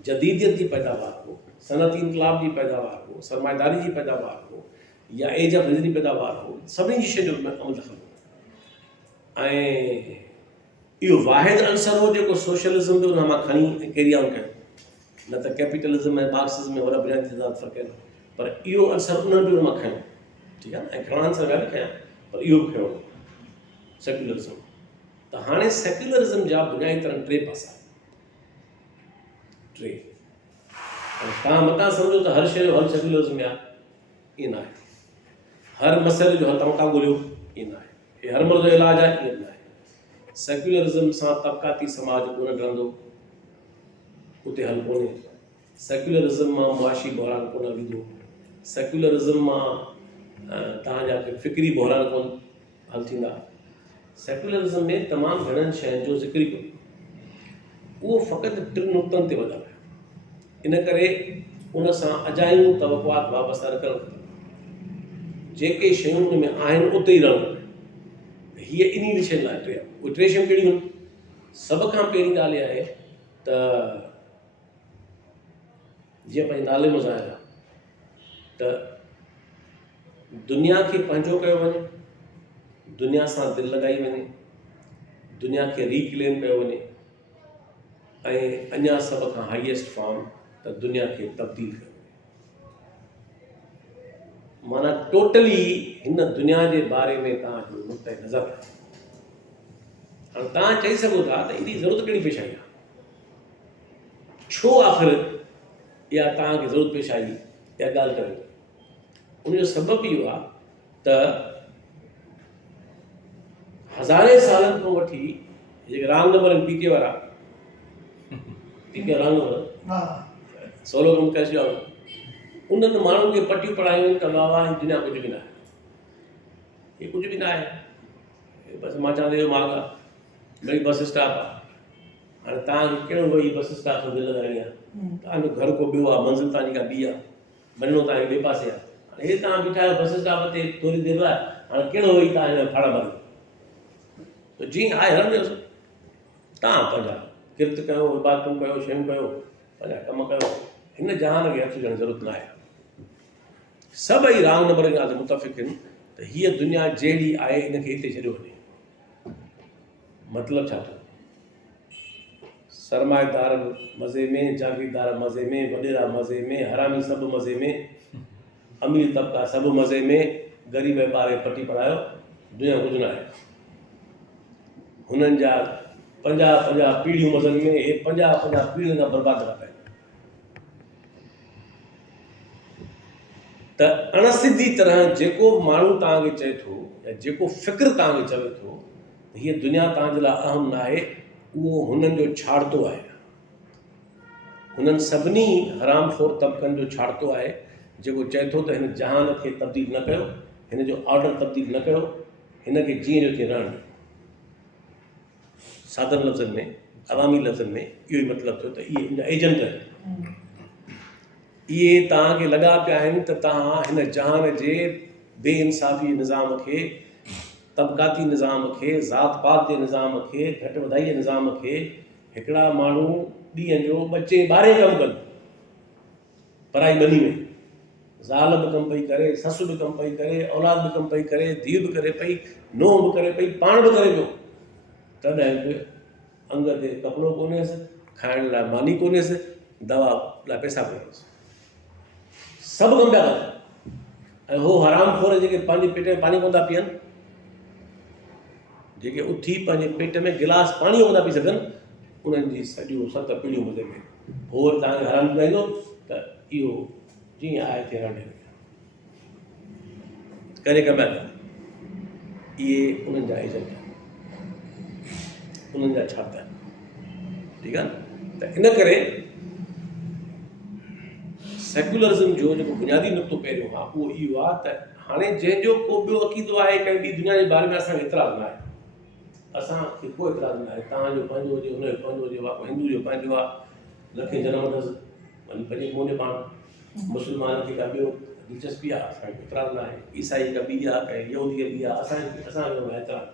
जदीदियत जी पैदावार हो, सनअती इनक़लाब जी पैदावार हो, सरमाएदारी जी पैदावार हो या एज ऑफ रिज़न जी पैदावार हो। सभिनी जी शइ जो अमल दख़ल हो ऐं इहो वाहिद अंसर हो जेको सोशलिज़म बि उन मां खणी कैरी ऑन कयो। न त कैपिटलिज़म ऐं मार्क्सिज़म में वॾा बुनियादी फ़र्क़ु आहिनि, पर इहो अंसर उन्हनि बि उन मां खयो। ठीकु आहे। ऐं घणा अंसर ॿिया बि खयां पर इहो बि खयो सेकुलरिज़म। त हाणे सेकुलरिज़म जा बुनियादी तरह टे पासा टे। तव्हां मतां सम्झो त हर शइ जो हल सेकुलरिज़म में आहे, ईअं न आहे। हर मसइले जो हल तव्हां का ॻोल्हियो, ईअं न आहे। हे हर मर्ज़ जो इलाजु आहे, ईअं न आहे। सेकुलरिज़म सां तबक़ाती समाज कोन रहंदो, उते हल कोन्हे। सेकुलरिज़म मां मुआशी बहरान कोन ईंदो। सेकुलरिज़म मां तव्हांजा फ़िक्री बहरान कोन हल थींदा। सेकुलरिज़म में तमामु घणनि शयुनि जो ज़िक्र कोन्हे, उहो फ़क़ति टिनि नुक़्तनि ते वधल आहे। इन करे उन सां अजायूं तवक़ुआत वाबस्ता न करणु खपनि। जेके शयूं उन में आहिनि उते ई रहणु खपे। हीअ इन शयुनि लाइ टे आहे। उहे टे शयूं कहिड़ियूं आहिनि? सभ खां पहिरीं ॻाल्हि इहा आहे त जीअं पंहिंजे नाले में ज़ाहिर आहे त दुनिया खे पंहिंजो कयो वञे, दुनिया सां दिलि लॻाई वञे, दुनिया खे रीक्लेम कयो वञे ऐं अञा सभ खां हाईएस्ट फॉर्म त दुनिया खे तब्दील कयो वञे। माना टोटली हिन दुनिया जे बारे में तव्हांजो नुक़्ते नज़र आहे। हाणे तव्हां चई सघो था त एॾी ज़रूरत कहिड़ी पेश आई आहे, छो आख़िर इहा तव्हांखे ज़रूरत पेश आई इहा ॻाल्हि करियो। उनजो सबबु इहो आहे त हज़ारे सालनि खां वठी जेके रामनगर आहिनि पीके वारा, पीके रामनगर हा सोलो कमु करे छॾियो, उन्हनि माण्हुनि खे पटियूं पढ़ायूं त बाबा ही दुनिया कुझु बि न आहे, हे कुझु बि न आहे, बसि मां चवां थो इहो मार्ग आहे, भई बस स्टॉप आहे। हाणे तव्हांखे कहिड़ो वही बस स्टॉप सां दिलि लॻाइणी आहे, तव्हांजो घर को ॿियो आहे, मंज़िल तव्हांजी का ॿी आहे, वञिणो तव्हांखे ॿिए पासे आहे। हाणे हे तव्हां बीठा आहियो बस स्टॉप ते थोरी देरि लाइ, हाणे कहिड़ो वही तव्हां हिन फाड़ा मारियो, त जीअं आहे हलंदो तव्हां पंहिंजा किर्त कयो, इबादतूं कयो, शयूं कयो, पंहिंजा कम कयो, हिन जहान खे हथु ॾियणु ज़रूरत न आहे। सभई राम नंबर ॻाल्हि ते मुतफ़िक़ आहिनि त हीअ दुनिया जहिड़ी आहे इनखे हिते छॾियो वञे। मतिलबु छा थियो, सरमाएदार मज़े में, जागीरदार मज़े में, वॾेरा मज़े में, हरामी सभु मज़े में, अमीर तबका सभु मज़े में, ग़रीब ॿार पटी पढ़ायो, दुनिया कुझु न आहे। हुननि जा 50 पीढ़ियूं मज़नि में, हे 50 पीढ़ियुनि खां बर्बाद था पइनि। त अणसिधी तरह जेको माण्हू तव्हांखे चए थो या जेको फ़िक्र तव्हांखे चवे थो त हीअ दुनिया तव्हांजे लाइ अहम न आहे, उहो हुननि जो छाड़तो आहे। हुननि सभिनी हरामखोर तबक़नि जो छाड़तो आहे जेको चए थो त हिन जहान खे तब्दील न कयो, हिन जो ऑर्डर तब्दील न कयो, हिन खे जीअं जो तीअं रहण ॾियो। सादर लफ़्ज़नि में, अवामी लफ़्ज़नि में इहो ई मतिलबु थियो त इहे हिन एजेंट आहिनि। इहे तव्हांखे लॻा पिया आहिनि त तव्हां हिन जहान जे बेइंसाफ़ी निज़ाम खे, तबक़ाती निज़ाम खे, ज़ात पात जे निज़ाम खे, घटि वधाई जे निज़ाम खे हिकिड़ा माण्हू ॾींहं जो 2 ॿारहें कमु कनि, पराई ॿनी में ज़ाल बि कमु पई करे, ससु बि कमु पई करे, औलाद बि कमु पई करे, धीउ बि करे पई, नूंहुं बि करे पई, पाण बि करे पियो, तॾहिं बि अंग ते कपिड़ो कोन्हेसि, खाइण लाइ मानी कोन्हेसि, दवा लाइ पैसा कोन्हेसि, सभु कमु पिया कनि। ऐं हो हरामखोर जेके पंहिंजे पेट में पाणी कोन था पीअनि, जेके उथी पंहिंजे पेट में गिलास पाणी कोन था पी सघनि, उन्हनि जी सॼियूं 7 पीढ़ियूं मज़े में हो तव्हांखे हैरान कराईंदो त इहो जीअं आहे तीअं रहण ॾियो। करे कमाए इहे उन्हनि जा एजेंट आहिनि, उन्हनि जा छाता आहिनि, ठीकु आहे न। त इन करे सेक्युलरिज़म जो जेको बुनियादी नुक़्तो पहिरियों आहे उहो इहो आहे त हाणे जंहिंजो को ॿियो अक़ीदो आहे कंहिं ॿी दुनिया जे बारे में असांखे इतराज़ न आहे, असांखे को इतराज़ न आहे। तव्हांजो पंहिंजो हुजे, हुनजो पंहिंजो हुजे, को हिंदू जो पंहिंजो आहे, लखे जनम अथसि, वञी पंहिंजे मुंहुं पाण, मुस्लमान खे का ॿियो दिलचस्पी आहे, असांखे इतराज़ न आहे, ईसाई का ॿी आहे, कंहिं यहूदीअ ॿी आहे, असांजो एतिराज़।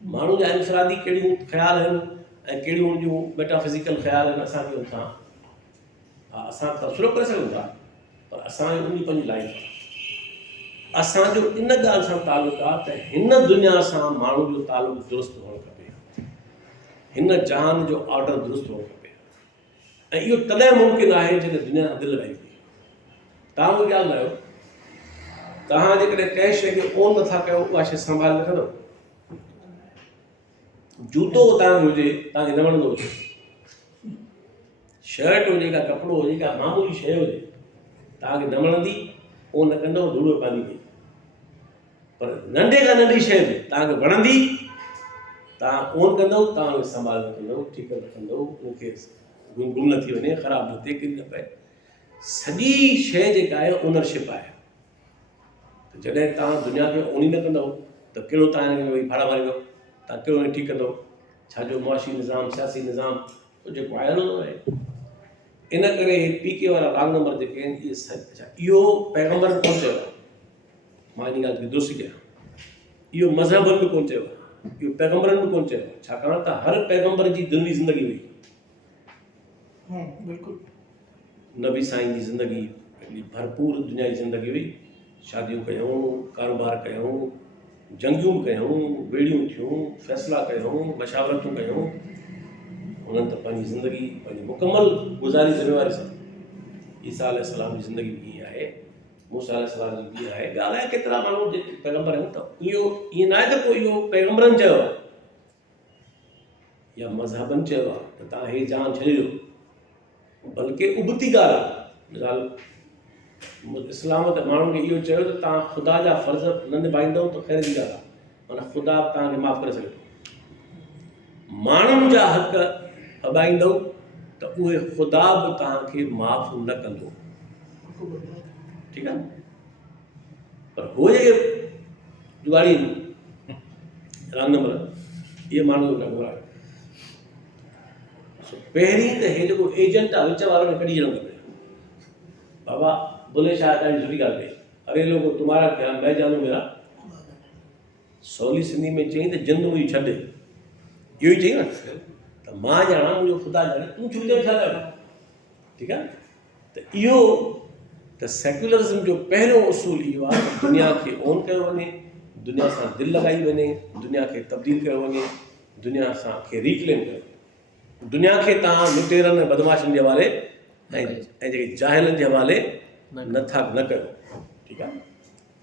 माण्हू जा इनफरादी कहिड़ियूं ख़्याल आहिनि ऐं कहिड़ियूं उनजूं मेटाफिज़िकल ख़्याल आहिनि, असांखे उन सां हा असां तबसरो करे सघूं था, पर असांजो उन पंहिंजी लाइफ आहे। असांजो इन ॻाल्हि सां तालुक़ु आहे त हिन दुनिया सां माण्हू जो तालुक़ु दुरुस्त हुअणु खपे, हिन जहान जो ऑर्डर दुरुस्त हुअणु खपे। ऐं इहो तॾहिं मुमकिन आहे जॾहिं दुनिया सां दिलि लॻाई थिए। तव्हां उहो ॻाल्हि कयो, तव्हां जेकॾहिं कंहिं शइ खे ओन नथा कयो, उहा शइ संभाले रखंदव। जूतो तव्हांखे हुजे, तव्हांखे न वणंदो हुजे, शर्ट हुजे का कपिड़ो हुजे का मामूली शइ हुजे, तव्हांखे न वणंदी, ओन न कंदव, धूड़ पाईंदी। पर नंढे खां नंढी शइ बि तव्हांखे वणंदी, तव्हां ओन कंदव, तव्हां उनखे संभाले रखंदव, ठीकु रखंदव, उनखे गुम न थी वञे, ख़राबु न थिए, किरी न पए। सॼी शइ जेका आहे ओनरशिप आहे। त जॾहिं तव्हां दुनिया खे ओन ई न कंदव त कहिड़ो तव्हां वरी भाड़ा मारींदव, तव्हां कहिड़ो ठीकु कंदव। छाजो मुआशी निज़ाम, सियासी निज़ाम जेको आहे हलंदो आहे। इन करे पीके वारा राग नंबर जेके आहिनि इहे इहो पैगंबर कोन चयो आहे, मां इन ॻाल्हि खे दुरुस्त कयां, इहो मज़हबनि बि कोन चयो आहे, इहो पैगंबरनि बि कोन चयो आहे, छाकाणि त हर पैगंबर जी दिलवी ज़िंदगी हुई। बिल्कुलु नबी साईं जी ज़िंदगी हिकिड़ी भरपूर दुनिया जी ज़िंदगी हुई। शादियूं कयूं, कारोबार कयूं, जंगियूं बि कयूं, बेड़ियूं थियूं, फ़ैसिला कयूं, मशावरतूं कयूं। उन्हनि त पंहिंजी ज़िंदगी पंहिंजी मुकमल गुज़ारी ज़िम्मेवारी सां। ईसा अलैहिस्सलाम जी ज़िंदगी बि ईअं आहे, मूसा अलैहिस्सलाम जी बि आहे। ॻाल्हि आहे केतिरा माण्हू जेके पैगंबर आहिनि त इहो ईअं न आहे त पोइ इहो पैगंबरनि चयो आहे या मज़हबनि चयो आहे त तव्हां हे जान छॾियो, बल्कि उबती ॻाल्हि आहे। मिसाल इस्लाम त माण्हुनि खे इहो चयो त तव्हां ख़ुदा जा फ़र्ज़ न निभाईंदव त ख़ैर जी ॻाल्हि आहे, माना ख़ुदा तव्हांखे माफ़ु करे सघे थो। माण्हुनि जा हक़ अॿाईंदव त उहे ख़ुदा बि तव्हांखे माफ़ु न कंदो। ठीकु आहे, पर हो जेके जुगाड़ी रांग नंबर इहे माण्हू ख़बर आहे। पहिरीं त हे जेको एजेंट आहे विच वारो खे कढी छॾणु खपे। बाबा बुले शाह ॾाढी सुठी ॻाल्हि कई, अरे लोगो तुम्हारा क्या मैं जानू मेरा, सवली सिंधी में चई त जिंद मुंहिंजी छॾ, इहो ई चई न त मां ॼाणा मुंहिंजो ख़ुदा ॼाणे, तूं छुटी छा ॼाणे। ठीकु आहे, त इहो त सेक्युलरिज़म जो पहिरियों उसूल इहो आहे त दुनिया खे ओन कयो वञे, दुनिया सां दिलि लॻाई वञे, दुनिया खे तब्दील कयो वञे, दुनिया सां खे रिक्लेम कयो, दुनिया खे तव्हां लुटेरनि ऐं बदमाशनि जे हवाले ऐं जेके जाहिलनि जे हवाले न कयो। ठीकु आहे,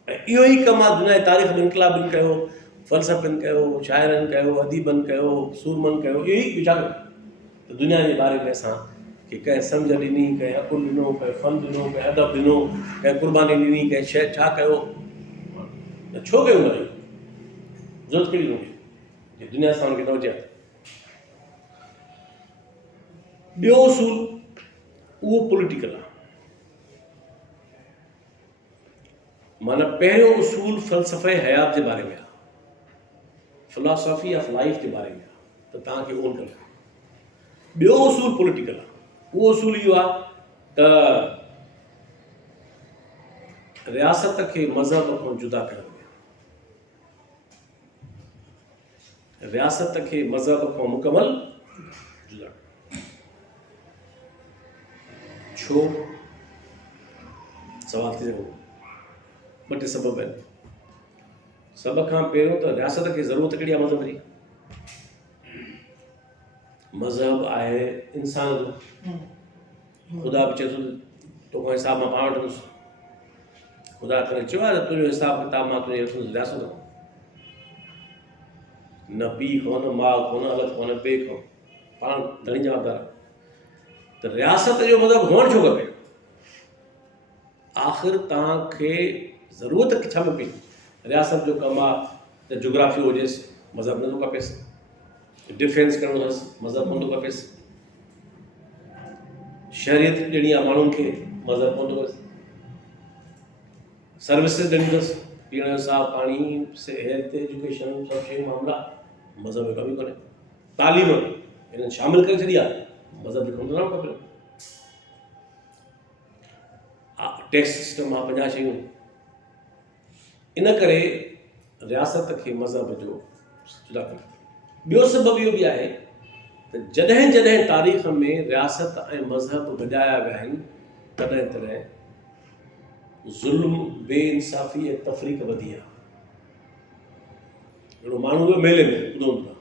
ऐं इहो ई कमु आहे दुनिया जी तारीख़ में इनकलाबनि कयो, फ़लसफ़नि कयो, शाइरनि कयो, अदीबनि कयो, सूरमनि कयो, इहो ई छा कयो त दुनिया जे बारे में असां कि कंहिं सम्झ ॾिनी, कंहिं अकुलु ॾिनो, कंहिं फ़न ॾिनो, कंहिं अदब ॾिनो, कंहिं क़ुर्बानी ॾिनी, कंहिं शइ छा कयो, त छो कयूं न, ज़रूरत कहिड़ी न हुई कि दुनिया सां खे न हुजे। ॿियो उसूल उहो पॉलिटिकल आहे। माना पहिरियों उसूल फ़लसफ़े हयात जे बारे में आहे, फिलॉसफी ऑफ लाइफ जे बारे में आहे, त तव्हांखे ओन करे। ॿियो उसूल पॉलिटिकल आहे, उहो उसूल इहो आहे त रियासत खे मज़हब खां जुदा कयो वञे, रियासत खे मज़हब खां मुकमल जुदा। छो सवाल थी सघो, ॿ टे सबब आहिनि। सभ खां पहिरियों त रियासत खे ज़रूरत कहिड़ी आहे मज़हब जी? मज़हब आहे इंसान जो, ख़ुदा बि चए थो तोखां हिसाब मां पाण वठंदुसि, ख़ुदा करे चयो आहे त तुंहिंजो हिसाब किताब मां तुंहिंजे वठंदुसि रियासत खां, न पीउ खां, न माउ खां, न अलॻि खां, न ॿिए खां, पाण घणी जवाबदार आहे। त रियासत जो मतिलबु हुअणु छो खपे? आख़िर तव्हांखे ज़रूरत छा में पई? रियासत जो कमु आहे त जोग्राफी हुजेसि, मज़हब नथो खपेसि, डिफेंस करिणो अथसि, मज़हब कोन थो खपेसि, शहरियत ॾियणी आहे माण्हुनि खे, मज़हब कोन थो खपेसि, सर्विसिस ॾियणी अथसि, पीअण जो साफ़ पाणी, हेल्थ, एजुकेशन, सभु शयूं मामला, मज़हब जो कमु ई कोन्हे। तालीम हिननि शामिलु करे छॾी आहे, मज़हब जो कमु न खपे। टैक्स सिस्टम आहे, 50 शयूं। इन करे रियासत खे मज़हब जो जुदा कयो। ॿियो सबबु इहो बि आहे त जॾहिं जॾहिं तारीख़ में रियासत ऐं मज़हब गॾाया विया आहिनि, तॾहिं तॾहिं ज़ुल्म, बेइंसाफ़ी ऐं तफ़रीक़ वधी आहे। हिकिड़ो माण्हू वियो मेले में, ॿुधो था,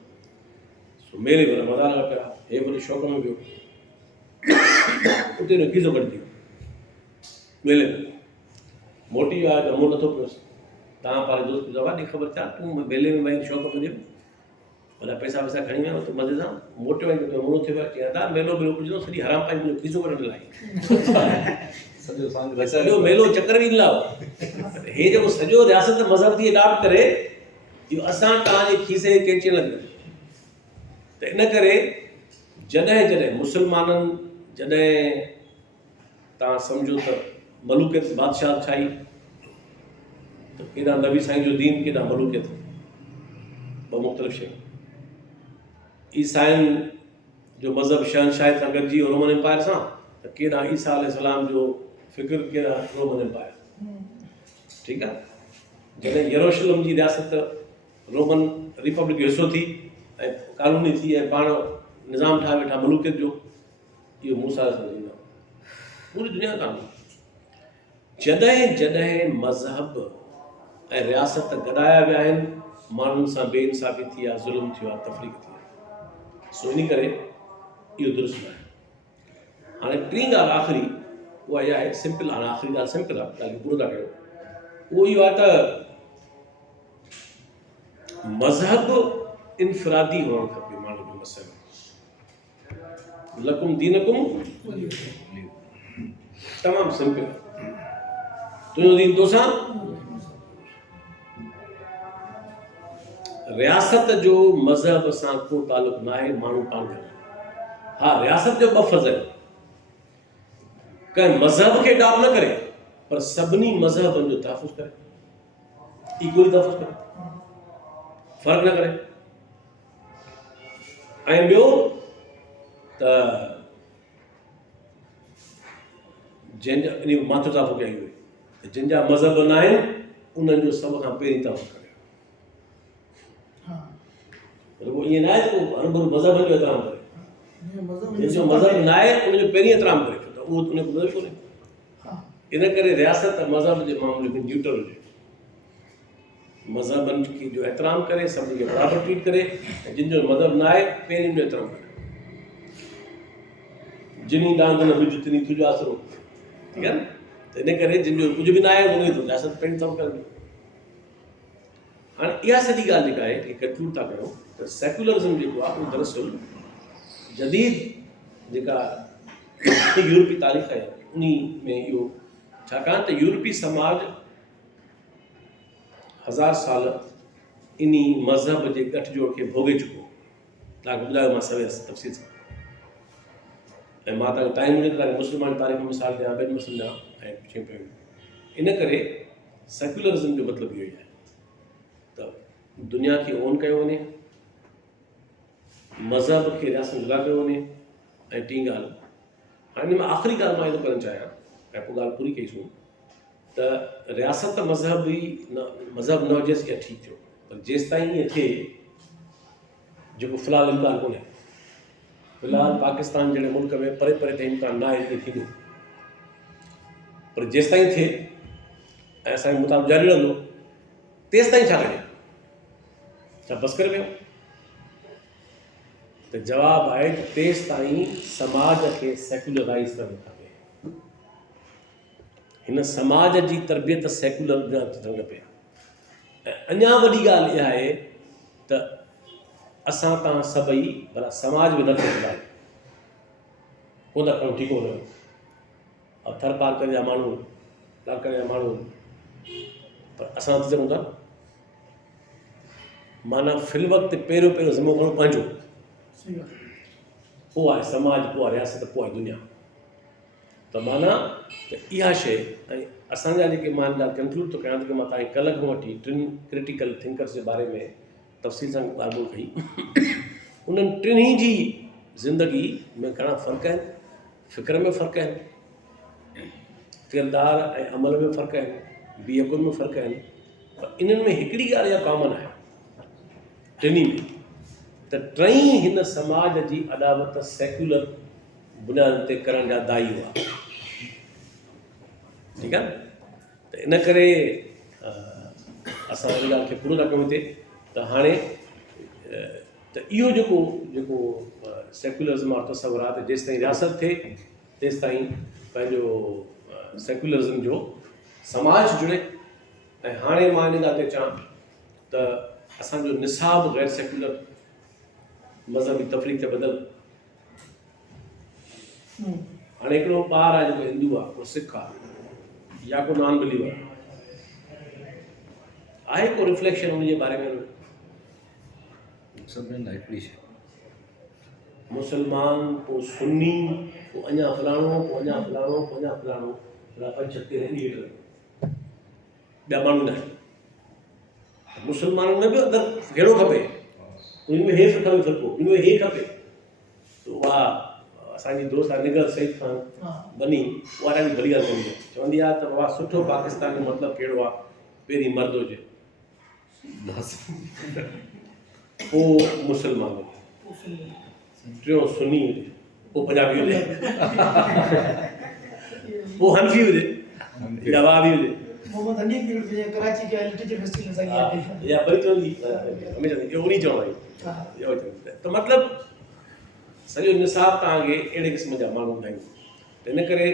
मेले में मज़ा लॻा पिया, हे वरी शौक़ में वियो, उते खीसो कढी वियो मेले में, मोटी वियो आहे त मुंहुं नथो पियोसि। तव्हां पंहिंजे दोस्त खे ॾे ख़बर छा, तूं मेले में वई शौक़ में भला पैसा वैसा खणी वियो त मज़े सां मोटियो वञी मुंहुं थियो आहे, चई मेलो मेलो कुझु न, सॼी हराम पाई मुंहिंजो खीसो कढण लाइ सॼो मेलो चकर बि लाओ। हे जेको सॼो रियासत मज़हब थी अडॉप्ट करे, इहो असां तव्हांजे खीसे खे कैंची लॻंदा। त इन करे जॾहिं जॾहिं मुस्लमाननि, जॾहिं तव्हां सम्झो त मलूकियत बादशाहशाही, त केॾा नबी साईं जो दीन, केॾा मलूकियत, ॿ मुख़्तलिफ़ शयूं। ईसाइनि जो मज़हब शहनशाही सां गॾिजी वियो रोमन एम्पायर सां, त केॾा ईसा अलैहिस्सलाम जो फ़िक्र, केॾा रोमन एम्पायर। ठीकु आहे, जॾहिं यरूशलेम जी रियासत रोमन रिपब्लिक जो हिसो थी ऐं कानूनी थी ऐं पाण निज़ाम ठाहे वेठा मलूकियत जो, इहो मूसा सम्झींदा पूरी दुनिया कानून। जॾहिं जॾहिं मज़हब ऐं रियासत गॾाया विया आहिनि, माण्हुनि सां बेइंसाफ़ी थी आहे, ज़ुल्म थियो आहे, तफ़रीक़ थी आहे। सो इन करे इहो दुरुस्त आहे। हाणे टी ॻाल्हि आख़िरी उहा इहा आहे सिंपल। हाणे आख़िरी ॻाल्हि सिंपल आहे, ॻाल्हि खे पूरो था कयो। उहो इहो आहे त मज़हब इनफ़रादी हुअणु खपे माण्हू जो मसइलो। लकुम दीनकुम तमामु सिंपल। तुंहिंजो दीन तोसां। रियासत जो मज़हब सां को तालुक़ु न आहे, माण्हू पाण करे। हा, रियासत जो ॿ फ़र्ज़ आहिनि। कंहिं मज़हब खे डाउन न करे, पर सभिनी मज़हबनि जो तहफ़ुज़ करे, इक्वली तहफ़ुज़ करे, फ़र्क़ु न करे। ऐं ॿियो त जंहिंजा इन माथो ताफ़ो कई हुई त जंहिंजा मज़हब न आहिनि उन्हनि जो सभ खां पहिरीं तहफ़ुज़ करे। उहो ईअं न आहे त को हर भरू मज़हबनि जो एतिराम करे। जंहिंजो मज़हब न आहे उनजो पहिरीं एतिराम करे, त उहो उनजो मज़हब कोन्हे। इन करे रियासत मज़हब जे मामले में न्यूट्रल हुजे, मज़हबनि जो एतिराम करे, सभिनी खे बराबरि ट्रीट करे, ऐं जिन जो मज़हब न आहे पहिरीं जो एतिराम करे। जिनी डांग न विझ तिनी तुंहिंजो आसिरो, ठीकु आहे न। त इन करे जिन जो कुझु बि न आहे उन जो रियासत पहिरीं तम करणी। हाणे इहा सॼी ॻाल्हि जेका आहे कि कंक्लूड था कयूं त सेक्युलरिज़म जेको आहे उहो दरअसल जदीद जेका यूरोपी तारीख़ आहे उन में इहो, छाकाणि त यूरोपी समाज 1000 साल इन मज़हब जे गठजोड़ खे भोॻे चुको। तव्हांखे ॿुधायो मां सवेल तफ़सील सां, ऐं मां तव्हांखे टाइम हुजे त तव्हांखे मुस्लमान तारीख़ मिसाल ॾियां, ॿियनि मुस्लिम ॾियां ऐं शयूं पियूं। इन करे सेक्युलरिज़म जो मतिलबु इहो ई आहे त दुनिया खे ओन कयो वञे, मज़हब खे रियासत जुदा कयो वञे। ऐं टी ॻाल्हि, हाणे हिन में आख़िरी ॻाल्हि मां इहो करणु चाहियां, ऐं पोइ ॻाल्हि पूरी कईसूं, त रियासत मज़हब ई न, मज़हब न हुजेसि इहा ठीकु थियो, पर जेसि ताईं ईअं थिए, जेको फ़िलहालु इम्कान कोन्हे। फ़िलहालु पाकिस्तान जहिड़े मुल्क में परे परे ते इम्कान न आहे, ईअं थींदो, पर जेसि ताईं थिए ऐं असांजे मुताबिक़ जारी रहंदो, तेसि ताईं छा कजे? छा बसि करे वियो? त जवाबु आहे त तेसि ताईं समाज खे सेक्युलराइज़ करणु खपे। हिन समाज जी तरबियत सेक्युलर थियणु खपे। ऐं अञा वॾी ॻाल्हि इहा आहे त असां तव्हां सभई भला समाज में न थियणु कोन था कयूं, ठीकु हुओ, और थर पार करे जा माण्हू, ॾाकण जा माण्हू, पर असां थी सघूं था। माना फिल वक़्तु पहिरियों पहिरियों ज़िम्मो खणो पंहिंजो, पोइ आहे समाज, पोइ आहे रियासत, पोइ आहे दुनिया। त माना त इहा शइ, ऐं असांजा जेके मां ॻाल्हि कंक्लूड थो कयां त मां तव्हांखे कल्ह खां वठी 3 क्रिटिकल थिंकर्स जे बारे में तफ़सील सां ॻाल्हि कई। उन्हनि टिनी जी ज़िंदगी में घणा फ़र्क़ु आहिनि, फ़िक्र में फ़र्क़ु आहिनि, किरदार ऐं अमल में फ़र्क़ु आहिनि, बिहेवियर में फ़र्क़ु आहिनि, पर इन्हनि में हिकिड़ी ॻाल्हि इहा कॉमन आहे टिनी में, त टई हिन समाज जी अदावत सेक्युलर बुनियादुनि ते करण जा दाई हुआ। ठीकु आहे न। त इन करे असां हिन ॻाल्हि खे पूरो था कयूं हिते त हाणे त इहो जेको सेक्युलरिज़म आहे तस्वर आहे त जेसि ताईं रियासत थिए तेसि ताईं पंहिंजो सेक्युलरिज़म जो समाज जुड़े। ऐं हाणे मां हिन ॻाल्हि ते चवां त असांजो निसाब गैर सेक्युलर मज़हबी तफ़रीक़ ते बदल। हाणे हिकिड़ो ॿारु आहे जेको हिंदू आहे, को सिख आहे, या को नॉन बिलीवर आहे, को रिफ्लेक्शन उन जे बारे में? सभिनी लाइ हिकिड़ी शइ, मुसलमान, पोइ सुन्नी, पोइ अञा फलाणो, पोइ अञा फलाणो, पोइ अञा फलाणो, 5-6 लीटर ॿिया माण्हू न आहिनि। मुसलमाननि में बि अंदरि अहिड़ो खपे, उन में हे खपे, फ़िरको उन में हे खपे। त उहा असांजी दोस्त आहे निगर सईद खान बनी, उहा ॾाढी बढ़िया कंदी आहे, चवंदी आहे त बाबा सुठो पाकिस्तान जो मतिलबु कहिड़ो आहे, पहिरीं मर्द हुजे, पोइ मुसलमान हुजे, टियों सुन्नी हुजे, पोइ पंजाबी हुजे, पोइ हनफी हुजे या वहाबी हुजे, मोहम्मद हनीफ भी कराची के लिटरेचर फेस्टिवल में गया या बड़ी चवंदी हमेशह इहो उन चवणो आहे। त मतिलबु सॼो निसाब तव्हांखे अहिड़े क़िस्म जा माण्हू ॿुधाईंदो। त इन करे